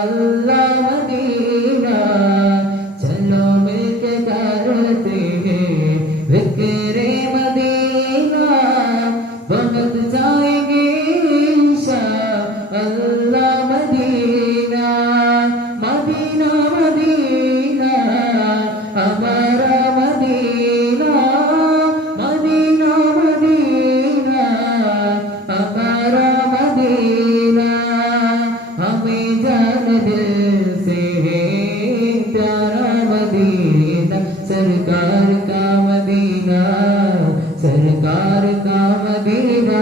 मदीना चलो मिलके करते हैं जिक्रे मदीना बहुत जाएंगे इंशाअल्लाह मदीना मदीना मदीना हमारा मदीना मदीना मदीना हमारा मदीना हमें जान दिल से है प्यारा मदीना सरकार का मदीना सरकार का मदीना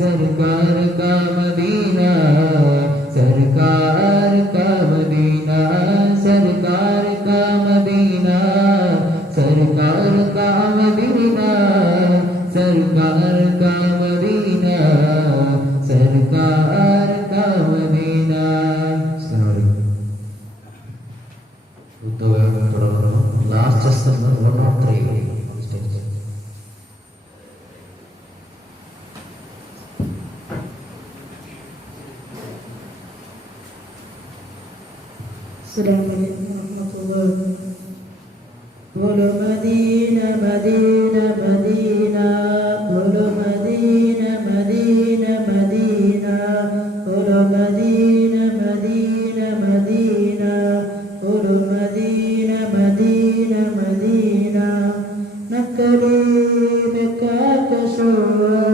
सरकार का मदीना सरकार का मदीना सरकार का मदीना सरकार का मदीना सरकार का मदीना सरकार का मदीना ലാസ്റ്റ് നമ്പർ 103 السلام عليكم ورحمة الله. قولوا مدينة مدينة مدينة قولوا مدينة مدينة مدينة قولوا مدينة مدينة مدينة قولوا مدينة مدينة مدينة نكري نكاك شوى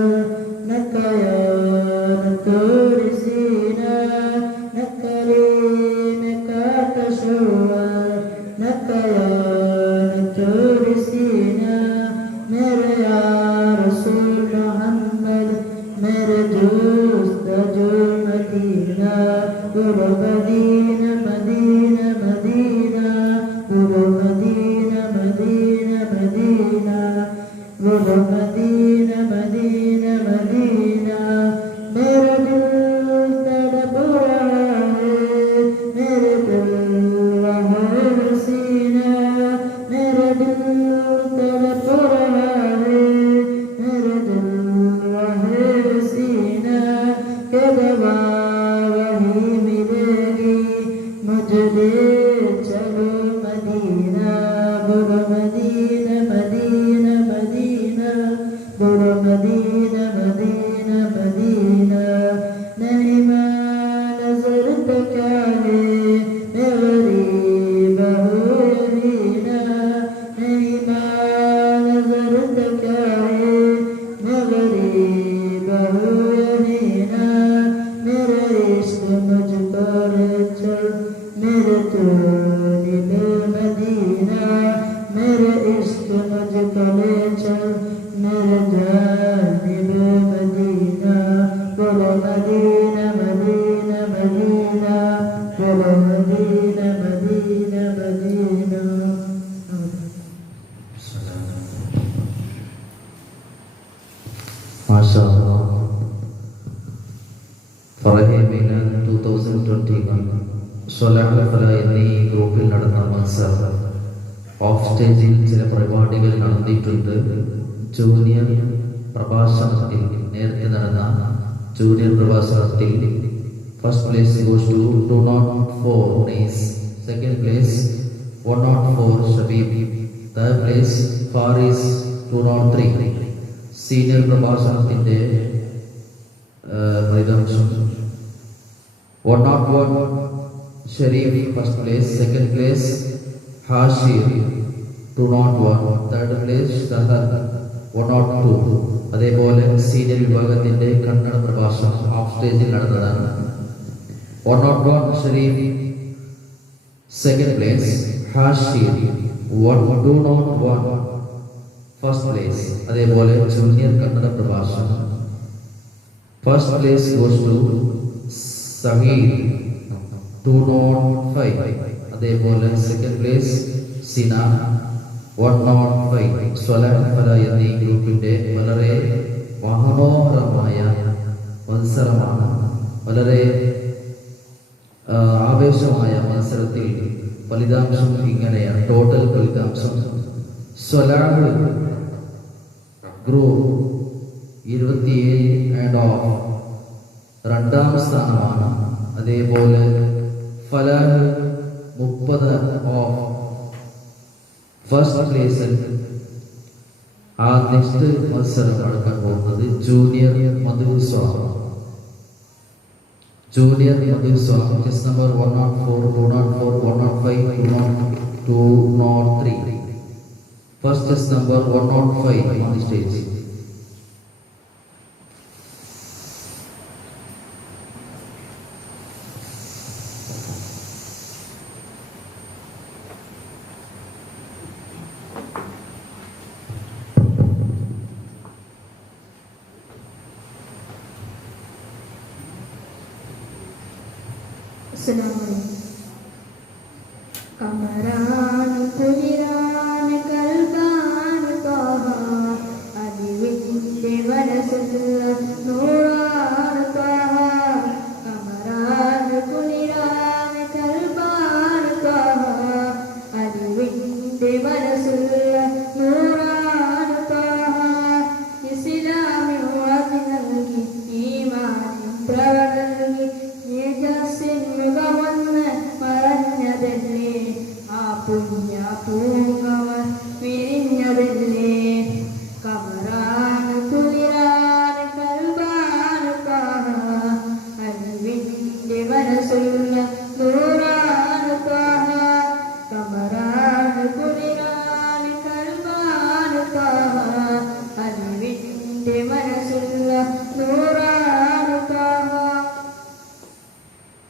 نكايا نكوري سينا نكري نكايا نكوري سينا मेरे या रसूल मोहम्मद मेरे दोस्त जो मदीना गुरु मदीना मदीना मदीना गुरु मदीना मदीना मदीना गुरु मदीना मदीना मदीना मेरा दिल तड़प रहा है मेरे दिल वहाँ सीना मेरा दिल तड़प रहा है मेरे दिल वहाँ सीना के दवा वही मिलेगी मुझे चलो मदीना बोलो मदीना मदीना मदीना बोलो मदीना मदीना मदीना नहीं मां नजर तो क्या है मैं गरीब हूँ यदीना नहीं मां नजर तो क्या है मैं गरीब हूँ यदीना मेरा इश्क मुझको ले चल मेरे तो मदीना मेरे इश्क मुझको ले चल मेरे जानिब मदीना बोलो मदीना मदीना मदीना बोलो मदीना मदीना मदीना മാഷാഅല്ലാഹ് ഫറഹെ മീലാദ് 2021 സ്വലാഹ് ഫല എന്നീ ഗ്രൂപ്പിൽ നടന്ന മത്സരം ഓഫ് സ്റ്റേജിൽ ചില പരിപാടികൾ നടന്നിട്ടുണ്ട്. ജൂനിയർ പ്രഭാഷണത്തിൽ നേരത്തെ നടന്ന ജൂനിയർ പ്രഭാഷണത്തിൽ first place goes to 204 Nais, second place 104 Shabeeb, third place Faris 203. Senior പ്രഭാഷണത്തിന്റെ ഫലിതാംശം 101 Shareef first place, second place Hashir 201, third place Shahad 102. അതേപോലെ സീനിയർ വിഭാഗത്തിന്റെ കന്നഡ പ്രഭാഷണം ഹാഫ് സ്റ്റേജിൽ നടന്നതാണ്. 101 Shareef, second place Hashir 201, first place. അതേപോലെ ജൂനിയർ കന്നഡ പ്രഭാഷണം first place goes to Sameer 205. അതേപോലെ സെക്കൻഡ് പ്ലേസ് സിന 105. സ്വലാഫല എന്നീ ഗ്രൂപ്പിന്റെ വളരെ മനോഹരമായ മത്സരമാണ്. വളരെ ആവേശമായ മത്സരത്തിൽ ഫലിതാംശം ഇങ്ങനെയാണ്. ടോട്ടൽ ഫലിതാംശം സ്വലാഹ് ഗ്രൂപ്പ് 27 രണ്ടാം സ്ഥാനമാണ്. അതേപോലെ ഫലാഹ് 30 ഫസ്റ്റ് പ്ലേസിൽ. ആ നെക്സ്റ്റ് മത്സരം നടക്കാൻ പോകുന്നത് junior Madhuswamy. Junior Madhuswamy chess number 104, 204, 105, 203. First chess number 105 on the stage. കമരാൻ കുളിരാൻ കൽബാൻ ത്വാഹ അലിവിന്റെ മനസ്സുള്ള നൂറാൻ ത്വാഹ. കമരാൻ കുളിരാൻ കൽബാൻ ത്വാഹ അലിവിന്റെ മനസ്സുള്ള നൂറാൻ ത്വാഹ. ഇസ്ലാമിൽ വാതി നൽകി ഈമാനിൽ പ്രവ നൽകി മുഖമൊന്ന് മറഞ്ഞതല്ലേ, ആ പുണ്യ പൂങ്കവർ പിരിഞ്ഞതല്ലേ. കമറാൻ കുളിരാൻ കൽബാൻ ത്വാഹ അലിവിന്റെ മനസ്സുള്ള നൂറാൻ ത്വാഹ. കമറാൻ കുളിരാൻ കൽബാൻ ത്വാഹ അലിവിന്റെ മനസ്സുള്ള നൂറാൻ ത്വാഹ.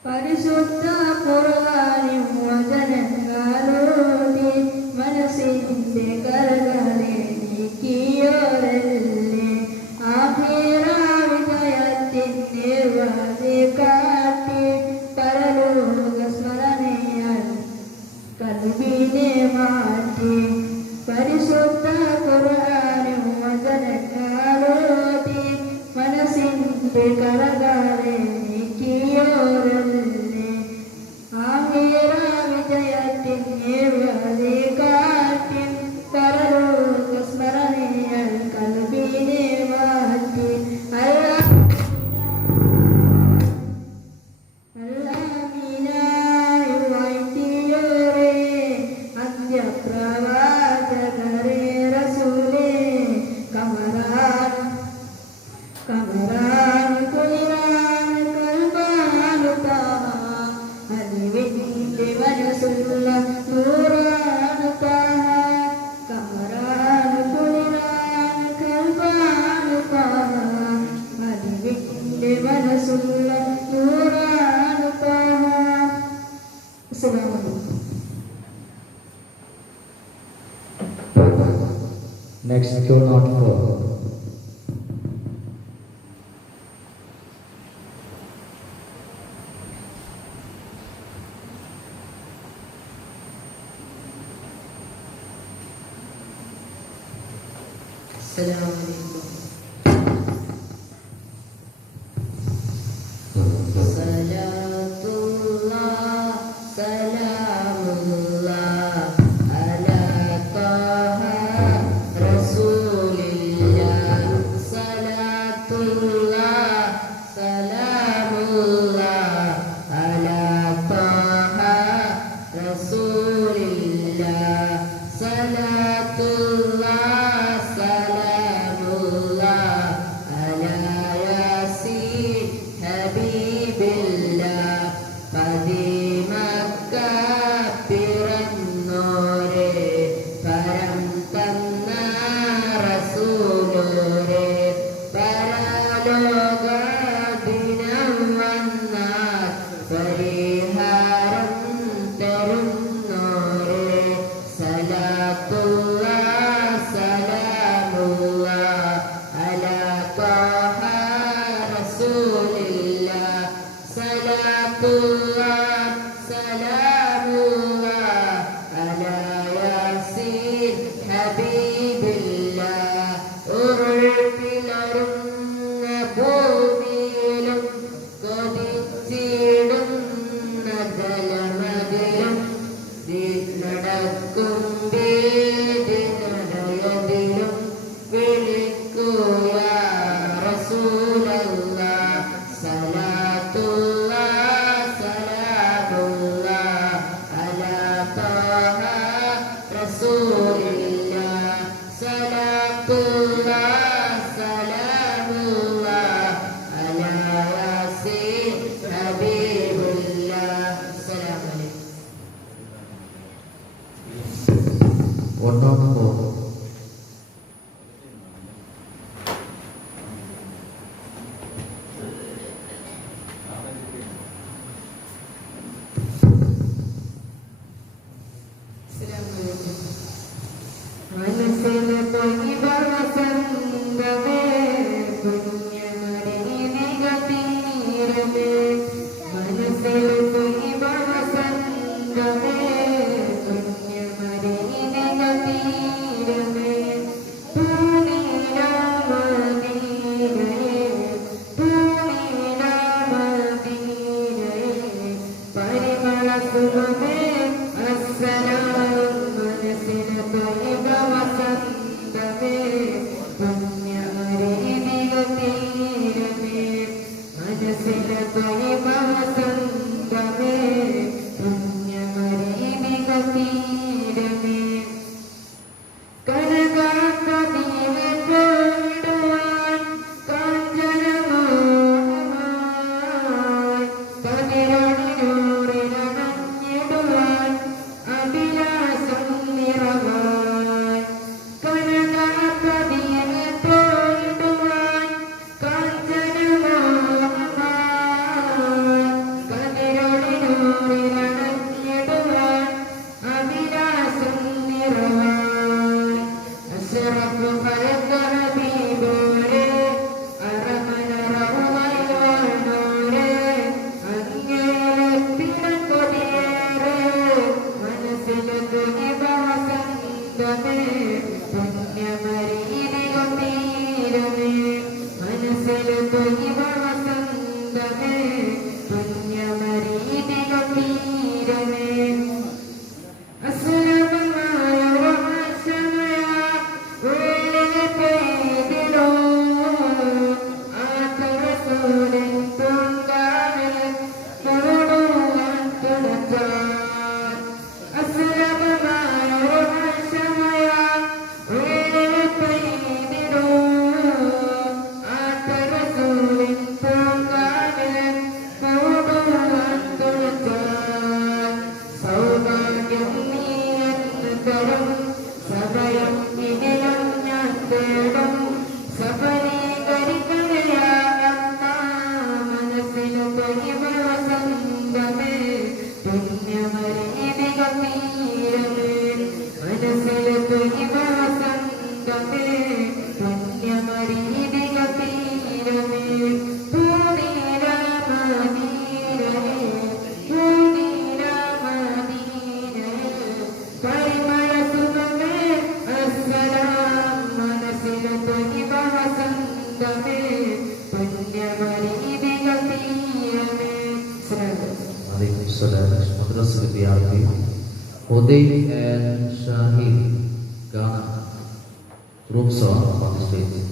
പരിശുദ്ധ ഖുർആനിൻ വചനങ്ങളോതി മനസ്സിന്റെ കരകളെ നീക്കിയോരല്ലേ, ആഖിറ വിജയത്തിന്റെ വഴി കാട്ടി പരലോക സ്മരണയാൽ കൽബിനെ മാറ്റി. പരിശുദ്ധ ഖുർആനിൻ വചനങ്ങളോതി മനസ്സിന്റെ കരകളെ നീക്കിയോരല്ലേ, ആഖിറ വിജയത്തിന്റെ വഴി കാട്ടി പരലോക സ്മരണയാൽ കൽബിനെ മാറ്റി. അല്ലാമിനായി വാഴ്ത്തിയോരേ അന്ത്യപ്രവാചകരേ റസൂലേ. കമറാൻ കുളിരാൻ കൽബാൻ ത്വാഹ അലിവിന്റെ മനസ്സുള്ള നൂറാൻ ത്വാഹ. കമറാൻ കുളിരാൻ കൽബാൻ ത്വാഹ അലിവിന്റെ മനസ്സുള്ള നൂറാൻ ത്വാഹ. അസ്സലാമു അലൈക്കും. Next 204. السلام عليكم. صلاة الله سلام الله على طه رسول الله. صلاة الله سلام الله على طه رسول الله. صلاة الله سلام الله على ياسين حبيب الله. قديمك പിറന്നോരെ പരം തന്ന റസൂലോരെ. പരലോക ദിനം വന്നാൽ പരിഹാരം തരുന്നോരെ. സലാത്തുള്ള സലാം Uday and Shahid Ghana group song on the stage.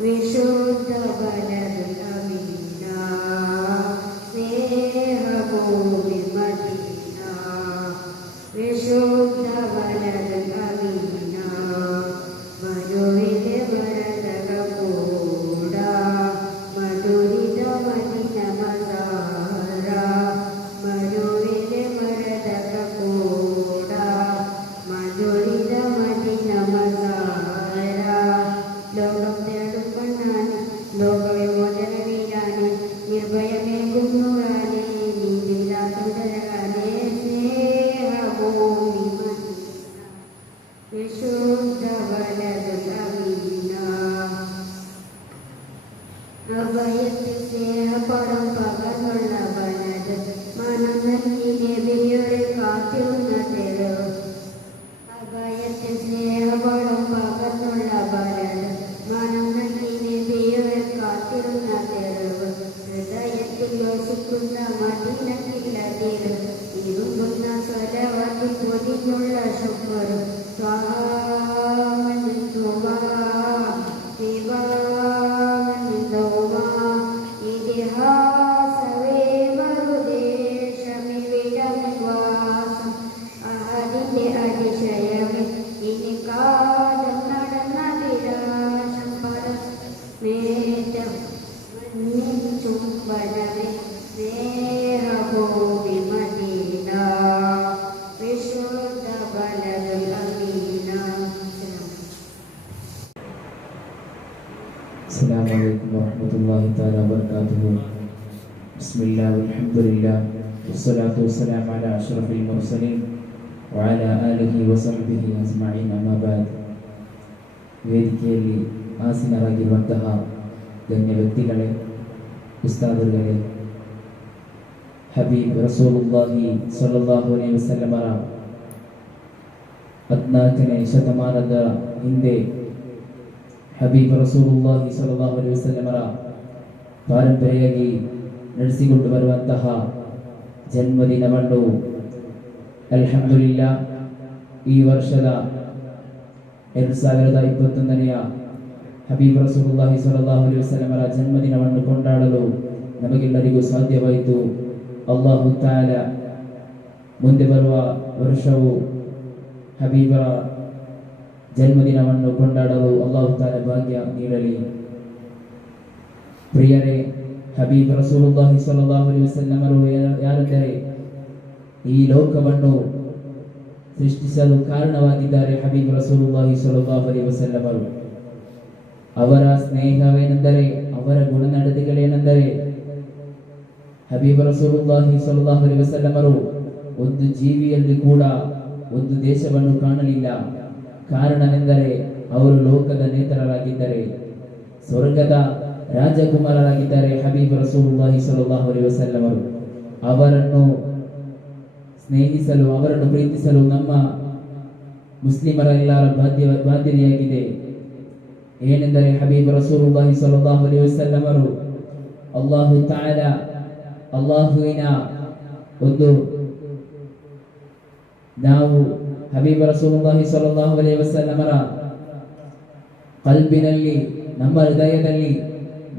വിശുദ്ധ ബലർ സ്നേഹപടം പകർന്നുള്ള വനത് മനം നൽകി നബിയുടെ കാത്തിരുന്ന തെരുവ് അഭയത്തിൽ സ്നേഹപടം പകർന്നുള്ള വനത് മനം നൽകി നബിയുടെ കാത്തിരുന്ന തെരുവ് ഹൃദയത്തിൽ യോസിക്കുന്ന മദീനത്തില്ല തീരു ഇരുമ്പുന്ന സ്വരവത്തിൽ പൊതിഞ്ഞുള്ള ശുക്ർ السلام عليكم ورحمة الله تعالى وبركاته. بسم الله والحمد لله والصلاة والسلام على أشرف المرسلين وعلى آله وصحبه أجمعين أما بعد. ವೇದಿಕೆಯಲ್ಲಿ ಆಸೀನರಾಗಿರುವಂತಹ ಗಣ್ಯ ವ್ಯಕ್ತಿಗಳೇ, ಉಸ್ತಾದರುಗಳೇ, ಹಬೀಬ್ ರಸೂಲುಲ್ಲಾಹಿ ಸಲ್ಲಲ್ಲಾಹು ಅಲೈಹಿ ವಸಲ್ಲಮರ 14ನೇ ಶತಮಾನದ ಹಿಂದೆ ಹಬೀಬ್ ರಸೂಲುಲ್ಲಾಹಿ ಸಲ್ಲಲ್ಲಾಹು ಅಲೈಹಿ ವಸಲ್ಲಮರ ಪಾರಂಪರೆಯಾಗಿ ನಡೆಸಿಕೊಂಡು ಬರುವಂತಹ ಜನ್ಮದಿನವನ್ನು ಅಲ್ಹಮ್ದುಲಿಲ್ಲಾ ಈ ವರ್ಷದ 2021ನೆಯ ಹಬೀಬ್ ರಸೂಲುಲ್ಲಾಹಿ ಸಲ್ಲಲ್ಲಾಹು ಅಲೈಹಿ ವಸಲ್ಲಮರ ಜನ್ಮದಿನವನ್ನು ಕೊಂಡಾಡಲು ನಮಗೆಲ್ಲರಿಗೂ ಸಾಧ್ಯವಾಯಿತು. ಅಲ್ಲಾಹು ತಾಲಾ ಮುಂದೆ ಬರುವ ವರ್ಷವು ಹಬೀಬರ ಜನ್ಮದಿನವನ್ನು ಕೊಂಡಾಡಲು ಅಲ್ಲಾಹು ತಾಲಾ ಭಾಗ್ಯ ನೀಡಲಿ. ಪ್ರಿಯರೇ, ಹಬೀಬ್ ರಸೂಲುಲ್ಲಾಹಿ ಸಲ್ಲಲ್ಲಾಹು ಅಲೈಹಿ ವಸಲ್ಲಮರು ಯಾರೆಂದರೆ ಈ ಲೋಕವನ್ನು ಸೃಷ್ಟಿಸಲು ಕಾರಣವಾಗಿದ್ದಾರೆ. ಹಬೀಬ್ ರಸೂಲುಲ್ಲಾಹಿ ಸಲ್ಲಲ್ಲಾಹು ಅಲೈಹಿ ವಸಲ್ಲಮರು ಅವರ ಸ್ನೇಹವೇನೆಂದರೆ, ಅವರ ಗುಣನಡತೆಗಳೇನೆಂದರೆ, ಹಬೀಬ್ ರಸೂಲುಲ್ಲಾಹಿ ಸಲ್ಲಲ್ಲಾಹು ಅಲೈಹಿ ವಸಲ್ಲಮರು ಒಂದು ಜೀವಿಯಲ್ಲಿ ಕೂಡ ಒಂದು ದೇಶವನ್ನು ಕಾಣಲಿಲ್ಲ. ಕಾರಣವೆಂದರೆ ಅವರು ಲೋಕದ ನೇತರರಾಗಿದ್ದರೆ, ಸ್ವರ್ಗದ ರಾಜಕುಮಾರರಾಗಿದ್ದಾರೆ ಹಬೀಬ್ ರಸೂಲುಲ್ಲಾಹಿ ಸಲ್ಲಲ್ಲಾಹು ಅಲೈಹಿ ವಸಲ್ಲಮರು. ಅವರನ್ನು ಸ್ನೇಹಿಸಲು, ಅವರನ್ನು ಪ್ರೀತಿಸಲು ನಮ್ಮ ಮುಸ್ಲಿಮರ ಎಲ್ಲರ ಬಾಧ್ಯತೆಯಾಗಿದೆ. ಏನೆಂದರೆ ಹಬೀಬ್ ರಸೂಲುಲ್ಲಾಹಿ ಸಲ್ಲಲ್ಲಾಹು ಅಲೈಹಿ ವಸಲ್ಲಮರು ಅಲ್ಲಾಹು ತಾಲಾ ಅಲ್ಲಾಹುವಿನ ಒಂದು ನಾವು ಹಬೀಬ್ ರಸೂಲುಲ್ಲಾಹಿ ಸಲ್ಲಲ್ಲಾಹು ಅಲೈಹಿ ವಸಲ್ಲಮರ ಕಲ್ಬಿನಲ್ಲಿ, ನಮ್ಮ ಹೃದಯದಲ್ಲಿ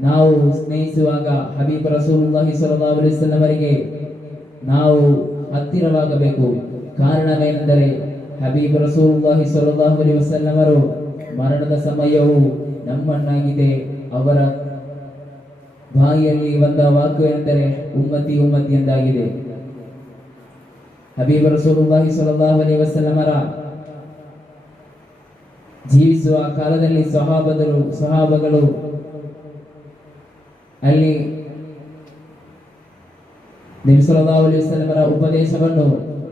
ನಾವು ಸ್ನೇಹಿಸುವಾಗ ಹಬೀಬ್ ರಸೂಲುಲ್ಲಾಹಿ ಸಲ್ಲಲ್ಲಾಹು ಅಲೈಹಿ ವಸಲ್ಲಮರಿಗೆ ನಾವು ಹತ್ತಿರವಾಗಬೇಕು. ಕಾರಣವೇನೆಂದರೆ ಹಬೀಬ್ ರಸೂಲುಲ್ಲಾಹಿ ಸಲ್ಲಲ್ಲಾಹು ಅಲೈಹಿ ವಸಲ್ಲಮರು ಮರಣದ ಸಮಯವು ನಮ್ಮನ್ನಾಗಿದೆ. ಅವರ ಬಾಯಿಯಲ್ಲಿ ಬಂದ ವಾಕ್ಯ ಎಂದರೆ ಉಮ್ಮತಿ ಉಮ್ಮತಿ ಎಂದಾಗಿದೆ. ಹಬೀಬ್ ರಸೂಲುಲ್ಲಾಹಿ ಸಲ್ಲಲ್ಲಾಹು ಅಲೈಹಿ ವಸಲ್ಲಮರ ಜೀವಿಸುವ ಕಾಲದಲ್ಲಿ ಸಹಾಬಗಳು ಅಲ್ಲಿ ನಬಿ ಸಲ್ಲಲ್ಲಾಹು ಅಲೈಹಿ ವಸಲ್ಲಮರ ಉಪದೇಶವನ್ನು,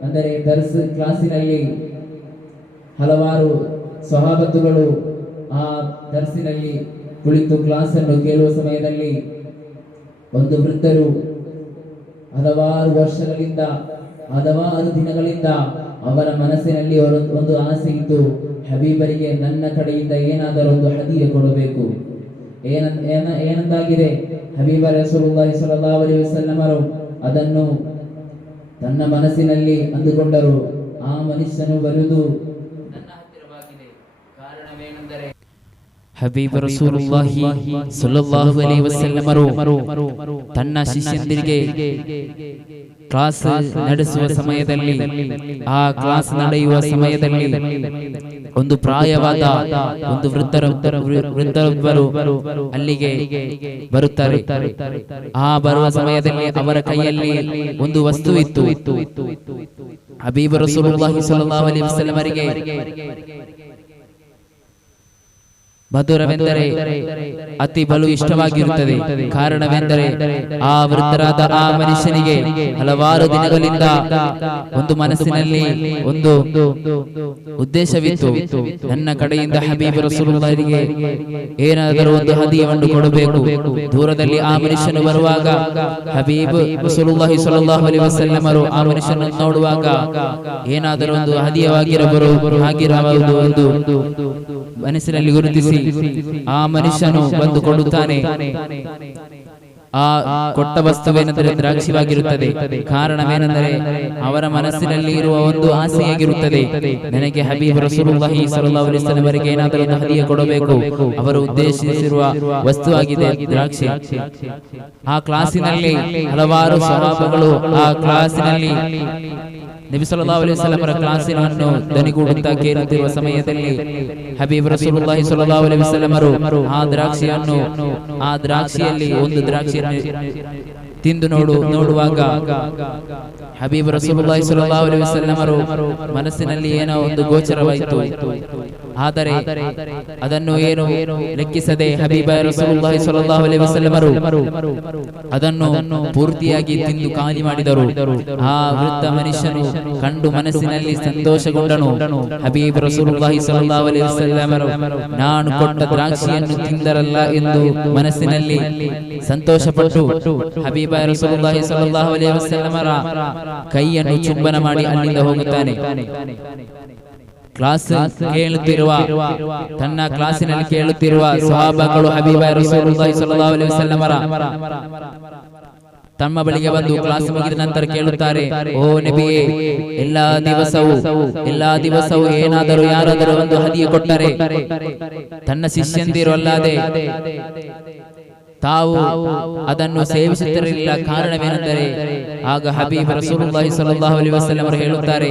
ಅಂದರೆ ದರ್ಸ್ ಕ್ಲಾಸಿನಲ್ಲಿ ಹಲವಾರು ಸಹಾಬತ್ತುಗಳು ಆ ದರ್ಸಿನಲ್ಲಿ ಕುಳಿತು ಕ್ಲಾಸನ್ನು ಕೇಳುವ ಸಮಯದಲ್ಲಿ ಒಂದು ವೃದ್ಧರು ಹಲವಾರು ವರ್ಷಗಳಿಂದ, ಹಲವಾರು ದಿನಗಳಿಂದ ಅವರ ಮನಸ್ಸಿನಲ್ಲಿ ಒಂದು ಆಸೆ ಇತ್ತು, ಹಬೀಬರಿಗೆ ನನ್ನ ಕಡೆಯಿಂದ ಏನಾದರೂ ಒಂದು ಹದಿಯೆ ಕೊಡಬೇಕು. ಏನಂದಾಗಿದೆ, ಹಬೀಬ ರಸೂಲುಲ್ಲಾಹಿ ಸಲ್ಲಲ್ಲಾಹು ಅಲೈಹಿ ವಸಲ್ಲಮರು ಅದನ್ನು ತನ್ನ ಮನಸ್ಸಿನಲ್ಲಿ ಅಂದುಕೊಂಡರು. ಆ ಮನುಷ್ಯನು ಬರುವುದು ನನ್ನ ಹತ್ತಿರವಾಗಿದೆ. ಕಾರಣವೇನೆಂದರೆ ಹಬೀಬ್ ರಸೂಲುಲ್ಲಾಹಿ ಸಲ್ಲಲ್ಲಾಹು ಅಲೈಹಿ ವಸಲ್ಲಮರು ತನ್ನ ಶಿಷ್ಯಂದಿರಿಗೆ ಕ್ಲಾಸ್ ನಡೆಸುವ ಸಮಯದಲ್ಲಿ, ಆ ಕ್ಲಾಸ್ ನಡೆಯುವ ಸಮಯದಲ್ಲಿ ಒಂದು ಪ್ರಾಯವಾದ ಒಂದು ವೃದ್ಧರೊಬ್ಬರು ಅಲ್ಲಿಗೆ ಬರುತ್ತಾರೆ. ಆ ಬರುವ ಸಮಯದಲ್ಲಿ ಅವರ ಕೈಯಲ್ಲಿ ಒಂದು ವಸ್ತು ಇತ್ತು. ಹಬೀಬ್ ರಸೂಲುಲ್ಲಾಹಿ ಸಲ್ಲಲ್ಲಾಹು ಅಲೈಹಿ ವಸಲ್ಲಮರಿಗೆ ಮಧುರವೆಂದರೆ ಅತಿ ಬಲು ಇಷ್ಟವಾಗಿರುತ್ತದೆ. ಕಾರಣವೆಂದರೆ ಆ ವೃದ್ಧರಾದ ಆ ಮನುಷ್ಯನಿಗೆ ಹಲವಾರು ದಿನಗಳಿಂದ ಒಂದು ಮನಸ್ಸಿನಲ್ಲಿ ಒಂದು ಉದ್ದೇಶವಿತ್ತು, ನನ್ನ ಕಡೆಯಿಂದ ಹಬೀಬ್ ರಸೂಲುಲ್ಲಾಹಿಗೆ ಏನಾದರೂ ಒಂದು ಹದಿಯವನ್ನು ಕೊಡಬೇಕು. ದೂರದಲ್ಲಿ ಆ ಮನುಷ್ಯನು ಬರುವಾಗ ಹಬೀಬ್ ರಸೂಲುಲ್ಲಾಹಿ ಸ್ವಲ್ಲಲ್ಲಾಹು ಅಲೈಹಿ ವಸಲ್ಲಂ ಅವರು ಆ ಮನುಷ್ಯನನ್ನು ನೋಡುವಾಗ ಏನಾದರೂ ಒಂದು ಹದಿಯವಾಗಿರಬಹುದು ಎಂದು ಮನಸ್ಸಿನಲ್ಲಿ ಗುರುತಿಸಿ ಆ ಮನುಷ್ಯನು ಬಂದು ಕೊಡುತ್ತಾನೆ. ಆ ಕೊಟ್ಟ ವಸ್ತುವೇನೆಂದರೆ ದ್ರಾಕ್ಷಿವಾಗಿರುತ್ತದೆ. ಕಾರಣವೇನೆಂದರೆ ಅವರ ಮನಸ್ಸಿನಲ್ಲಿ ಇರುವ ಒಂದು ಆಸೆಯಾಗಿರುತ್ತದೆ, ನನಗೆ ಹಬೀಬ್ ರಸೂಲುಲ್ಲಾಹಿ ಸ್ವಲ್ಲಲ್ಲಾಹು ಅಲೈಹಿ ವಸಲ್ಲಂ ಅವರಿಗೆ ಏನಾದರೂ ಒಂದು ಹದಿಯ ಕೊಡಬೇಕು. ಅವರು ಉದ್ದೇಶಿಸಿರುವ ವಸ್ತುವಾಗಿದೆ ದ್ರಾಕ್ಷಿ. ಆ ಕ್ಲಾಸಿನಲ್ಲಿ ಹಲವಾರು ಸ್ವಹಾಬಗಳು ಆ ಕ್ಲಾಸಿನಲ್ಲಿ ನಬಿ ಸಲ್ಲಲ್ಲಾಹು ಅಲೈಹಿ ವಸಲ್ಲಂ ಅವರ ಕ್ಲಾಸಿನನ್ನು ಧ್ವನಿಗೂಡುತ್ತಾ ಕೇಳುತ್ತಿರುವ ಸಮಯದಲ್ಲಿ ಹಬೀಬ್ ರಸೂಲುಲ್ಲಾಹಿ ಸ್ವಲ್ಲಲ್ಲಾಹು ಅಲೈಹಿ ವಸಲ್ಲಂ ಅವರು ಆ ದ್ರಾಕ್ಷಿಯಲ್ಲಿ ಒಂದು ದ್ರಾಕ್ಷಿಯನ್ನು ತಿಂದು ನೋಡುವಾಗ ಹಬೀಬ್ ರಸೂಲುಲ್ಲಾಹಿ ಸ್ವಲ್ಲಲ್ಲಾಹು ಅಲೈಹಿ ವಸಲ್ಲಂ ಅವರು ಮನಸ್ಸಿನಲ್ಲಿ ಏನೋ ಒಂದು ಗೋಚರವಾಯಿತು. ಆದರೆ ಅದನ್ನು ಏನು ಲೆಕ್ಕಿಸದೆ ಹಬೀಬ ರಸೂಲುಲ್ಲಾಹಿ ಸ್ವಲ್ಲಲ್ಲಾಹು ಅಲೈಹಿ ವಸಲ್ಲಂ ಅವರು ಅದನ್ನು ಪೂರ್ತಿಯಾಗಿ ತಿಂದು ಖಾಲಿ ಮಾಡಿದರು. ಆ ವೃದ್ಧ ಮನುಷ್ಯನು ಕಂಡು ಮನಸ್ಸಿನಲ್ಲಿ ಸಂತೋಷಗೊಂಡನು. ಹಬೀಬ್ ರಸೂಲುಲ್ಲಾಹಿ ಸ್ವಲ್ಲಲ್ಲಾಹು ಅಲೈಹಿ ವಸಲ್ಲಂ ಅವರು ನಾನು ಕೊಟ್ಟ ದ್ರಾಕ್ಷಿಯನ್ನು ತಿಂದರಲ್ಲ ಎಂದು ಮನಸ್ಸಿನಲ್ಲಿ ಸಂತೋಷಪಟ್ಟು ಹಬೀಬ ರಸೂಲುಲ್ಲಾಹಿ ಸ್ವಲ್ಲಲ್ಲಾಹು ಅಲೈಹಿ ವಸಲ್ಲಂ ಅವರ ಕೈಯನ್ನು ಚುಂಬನ ಮಾಡಿ ಅಲ್ಲಿಂದ ಹೋಗುತ್ತಾನೆ. ತನ್ನ ಕ್ಲಾಸಿನಲ್ಲಿ ಕೇಳುತ್ತಿರುವ ಸ್ವಹಾಬಗಳು ಹಬೀಬ ರಸೂಲುಲ್ಲಾಹಿ ಸ್ವಲ್ಲಲ್ಲಾಹು ಅಲೈಹಿ ವಸಲ್ಲಂ ಅವರ ತಮ್ಮ ಬಳಿಗೆ ಬಂದು ಕ್ಲಾಸ್ ಮುಗಿದ ನಂತರ ಕೇಳುತ್ತಾರೆ, ಓ ನಬಿಯೇ, ಎಲ್ಲಾ ದಿವಸವೂ ಏನಾದರೂ ಯಾರಾದರೂ ಒಂದು ಹದಿಯ ಕೊಟ್ಟರೆ ತನ್ನ ಶಿಷ್ಯಂದಿರು ಅಲ್ಲದೆ ತಾವು ಅದನ್ನು ಸೇವಿಸುತ್ತಿರಲಿಲ್ಲ. ಕಾರಣವೇನೆಂದರೆ ಆಗ ಹಬೀಬ್ ರಸೂಲುಲ್ಲಾಹಿ ಸ್ವಲ್ಲಲ್ಲಾಹು ಅಲೈಹಿ ವಸಲ್ಲಂ ಅವರು ಹೇಳುತ್ತಾರೆ,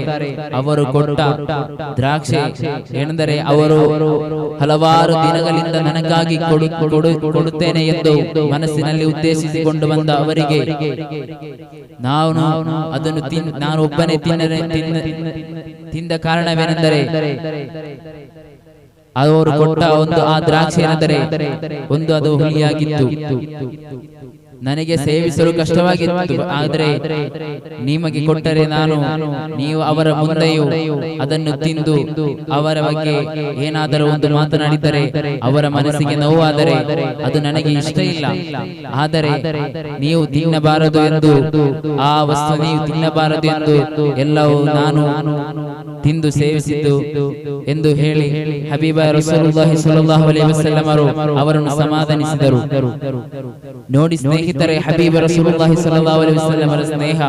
ಅವರು ಕೊಟ್ಟ ದ್ರಾಕ್ಷಿ ಏನೆಂದರೆ ಅವರು ಹಲವಾರು ದಿನಗಳಿಂದ ನನಗಾಗಿ ಕೊಡುತ್ತೇನೆ ಎಂದು ಮನಸ್ಸಿನಲ್ಲಿ ಉದ್ದೇಶಿಸಿಕೊಂಡು ಬಂದ ಅವರಿಗೆ ನಾನು ಒಬ್ಬನೇ ತಿಂದ ಕಾರಣವೇನೆಂದರೆ ಅವರು ಕೊಟ್ಟ ಆ ದ್ರಾಕ್ಷಿ ಏನೆಂದರೆ ಅದು ಹುಳಿಯಾಗಿತ್ತು. ನನಗೆ ಸೇವಿಸಲು ಕಷ್ಟವಾಗಿತ್ತು. ಆದರೆ ನಿಮಗೆ ಕೊಟ್ಟರೆ ನೀವು ಅವರ ಮುಂದೆಯೂ ಅದನ್ನು ತಿಂದು ಅವರ ಬಗ್ಗೆ ಏನಾದರೂ ಒಂದು ಮಾತನಾಡಿದರೆ ಅವರ ಮನಸ್ಸಿಗೆ ನೋವಾದರೆ ಅದು ನನಗೆ ಇಷ್ಟ ಇಲ್ಲ. ಆದರೆ ನೀವು ತಿನ್ನಬಾರದು ಎಂದು ಆ ವಸ್ತು ನೀವು ತಿನ್ನಬಾರದು ಎಂದು ಎಲ್ಲವೂ ನಾನು ತಿಂದು ಸೇವಿಸಿದ್ದು ಎಂದು ಹೇಳಿ ಹಬೀಬ ರಸೂಲುಲ್ಲಾಹಿ ಸ್ವಲ್ಲಲ್ಲಾಹು ಅಲೈಹಿ ವಸಲ್ಲಂ ಅವರನ್ನು ಸಮಾಧಾನಿಸಿದರು. ನೋಡಿ ಸ್ನೇಹಿತರೆ, ಹಬೀಬ ರಸೂಲುಲ್ಲಾಹಿ ಸ್ವಲ್ಲಲ್ಲಾಹು ಅಲೈಹಿ ವಸಲ್ಲಂ ಅವರ ಸ್ನೇಹ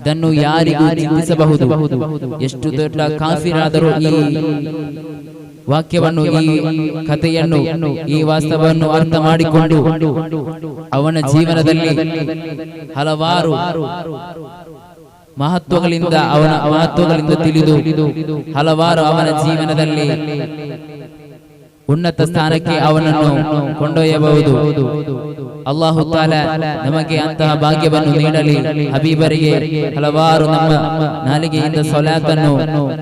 ಇದನ್ನು ಯಾರಿಗೂ ಚಿಂತಿಸಬಹುದು. ಎಷ್ಟು ದೊಡ್ಡ ಕಾಫಿರಾದರೂ ಈ ವಾಕ್ಯವನ್ನು, ಈ ಕಥೆಯನ್ನು, ಈ ವಾಸ್ತವವನ್ನು ಅರ್ಥ ಮಾಡಿಕೊಂಡು ಅವನ ಜೀವನದಲ್ಲಿ ಹಲವಾರು ಮಹತ್ವಗಳಿಂದ ತಿಳಿದು ಹಲವಾರು ಅವನ ಜೀವನದಲ್ಲಿ ಉನ್ನತ ಸ್ಥಾನಕ್ಕೆ ಅವನನ್ನು ಕೊಂಡೊಯ್ಯಬಹುದು. ಅಲ್ಲಾಹು ತಾಲಾ ನಮಗೆ ಅಂತಹ ಭಾಗ್ಯವನ್ನು ನೀಡಲಿ. ಹಬೀಬರಿಗೆ ಹಲವಾರು ನಮ್ಮ ನಾಲಿಗೆಯಿಂದ ಸಲಾತನ್ನು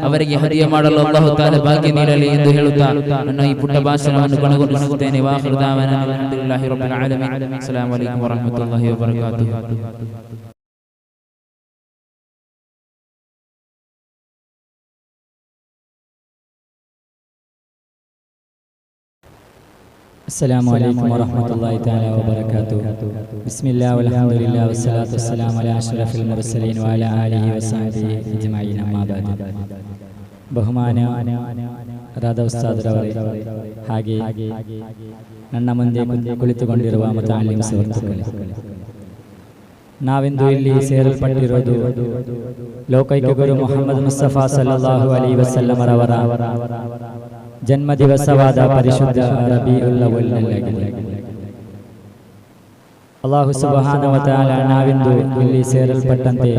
ಅವರಿಗೆ ಹದಿಯ ಮಾಡಲು ಅಲ್ಲಾಹು ತಾಲಾ ಭಾಗ್ಯ ನೀಡಲಿ ಎಂದು ಹೇಳುತ್ತಾ ನನ್ನ ಈ ಪುಟ್ಟ ಭಾಷಣವನ್ನು ಕೊನೆಗೊಳಿಸುತ್ತೇನೆ. ವಾಖಿರು ದಾವಾನಾ ಅಲ್ಹಮ್ದುಲಿಲ್ಲಾಹಿ ರಬ್ಬಿಲ್ ಆಲಮೀನ್. ಅಸ್ಸಲಾಮು ಅಲೈಕುಂ ವರಹ್ಮತುಲ್ಲಾಹಿ ವಬರಕಾತುಹು. السلام عليكم ورحمة الله تعالى وبركاته. بسم الله والحمد لله والصلاة والسلام على أشرف المرسلين وعلى آله وصحبه أجمعين. أما بعد. ಬಹುಮಾನ ರಾಧ ಉಸ್ತಾದರವರೇ, ಹಾಗೆ ನನ್ನ ಮುಂದೆ ಕುಳಿತುಕೊಂಡಿರುವ ಮುತಾಲಿಮ್ ಸುಹೃತ್ತುಗಳೇ, ನಾವಿಂದು ಇಲ್ಲಿ ಸೇರಲ್ಪಟ್ಟಿರೋದು ಲೋಕೈಕ ಗುರು ಮುಹಮ್ಮದ್ ಮುಸ್ತಫಾ ಸಲ್ಲಲ್ಲಾಹು ಅಲೈಹಿ ವಸಲ್ಲಂ ರವರ ಜನ್ಮ ದಿವಸವಾದ ಪರಿಶುದ್ಧ ರಬೀಉಲ್ ಅವ್ವಲ್‌ನಲ್ಲಾಗಿದೆ. ಅಲ್ಲಾಹು ಸುಬ್ಹಾನಹು ವ ತಆಲಾ ನಾವಿಂದು ಇಲ್ಲಿ ಸೇರಲ್ಪಟ್ಟಂತೆ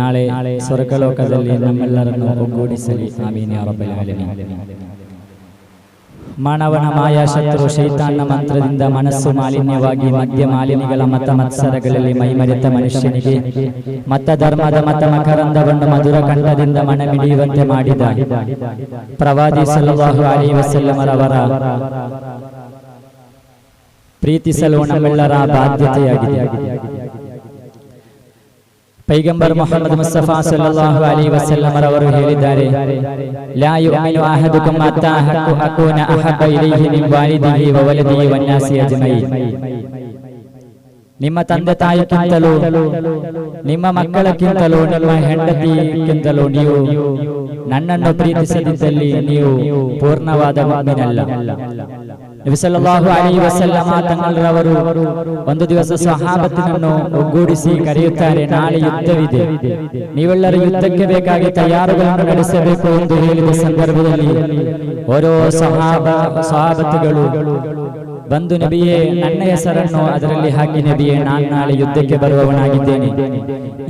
ನಾಳೆ ಸ್ವರ್ಗಲೋಕದಲ್ಲಿ ನಮ್ಮೆಲ್ಲರನ್ನು ಒಗ್ಗೂಡಿಸಲಿ. ಆಮೀನ್ ಯಾ ರಬ್ಬಲ್ ಆಲಮೀನ್. ಮಾನವನ ಶತ್ರು ಶೈತಾನ್ನ ಮಂತ್ರದಿಂದ ಮನಸ್ಸು ಮಾಲಿನ್ಯವಾಗಿ ಮದ್ಯ ಮಾಲಿನ್ಯಗಳ ಮತ ಮತ್ಸರಗಳಲ್ಲಿ ಮೈಮರೆತ ಮನುಷ್ಯನಿಗೆ ಮತ ಧರ್ಮದ ಮತ ಮಕರಂದವನ್ನು ಮಧುರ ಕಂಠದಿಂದ ಮನಮಿಡಿಯುವಂತೆ ಮಾಡಿದ ಪ್ರವಾದಿ ಸಲ್ಲಲ್ಲಾಹು ಅಲೈಹಿ ವಸಲ್ಲಮರವರ ಪ್ರೀತಿಸಲು ನಮ್ಮೆಲ್ಲರ ಬಾಧ್ಯತೆಯಾಗಿದೆ. ಪೈಗಂಬರ್ ಮುಹಮ್ಮದ್ ಮುಸ್ತಫಾ ಸಲ್ಲಲ್ಲಾಹು ಅಲೈಹಿ ವಸಲ್ಲಂ ರವರು ಹೇಳಿದ್ದಾರೆ, ಲಾ ಯುಮಿನು ಅಹದುಕುಂ ಹತ್ತಾ ಅಕೂನ ಅಹಬ್ಬ ಇಲೈಹಿ ಮಿನ್ ವಾಲಿದಿಹಿ ವ ವಲದಿಹಿ ವನ್ನಾಸಿ ಅಜ್ಮഈನ್. ನಿಮ್ಮ ತಂದೆ ತಾಯಿಗಿಂತಲೂ ನಿಮ್ಮ ಮಕ್ಕಳಕ್ಕಿಂತಲೂ ನಿಮ್ಮ ಹೆಂಡತಿಗಿಂತಲೂ ನೀವು ನನ್ನನ್ನು ಪ್ರೀತಿಸದಿದ್ದಲ್ಲಿ ನೀವು ಪೂರ್ಣವಾದ ಮುಅ್ಮಿನಲ್ಲ. ನಬಿ ಸಲ್ಲಲ್ಲಾಹು ಅಲೈಹಿ ವಸಲ್ಲಮ ತങ്ങളರವರು ಒಂದು ದಿವಸ ಸಹಾಬತ್ತನನ್ನು ಒಗ್ಗೂಡಿಸಿ ಕರೆಯುತ್ತಾರೆ, ನಾಳೆ ಯುದ್ಧವಿದೆ, ನೀವೆಲ್ಲರೂ ಯುದ್ಧಕ್ಕೆ ಬೇಕಾಗಿ ತಯಾರುಗಳನ್ನು ನಡೆಸಬೇಕು ಎಂದು ಹೇಳಿದ ಸಂದರ್ಭದಲ್ಲಿ ಓರೋ ಸಹಾಬತ್ತುಗಳು ಬಂದು, ನಬಿಯೇ ನನ್ನ ಹೆಸರನ್ನು ಅದರಲ್ಲಿ ಹಾಕಿ ನಬಿಯೇ, ನಾನು ನಾಳೆ ಯುದ್ಧಕ್ಕೆ ಬರುವವನಾಗಿದ್ದೇನೆ,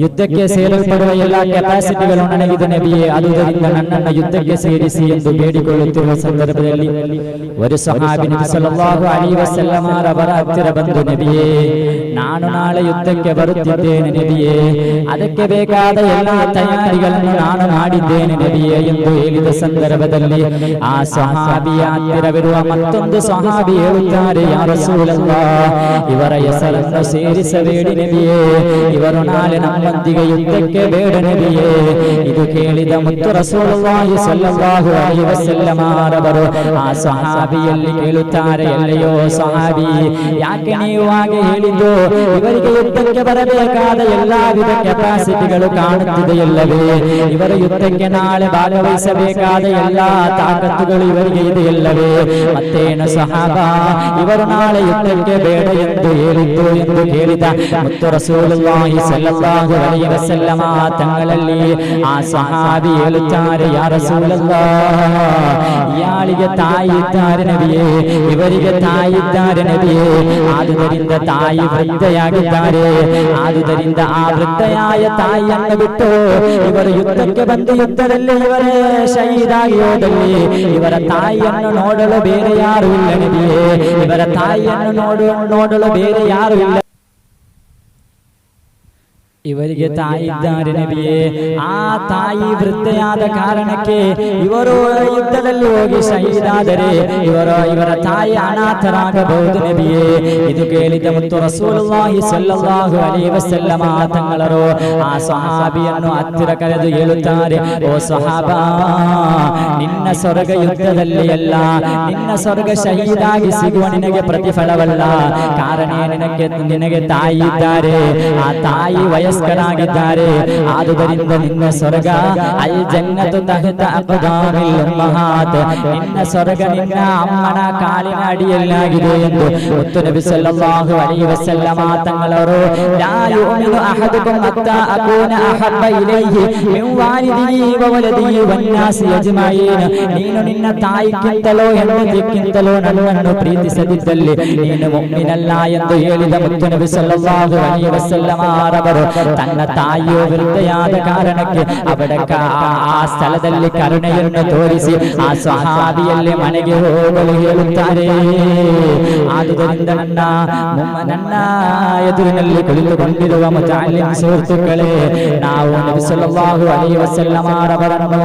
ಯುದ್ಧಕ್ಕೆ ಸೇರಲ್ಪಡುವ ಎಲ್ಲಾ ಕೆಪಾಸಿಟಿಗಳು ನನಗಿದೆ ನಬಿಯೇ, ಆದುದರಿಂದ ನನ್ನನ್ನು ಯುದ್ಧಕ್ಕೆ ಸೇರಿಸಿ ಎಂದು ಬೇಡಿಕೊಳ್ಳುತ್ತಿರುವ ಸಂದರ್ಭದಲ್ಲಿ ಒಂದು ಸಹಾಬಿ ನಬಿ ಸಲ್ಲಲ್ಲಾಹು ಅಲೈಹಿ ವಸಲ್ಲಮ ರವರ ಹತ್ತಿರ ಬಂದು, ನಬಿಯೇ ನಾನು ನಾಳೆ ಯುದ್ಧಕ್ಕೆ ಬರುತ್ತಿದ್ದೇನೆ ನಬಿಯೇ, ಅದಕ್ಕೆ ಬೇಕಾದ ಎಲ್ಲಾ ತಯಾರಿಗಳನ್ನು ನಾನು ಮಾಡಿದ್ದೇನೆ ನಬಿಯೇ ಎಂದು ಹೇಳಿದ ಸಂದರ್ಭದಲ್ಲಿ ಆ ಸಹಾಬಿಯ ಹತ್ತಿರವಿರುವ ಮತ್ತೊಂದು ಸಹಾಬಿ ಹೇಳುತ್ತಾರೆ, ಯಾ ರಸೂಲಲ್ಲಾಹ್, ಇವರ ಹೆಸರನ್ನು ಸೇರಿಸಬೇಡಿ ನಬಿಯೇ, ಇವರು ನಾಳೆ ನಮ್ಮೊಂದಿಗೆ ಯುದ್ಧಕ್ಕೆ ಬೇಡ ನಬಿಯೇ. ಇದು ಕೇಳಿದ ಮುತ್ತು ರಸೂಲುಲ್ಲಾಹಿ ಸಲ್ಲಲ್ಲಾಹು ಅಲೈಹಿ ವಸಲ್ಲಮ ರವರು ಆ ಸಹಾಬಿಯಲ್ಲಿ ಕೇಳುತ್ತಾರೆ, ಎಲ್ಲಿಯೋ ಸಹಾಬಿ, ಯಾಕೆ ನೀವು ಹಾಗೆ ಹೇಳಿದ್ದು? ಇವರಿಗೆ ಯುದ್ಧಕ್ಕೆ ಬರಬೇಕಾದ ಎಲ್ಲಾ ವಿಧ ಕೆಪಾಸಿಟಿಗಳು ಕಾಣುತ್ತಿದೆಯಲ್ಲವೇ? ಇವರ ಯುದ್ಧಕ್ಕೆ ನಾಳೆ ಭಾಗವಹಿಸಬೇಕಾದ ಎಲ್ಲಾ ತಾಕತ್ತುಗಳು ಇವರಿಗೆ ಇದೆಯಲ್ಲವೇ? ಮತ್ತೇನು ಸಹಾಬ, ಇವರು ನಾಳೆ ಯುದ್ಧಕ್ಕೆ ಬೇಡ ಎಂದು ಹೇಳಿದ್ದು ಎಂದು ಕೇಳಿದ ಮುತ್ತು ರಸೂಲುಲ್ಲಾಹಿ ಸಲ್ಲಲ್ಲಾಹು ಅಲೈಹಿ ವಸಲ್ಲಮ ತಗಳಲ್ಲಿ ಆ ಸಹಾಬಿ ಹೇಳುತ್ತಾರೆ, ಯಾ ರಸೂಲಲ್ಲಾಹ್, ಯಾಳಿಗೆ ತಾಯಿ ಇದ್ದಾರೆ ನಬಿಯೇ, ಇವರಿಗೆ ತಾಯಿ ಇದ್ದಾರೆ ನಬಿಯೇ, ಆದುದರಿಂದ ತಾಯಿ ವೃದ್ಧೆಯಾಗಿದ್ದಾರೆ, ಆದುದರಿಂದ ಆ ವೃದ್ಧೆಯಾಯ ತಾಯಿಯನ್ನು ಬಿಟ್ಟು ಇವರು ಯುದ್ಧಕ್ಕೆ ಬಂದು ಯುದ್ಧದಲ್ಲಿ ಇವರೇ ಶಹೀದಾಗಿ ಹೋದಲ್ಲಿ ಇವರ ತಾಯಿಯನ್ನು ನೋಡಲು ಬೇರೆ ಯಾರು ಇಲ್ಲ ನಬಿಯೇ, ಇವರ ತಾಯಿಯನ್ನು ನೋಡಲು ಬೇರೆ ಯಾರು ಇಲ್ಲ, ಇವರಿಗೆ ತಾಯಿ ಇದ್ದಾರೆ ನಬಿಯೇ, ಆ ತಾಯಿ ವೃದ್ಧೆಯಾದ ಕಾರಣಕ್ಕೆ ಇವರು ಯುದ್ಧದಲ್ಲಿ ಹೋಗಿ ಶಹೀದಾದರೆ ಇವರ ತಾಯಿ ಅನಾಥರಾಗಬಹುದು ನಬಿಯೇ. ಇದು ಕೇಳಿದ ಮುತ್ತು ರಸೂಲುಲ್ಲಾಹಿ ಸಲ್ಲಲ್ಲಾಹು ಅಲೈಹಿ ವಸಲ್ಲಮ ತങ്ങളರು ಆ ಸಹಾಬಿಯನ್ನು ಹತ್ತಿರ ಕರೆದು ಹೇಳುತ್ತಾರೆ, ಓ ಸಹಾಬ, ನಿನ್ನ ಸ್ವರ್ಗ ಯುದ್ಧದಲ್ಲಿ ಅಲ್ಲ, ನಿನ್ನ ಸ್ವರ್ಗ ಶಹೀದಾಗಿ ಸಿಗುವ ನಿನಗೆ ಪ್ರತಿಫಲವಲ್ಲ. ಕಾರಣ ನಿನಗೆ ತಾಯಿ ಇದ್ದಾರೆ, ಆ ತಾಯಿ ವಯಸ್ಕರಾಗಿದ್ದಾರೆ, ಆದುದರಿಂದ ನಿನ್ನ ಸ್ವರ್ಗ ಅಲ್ ಜನ್ನತು ತಹತ ಅಕ್ದಾಮಿಲ್ ಉಮ್ಮಹಾತ್, ನಿನ್ನ ಸ್ವರ್ಗ ನಿನ್ನ ಅಮ್ಮನ ಕಾಲಿನ ಅಡಿಯಲ್ಲಾಗಿದೆ ಎಂದು ಮುತ್ತು ನಬಿ ಸಲ್ಲಲ್ಲಾಹು ಅಲೈಹಿ ವಸಲ್ಲಮ ತങ്ങളವರು ಲಾ ಯುಮಿನು ಅಹದುಕುಂ ಹತ್ತಾ ಅಕೂನ ಅಹಬ್ಬ ಇಲೈಹಿ ಮಿನ್ ವಾಲಿದಿಹಿ ವ ವಲದಿಹಿ ವನ್ನಾಸಿ ಅಜ್ಮഈನ್. ನೀನು ನಿನ್ನ ತಾಯಿಗಿಂತಲೋ ಹೆಂಡತಿಗಿಂತಲೋ ನನ್ನನ್ನು ಪ್ರೀತಿಸದಿದ್ದಲ್ಲಿ ನೀನು ಮುಅ್ಮಿನಲ್ಲ ಎಂದು ಹೇಳಿದ ಮುತ್ತು ನಬಿ ಸಲ್ಲಲ್ಲಾಹು ಅಲೈಹಿ ವಸಲ್ಲಮ ರವರು ತನ್ನ ತಾಯಿಯು ವೃದ್ಧೆಯಾದ ಕಾರಣಕ್ಕೆ ಅವರ ಆ ಸ್ಥಳದಲ್ಲಿ ಕರುಣೆಯನ್ನು ತೋರಿಸಿ ಆ ಸಹಾಬಿಯಲ್ಲಿ ಮನೆಗೆ ಹೋಗಲು ಹೇಳುತ್ತಾರೆ. ಆದುದರಿಂದ ನನ್ನ ಎದುರಿನಲ್ಲಿ ಕುಳಿತುಕೊಂಡಿರುವ ಮುತಾಲಿಮ್ ಸುಹೃತ್ತುಗಳೇ, ನಾವು ನಬಿ ಸಲ್ಲಲ್ಲಾಹು ಅಲೈಹಿ ವಸಲ್ಲಮ ರವರನ್ನು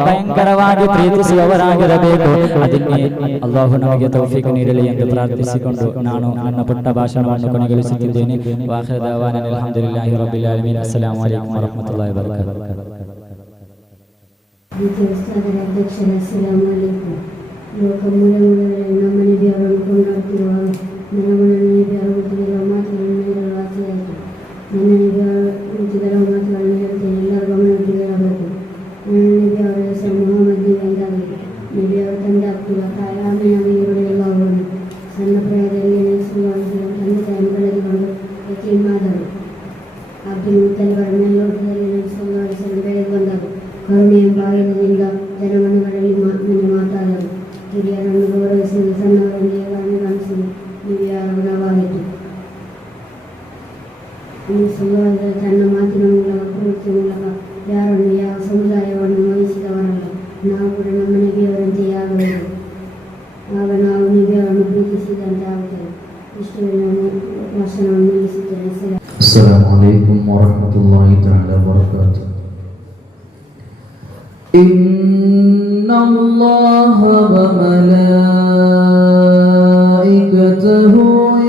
ಭಯಂಕರವಾಗಿ ಪ್ರೀತಿಸುವವರಾಗಿರಬೇಕು. ಅದನ್ನೇ ಅಲ್ಲಾಹು ನಮಗೆ ತೌಫೀಕ್ ನೀಡಲಿ ಎಂದು ಪ್ರಾರ್ಥಿಸಿಕೊಂಡು ನಾನು ನನ್ನ ಪುಟ್ಟ ಭಾಷಣವನ್ನು ಕೊನೆಗೊಳಿಸುತ್ತಿದ್ದೇನೆ. ವಾಖಿರ್ ದಅವಾನಾ ಅಲ್ಹಮ್ದುಲಿಲ್ಲಾಹಿ ರಬ್ಬಿಲ್ ಆಲಮೀನ್. ಅಸ್ಸಲಾಮು ಅಲೈಕುಂ ವರಹ್ಮತುಲ್ಲಾಹಿ ವಬರಕಾತುಹು. ನಮ್ಮ ನಬಿ ಅವರನ್ನು ಕೊಂಡಾಡುತ್ತಿರುವಾಗ ನನ್ನ ನಬಿ ಅವರು ಹುಟ್ಟಿರುವ ಮಾತುಗಳನ್ನು ಹೇಳಲು ಆಸೆಯಾಯಿತು. ನನ್ನ ನಬಿ ಅವರು ಹುಟ್ಟಿರುವ ಮಾತುಗಳನ್ನು ಹೇಳುತ್ತೇನೆ, ಎಲ್ಲರೂ ಗಮನವಿಟ್ಟು ಹೇಳಬೇಕು. ನನ್ನ ನಬಿ ಅವರ ಹೆಸರು ಮೊಹಮ್ಮದ್ ಎಂದಾಗಿದೆ. ನಬಿ ಅವರ ತಂದೆ ಅಬ್ದುಲ್ಲಾ, ತಾಯಿ ಆಮಿನಾ ಬೀಗರು ಎಲ್ಲ ಅವರು ಸಣ್ಣ ಪ್ರಾಯದಲ್ಲಿ ನೆಲೆಸುವ ತಂದೆ ತಾಯಿಯನ್ನು ಕಳೆದುಕೊಂಡು ಯತೀಮಾದರು. ಅಬ್ದುಲ್ ಮುತ್ತಲಿಬರ ಮೇಲ್ನೋಟದಲ್ಲಿ ನೆಲೆಸುವ ಹೆಸರು ಬೆಳೆದು ಬಂದರು. ಕರುಣೆ ಎಂಬ ಆಯುಧದಿಂದ ಜನಮನಗಳಲ್ಲಿ ಮಾತಾಡರು. ಹಿರಿಯರನ್ನು ಗೌರವಿಸಲು ಸಣ್ಣವರೊಂದಿಗೆ ಕಾಣಿಸಲು ಹಿರಿಯರ ಗುಣವಾಗಿತ್ತು. ತನ್ನ ಮಾತಿನ ಮೂಲಕ ಪ್ರವೃತ್ತಿ ಮೂಲಕ ಯಾರನ್ನು ಯಾವ ಸಮುದಾಯವನ್ನು ವಹಿಸಿದವರಲ್ಲ. ನಾವು ಕೂಡ ನಮ್ಮ ನಬಿಯವರಂತೆಯೇ ಆಗಬೇಕು. السلام عليكم ورحمة الله تعالى وبركاته. إن الله وملائكته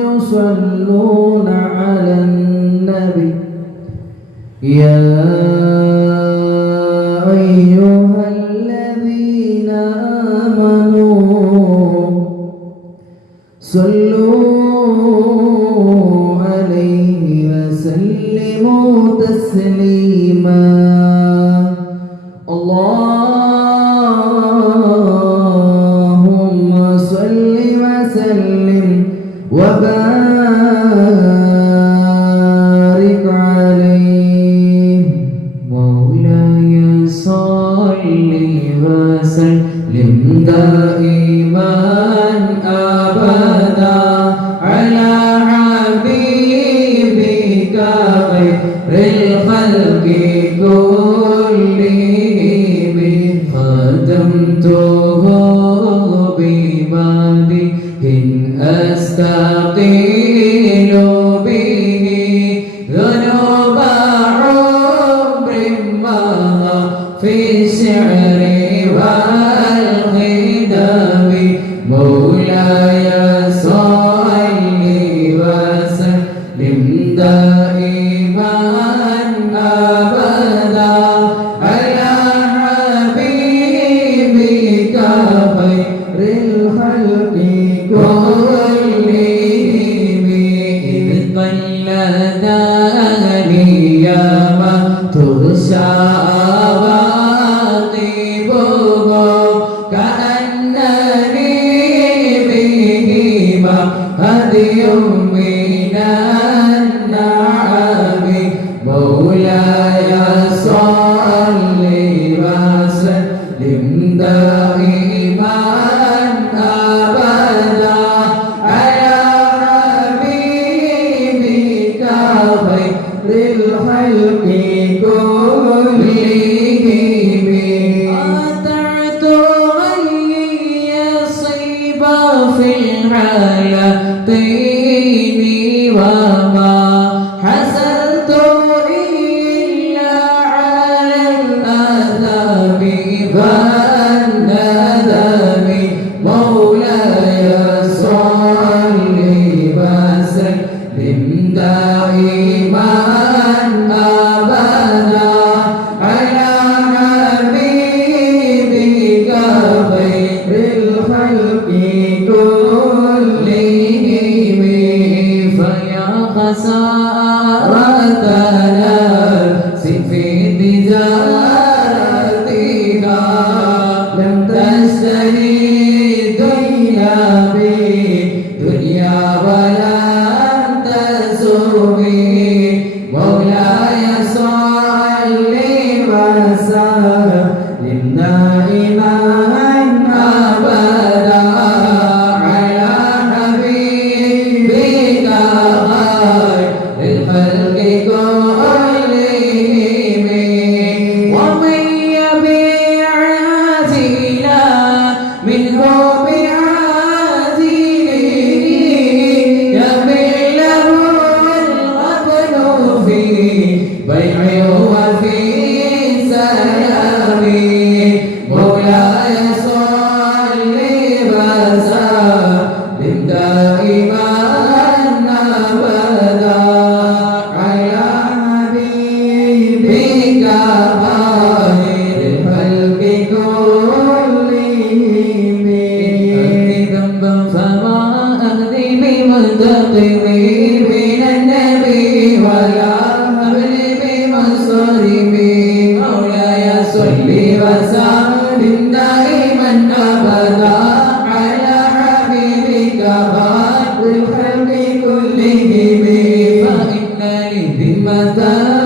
يصلون على النبي يا أيها الذين آمنوا صلوا عليه وسلموا تسليما. اللهم صل وسلم وبارك عليه. مولاي صل وسلم دائما أبدا على حبيبك خير الخلق كلهم. خدمته بمدح أستقيل به ذنوب عمر مضى في الشعر والخدم. مولاي صل وسلم دائما أبدا على حبيبك خير الخلق كلهم. إذ قلدني يا ما تغشى عواقبه كأنني بهما هدي من النعم. مولاي صل وسلم دائما أبدا على حبيبك خير الخلق كلهم. أطعت غيي صيبا في الحالتين وما حسنت إلا على الأثام والندم. مولاي صل وسلم دائما أبدا على حبيبك خير الخلق كلهم. فيا خسارتنا في تجارتنا لم تشتري الدنيا بدنيا ولم تسومي. مولاي صل وسلم دائما أبدا على حبيبك خير الخلق كلهم. ومن يبيع عاجلا منه بعاجله يبيع له الغبن في بيع وفي سلام. مولاي صل وسلم دائما أبدا على حبيبك خير الخلق كلهم. أهدي ذنبا فما أهدي بمنتقمي من النبي ولا أبلي بمنصرمي. مولاي صل وسلم دائما أبدا على حبيبك خير الخلق كلهم. فإن لي ذمة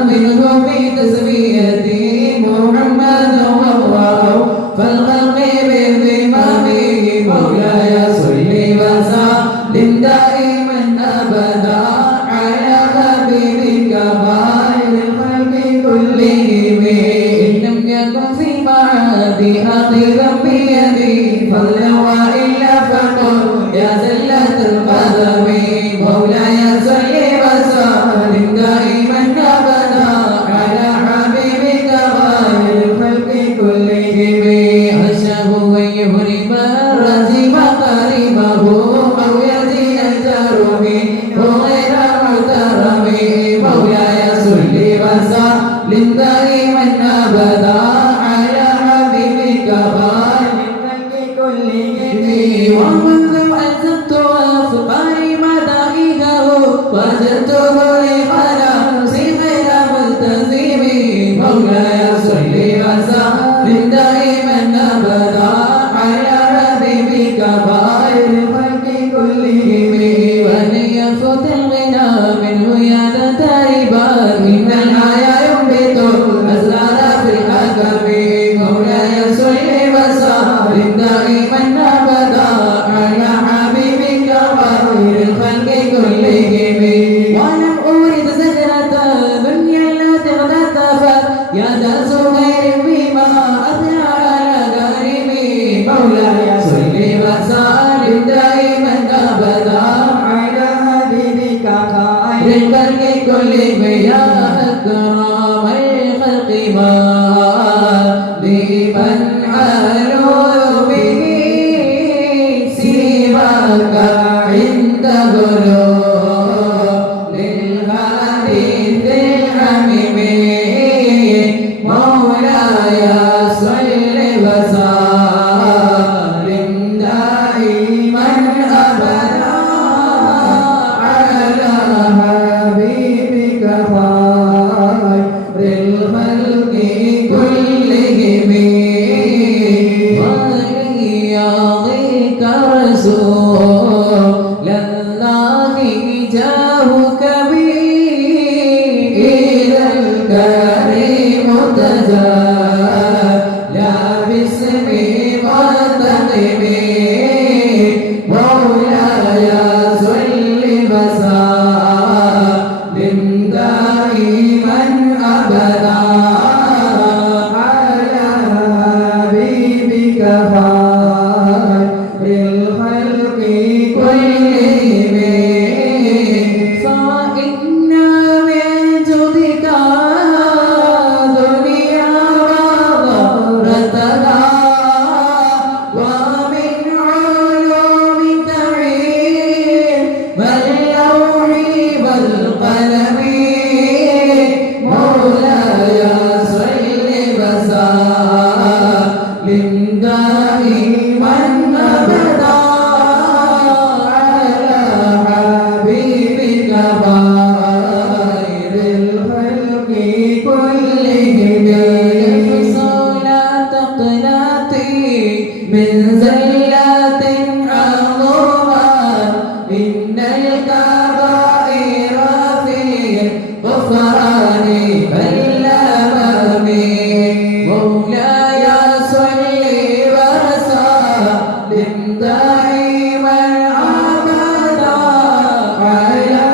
منه في تسميتي محمد وهو فالخلق بذمامه. مولاي صل وسلم دائما أبدا على حبيبك خير الخلق كلهم. إن لم يكن في معادي أخذا بيدي فضلا وإلا فقل يا زلة القدم. مولاي عنه يا تائبا إن الحيا ينبت أسرار في الحكم مولاي صل وسلم دائما أبدا على حبيبك خير الخلق كلهم ولم أرد زجرة دنيا لا تغتفت يا ذا زهير بما أثنى على كريمي مولاي صل وسلم دائما أبدا على حبيبك خير الخلق كلهم يا أكرم الخلق ما لمن علوا به سواك عند غلو للحديث الحميم مولاي صل وسلم دائما أبدا على حبيبك خير الخلق كلهم وليعطيك رسول الله جاهك به إذا الكريم تجلى باسمي وتقمي مولاي صل وسلم دائما أبدا على حبيبك خير الخلق كلهم فإن من جودك دنيا وضرتها ومن علومك علم اللوح والقلم مولاي صل وسلم دائما أبدا على حبيبك خير الخلق كلهم لا تقنطي من زلات عظمت إن الكبائر في غفران بالأمام مولاي صل وسلم دائما أبدا على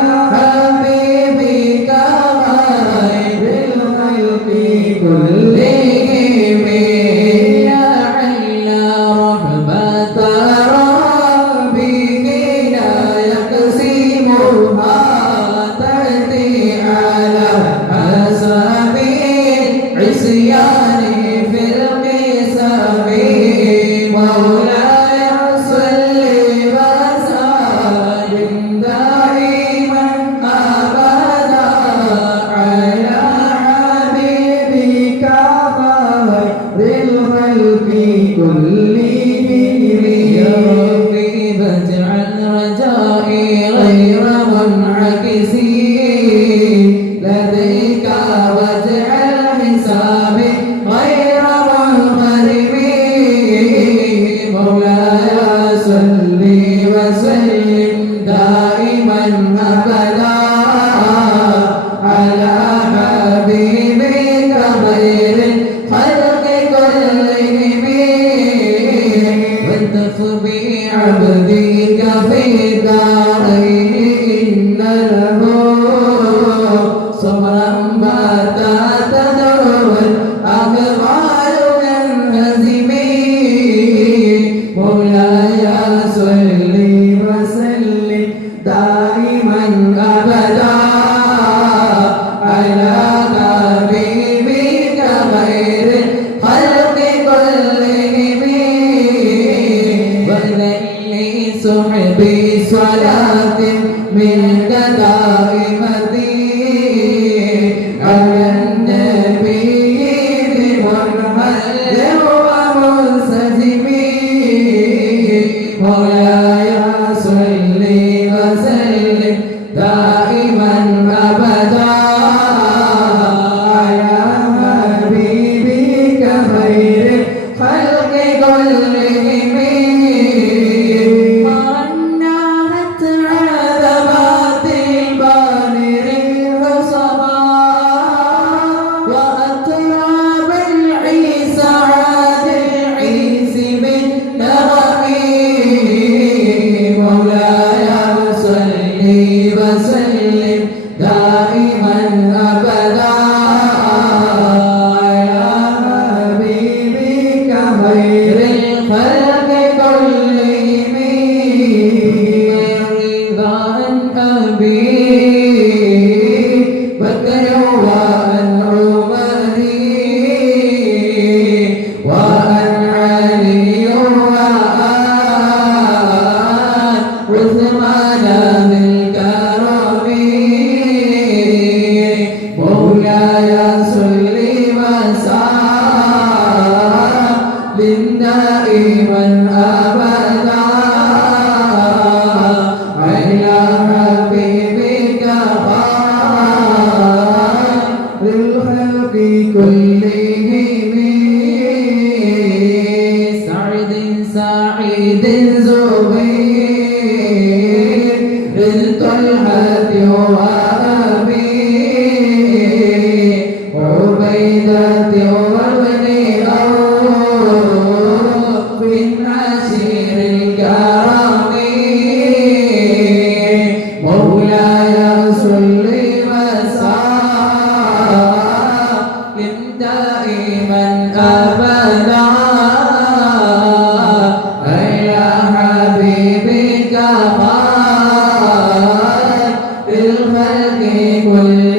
وسلم دائما أبدا على حبيبك خير الخلق كلهم رضا عن أبي بكر وعن عمر وعن علي وعن عثمان ذي الكرم مولاي صل وسلم دائما أبدا على حبيبك خير الخلق كلهم سعيد زبير طلحة وأبي عبيدة وابن عوف عشير الكرم مولاي صل وسلم دائما أبدا على حبيبك خير الخلق كلهم